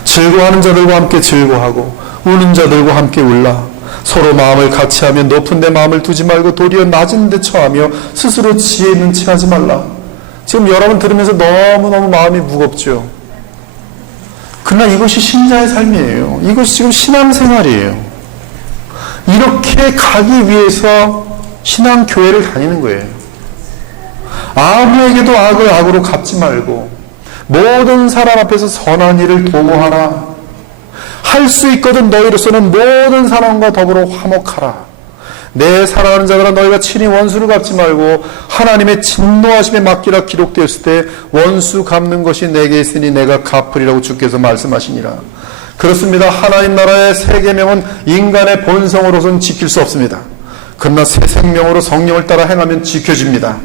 즐거워하는 자들과 함께 즐거워하고 우는 자들과 함께 울라. 서로 마음을 같이하며 높은 데 마음을 두지 말고 도리어 낮은 데 처하며 스스로 지혜 있는 체하지 말라. 지금 여러분 들으면서 너무너무 마음이 무겁죠. 그러나 이것이 신자의 삶이에요. 이것이 지금 신앙생활이에요. 이렇게 가기 위해서 신앙교회를 다니는 거예요. 아무에게도 악을 악으로 갚지 말고 모든 사람 앞에서 선한 일을 도모하라. 할 수 있거든 너희로서는 모든 사람과 더불어 화목하라. 내 사랑하는 자들아 너희가 친히 원수를 갚지 말고 하나님의 진노하심에 맡기라. 기록되었을 때 원수 갚는 것이 내게 있으니 내가 갚으리라고 주께서 말씀하시니라. 그렇습니다. 하나님 나라의 새 계명은 인간의 본성으로서는 지킬 수 없습니다. 그러나 새 생명으로 성령을 따라 행하면 지켜집니다.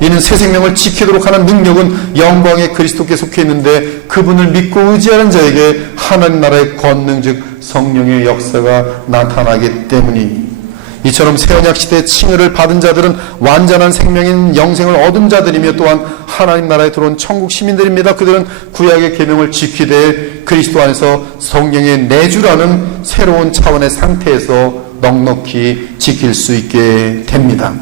이는 새 생명을 지키도록 하는 능력은 영광의 그리스도께 속해 있는데 그분을 믿고 의지하는 자에게 하나님 나라의 권능 즉 성령의 역사가 나타나기 때문이. 이처럼 새언약 시대의 칭의를 받은 자들은 완전한 생명인 영생을 얻은 자들이며 또한 하나님 나라에 들어온 천국 시민들입니다. 그들은 구약의 계명을 지키되 그리스도 안에서 성령의 내주라는 새로운 차원의 상태에서 넉넉히 지킬 수 있게 됩니다.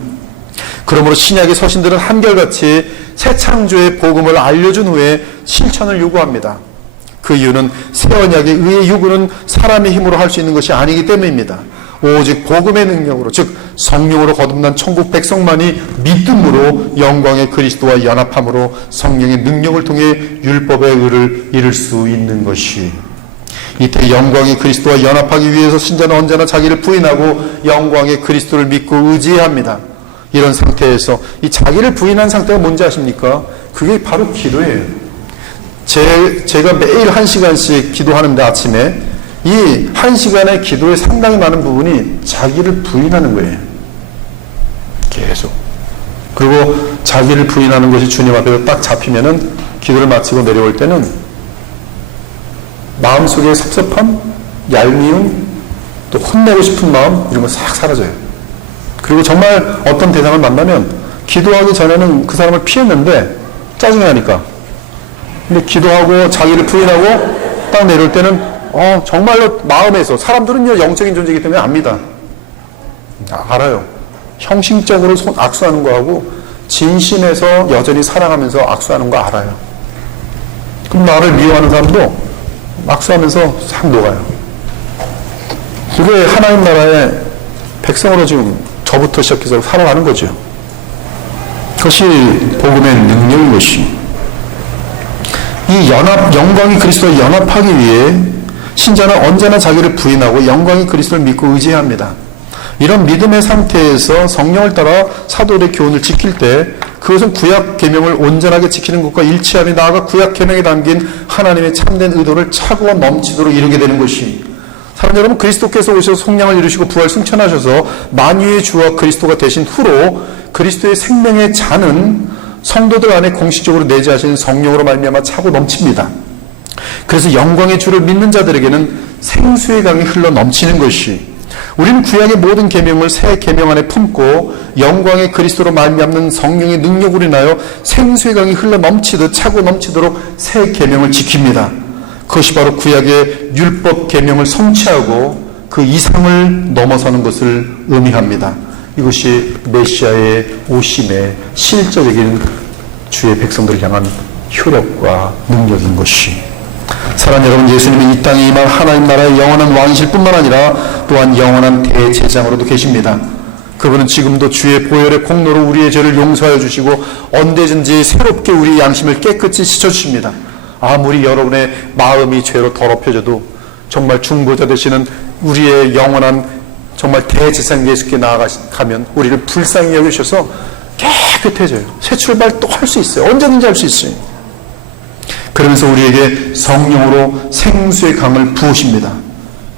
그러므로 신약의 서신들은 한결같이 새 창조의 복음을 알려준 후에 실천을 요구합니다. 그 이유는 새 언약의 의의 요구는 사람의 힘으로 할 수 있는 것이 아니기 때문입니다. 오직 복음의 능력으로 즉 성령으로 거듭난 천국 백성만이 믿음으로 영광의 그리스도와 연합함으로 성령의 능력을 통해 율법의 의를 이룰 수 있는 것이. 이때 영광의 그리스도와 연합하기 위해서 신자는 언제나 자기를 부인하고 영광의 그리스도를 믿고 의지해야 합니다. 이런 상태에서 이 자기를 부인한 상태가 뭔지 아십니까? 그게 바로 기도예요. 제가 매일 1시간씩 기도하는데 아침에 이 1시간의 기도의 상당히 많은 부분이 자기를 부인하는 거예요. 계속. 그리고 자기를 부인하는 것이 주님 앞에서 딱 잡히면은 기도를 마치고 내려올 때는 마음속에 섭섭함, 얄미움, 또 혼내고 싶은 마음 이런 거 싹 사라져요. 그리고 정말 어떤 대상을 만나면 기도하기 전에는 그 사람을 피했는데 짜증이 나니까. 근데 기도하고 자기를 부인하고 딱 내려올 때는 정말로 마음에서 사람들은요 영적인 존재이기 때문에 압니다. 알아요. 형식적으로 악수하는 거하고 진심에서 여전히 사랑하면서 악수하는 거 알아요. 그럼 나를 미워하는 사람도 악수하면서 싹 녹아요. 그게 하나님 나라의 백성으로 지금 저부터 시작해서 살아가는 거죠. 그것이 복음의 능력인 것이. 이 영광이 그리스도와 연합하기 위해 신자는 언제나 자기를 부인하고 영광이 그리스도를 믿고 의지해야 합니다. 이런 믿음의 상태에서 성령을 따라 사도의 교훈을 지킬 때 그것은 구약 계명을 온전하게 지키는 것과 일치하며 나아가 구약 계명에 담긴 하나님의 참된 의도를 차고 넘치도록 이루게 되는 것이. 사랑하는 여러분, 그리스도께서 오셔서 속량을 이루시고 부활 승천하셔서 만유의 주와 그리스도가 되신 후로 그리스도의 생명의 잔은 성도들 안에 공식적으로 내재하신 성령으로 말미암아 차고 넘칩니다. 그래서 영광의 주를 믿는 자들에게는 생수의 강이 흘러 넘치는 것이. 우리는 구약의 모든 계명을 새 계명 안에 품고 영광의 그리스도로 말미암는 성령의 능력으로 인하여 생수의 강이 흘러 넘치듯 차고 넘치도록 새 계명을 지킵니다. 그것이 바로 구약의 율법 계명을 성취하고 그 이상을 넘어서는 것을 의미합니다. 이것이 메시아의 오심의 실제적인 주의 백성들을 향한 효력과 능력인 것이. 사랑하는 여러분, 예수님은 이 땅에 임할 하나님 나라의 영원한 왕이실 뿐만 아니라 또한 영원한 대제사장으로도 계십니다. 그분은 지금도 주의 보혈의 공로로 우리의 죄를 용서하여 주시고 언제든지 새롭게 우리 양심을 깨끗이 씻어주십니다. 아무리 여러분의 마음이 죄로 더럽혀져도 정말 중보자 되시는 우리의 영원한 정말 대제사장 예수께 나아가면 우리를 불쌍히 여기셔서 깨끗해져요. 새 출발 또 할 수 있어요. 언제든지 할 수 있어요. 그러면서 우리에게 성령으로 생수의 강을 부으십니다.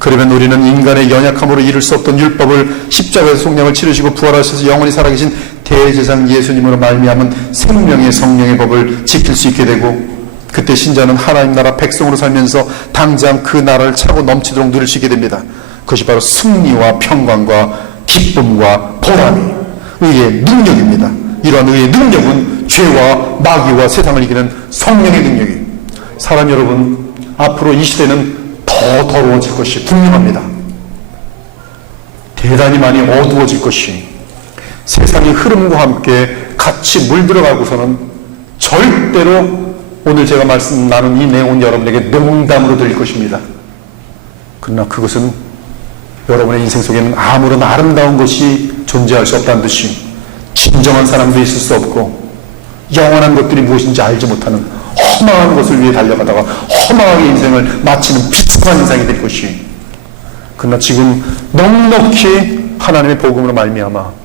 그러면 우리는 인간의 연약함으로 이룰 수 없던 율법을 십자가에서 속량을 치르시고 부활하셔서 영원히 살아계신 대제사장 예수님으로 말미암은 생명의 성령의 법을 지킬 수 있게 되고, 그때 신자는 하나님 나라 백성으로 살면서 당장 그 나라를 차고 넘치도록 누릴 수 있게 됩니다. 그것이 바로 승리와 평강과 기쁨과 보람이 의의 능력입니다. 이러한 의의 능력은 죄와 마귀와 세상을 이기는 성령의 능력이에요. 사랑 여러분, 앞으로 이 시대는 더 더러워질 것이 분명합니다. 대단히 많이 어두워질 것이. 세상의 흐름과 함께 같이 물들어가고서는 절대로 오늘 제가 말씀 나눈 이 내용은 여러분에게 농담으로 들릴 것입니다. 그러나 그것은 여러분의 인생 속에는 아무런 아름다운 것이 존재할 수 없다는 듯이 진정한 사랑도 있을 수 없고 영원한 것들이 무엇인지 알지 못하는 허망한 것을 위해 달려가다가 허망하게 인생을 마치는 비참한 인생이 될 것이, 그러나 지금 넉넉히 하나님의 복음으로 말미암아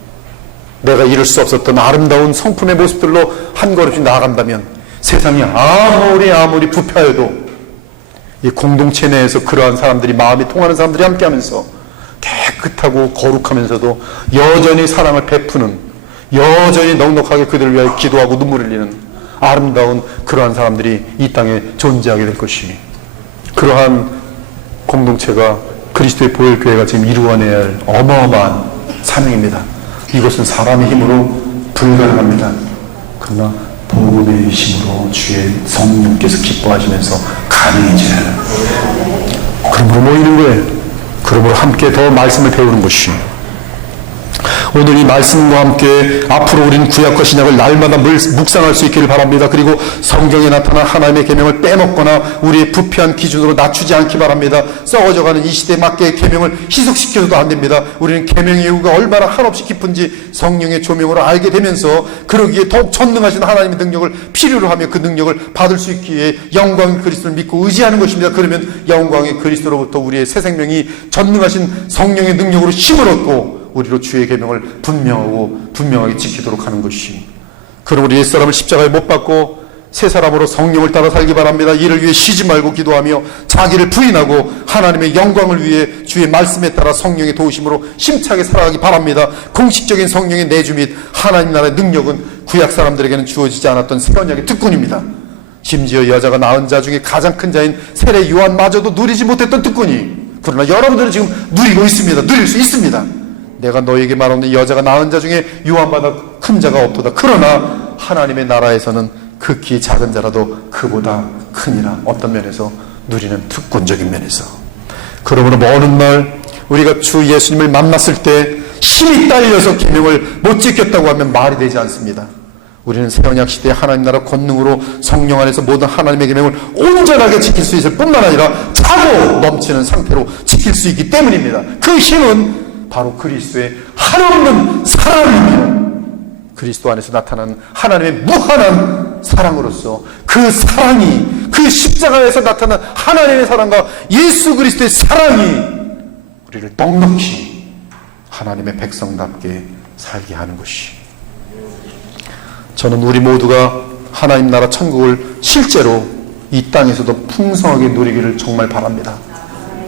내가 이룰 수 없었던 아름다운 성품의 모습들로 한 걸음씩 나아간다면 세상이 아무리 부패해도 이 공동체 내에서 그러한 사람들이, 마음이 통하는 사람들이 함께하면서 깨끗하고 거룩하면서도 여전히 사랑을 베푸는, 여전히 넉넉하게 그들을 위하여 기도하고 눈물을 흘리는 아름다운 그러한 사람들이 이 땅에 존재하게 될 것이, 그러한 공동체가 그리스도의 보혈교회가 지금 이루어내야 할 어마어마한 사명입니다. 이것은 사람의 힘으로 불가능합니다. 그러나 복음의 힘으로 주의 성령께서 기뻐하시면서 가능해져요. 그러므로 모이는 거예요. 그러므로 함께 더 말씀을 배우는 것이, 오늘 이 말씀과 함께 앞으로 우리는 구약과 신약을 날마다 묵상할 수 있기를 바랍니다. 그리고 성경에 나타난 하나님의 계명을 빼먹거나 우리의 부패한 기준으로 낮추지 않기 바랍니다. 썩어져가는 이 시대에 맞게 계명을 희석시켜서도 안 됩니다. 우리는 계명의 이유가 얼마나 한없이 깊은지 성령의 조명으로 알게 되면서 그러기에 더욱 전능하신 하나님의 능력을 필요로 하며 그 능력을 받을 수 있기에 영광의 그리스도를 믿고 의지하는 것입니다. 그러면 영광의 그리스도로부터 우리의 새 생명이 전능하신 성령의 능력으로 힘을 얻고 우리로 주의 계명을 분명하게 지키도록 하는 것이, 그러므로 옛사람을 십자가에 못 박고 새 사람으로 성령을 따라 살기 바랍니다. 이를 위해 쉬지 말고 기도하며 자기를 부인하고 하나님의 영광을 위해 주의 말씀에 따라 성령의 도우심으로 힘차게 살아가기 바랍니다. 공식적인 성령의 내주 및 하나님 나라의 능력은 구약 사람들에게는 주어지지 않았던 새 언약의 특권입니다. 심지어 여자가 낳은 자 중에 가장 큰 자인 세례 요한마저도 누리지 못했던 특권이, 그러나 여러분들은 지금 누리고 있습니다. 누릴 수 있습니다. 내가 너에게 말하는 여자가 낳은 자 중에 요한보다 큰 자가 없도다. 그러나 하나님의 나라에서는 극히 작은 자라도 그보다 크니라. 어떤 면에서 누리는 특권적인 면에서. 그러므로 먼 훗날 우리가 주 예수님을 만났을 때 힘이 딸려서 계명을 못 지켰다고 하면 말이 되지 않습니다. 우리는 새언약 시대의 하나님 나라 권능으로 성령 안에서 모든 하나님의 계명을 온전하게 지킬 수 있을 뿐만 아니라 차고 넘치는 상태로 지킬 수 있기 때문입니다. 그 힘은 바로 그리스도의 한없는 사랑이며 그리스도 안에서 나타나는 하나님의 무한한 사랑으로서 그 사랑이, 그 십자가에서 나타난 하나님의 사랑과 예수 그리스도의 사랑이 우리를 넉넉히 하나님의 백성답게 살게 하는 것이, 저는 우리 모두가 하나님 나라 천국을 실제로 이 땅에서도 풍성하게 누리기를 정말 바랍니다.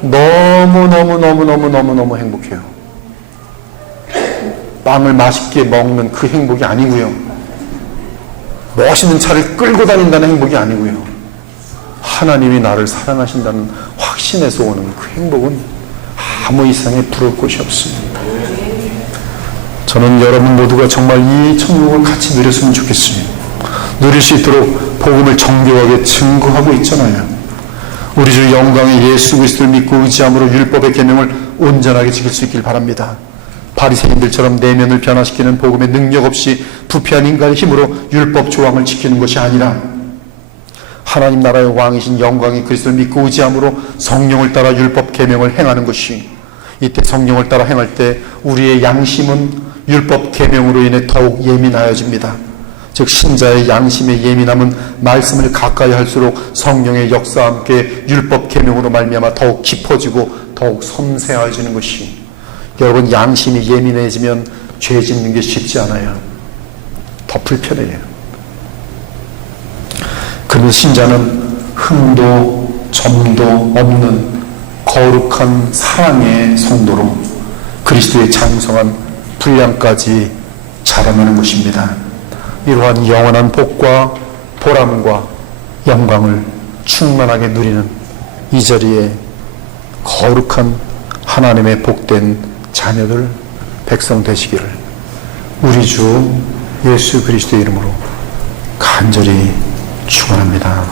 너무 행복해요. 빵을 맛있게 먹는 그 행복이 아니고요, 멋있는 차를 끌고 다닌다는 행복이 아니고요, 하나님이 나를 사랑하신다는 확신에서 오는 그 행복은 아무 이상의 부러울 것이 없습니다. 저는 여러분 모두가 정말 이 천국을 같이 누렸으면 좋겠습니다. 누릴 수 있도록 복음을 정교하게 증거하고 있잖아요. 우리 주 영광의 예수 그리스도를 믿고 의지함으로 율법의 계명을 온전하게 지킬 수 있길 바랍니다. 바리새인들처럼 내면을 변화시키는 복음의 능력 없이 부패한 인간의 힘으로 율법 조항을 지키는 것이 아니라 하나님 나라의 왕이신 영광의 그리스도를 믿고 의지함으로 성령을 따라 율법 계명을 행하는 것이, 이때 성령을 따라 행할 때 우리의 양심은 율법 계명으로 인해 더욱 예민하여집니다. 즉 신자의 양심의 예민함은 말씀을 가까이 할수록 성령의 역사와 함께 율법 계명으로 말미암아 더욱 깊어지고 더욱 섬세해지는 것이, 여러분 양심이 예민해지면 죄 짓는 게 쉽지 않아요. 더 불편해요. 그러면 신자는 흠도 점도 없는 거룩한 사랑의 성도로 그리스도의 장성한 분량까지 자라나는 것입니다. 이러한 영원한 복과 보람과 영광을 충만하게 누리는 이 자리에 거룩한 하나님의 복된 자녀들, 백성 되시기를 우리 주 예수 그리스도의 이름으로 간절히 축원합니다.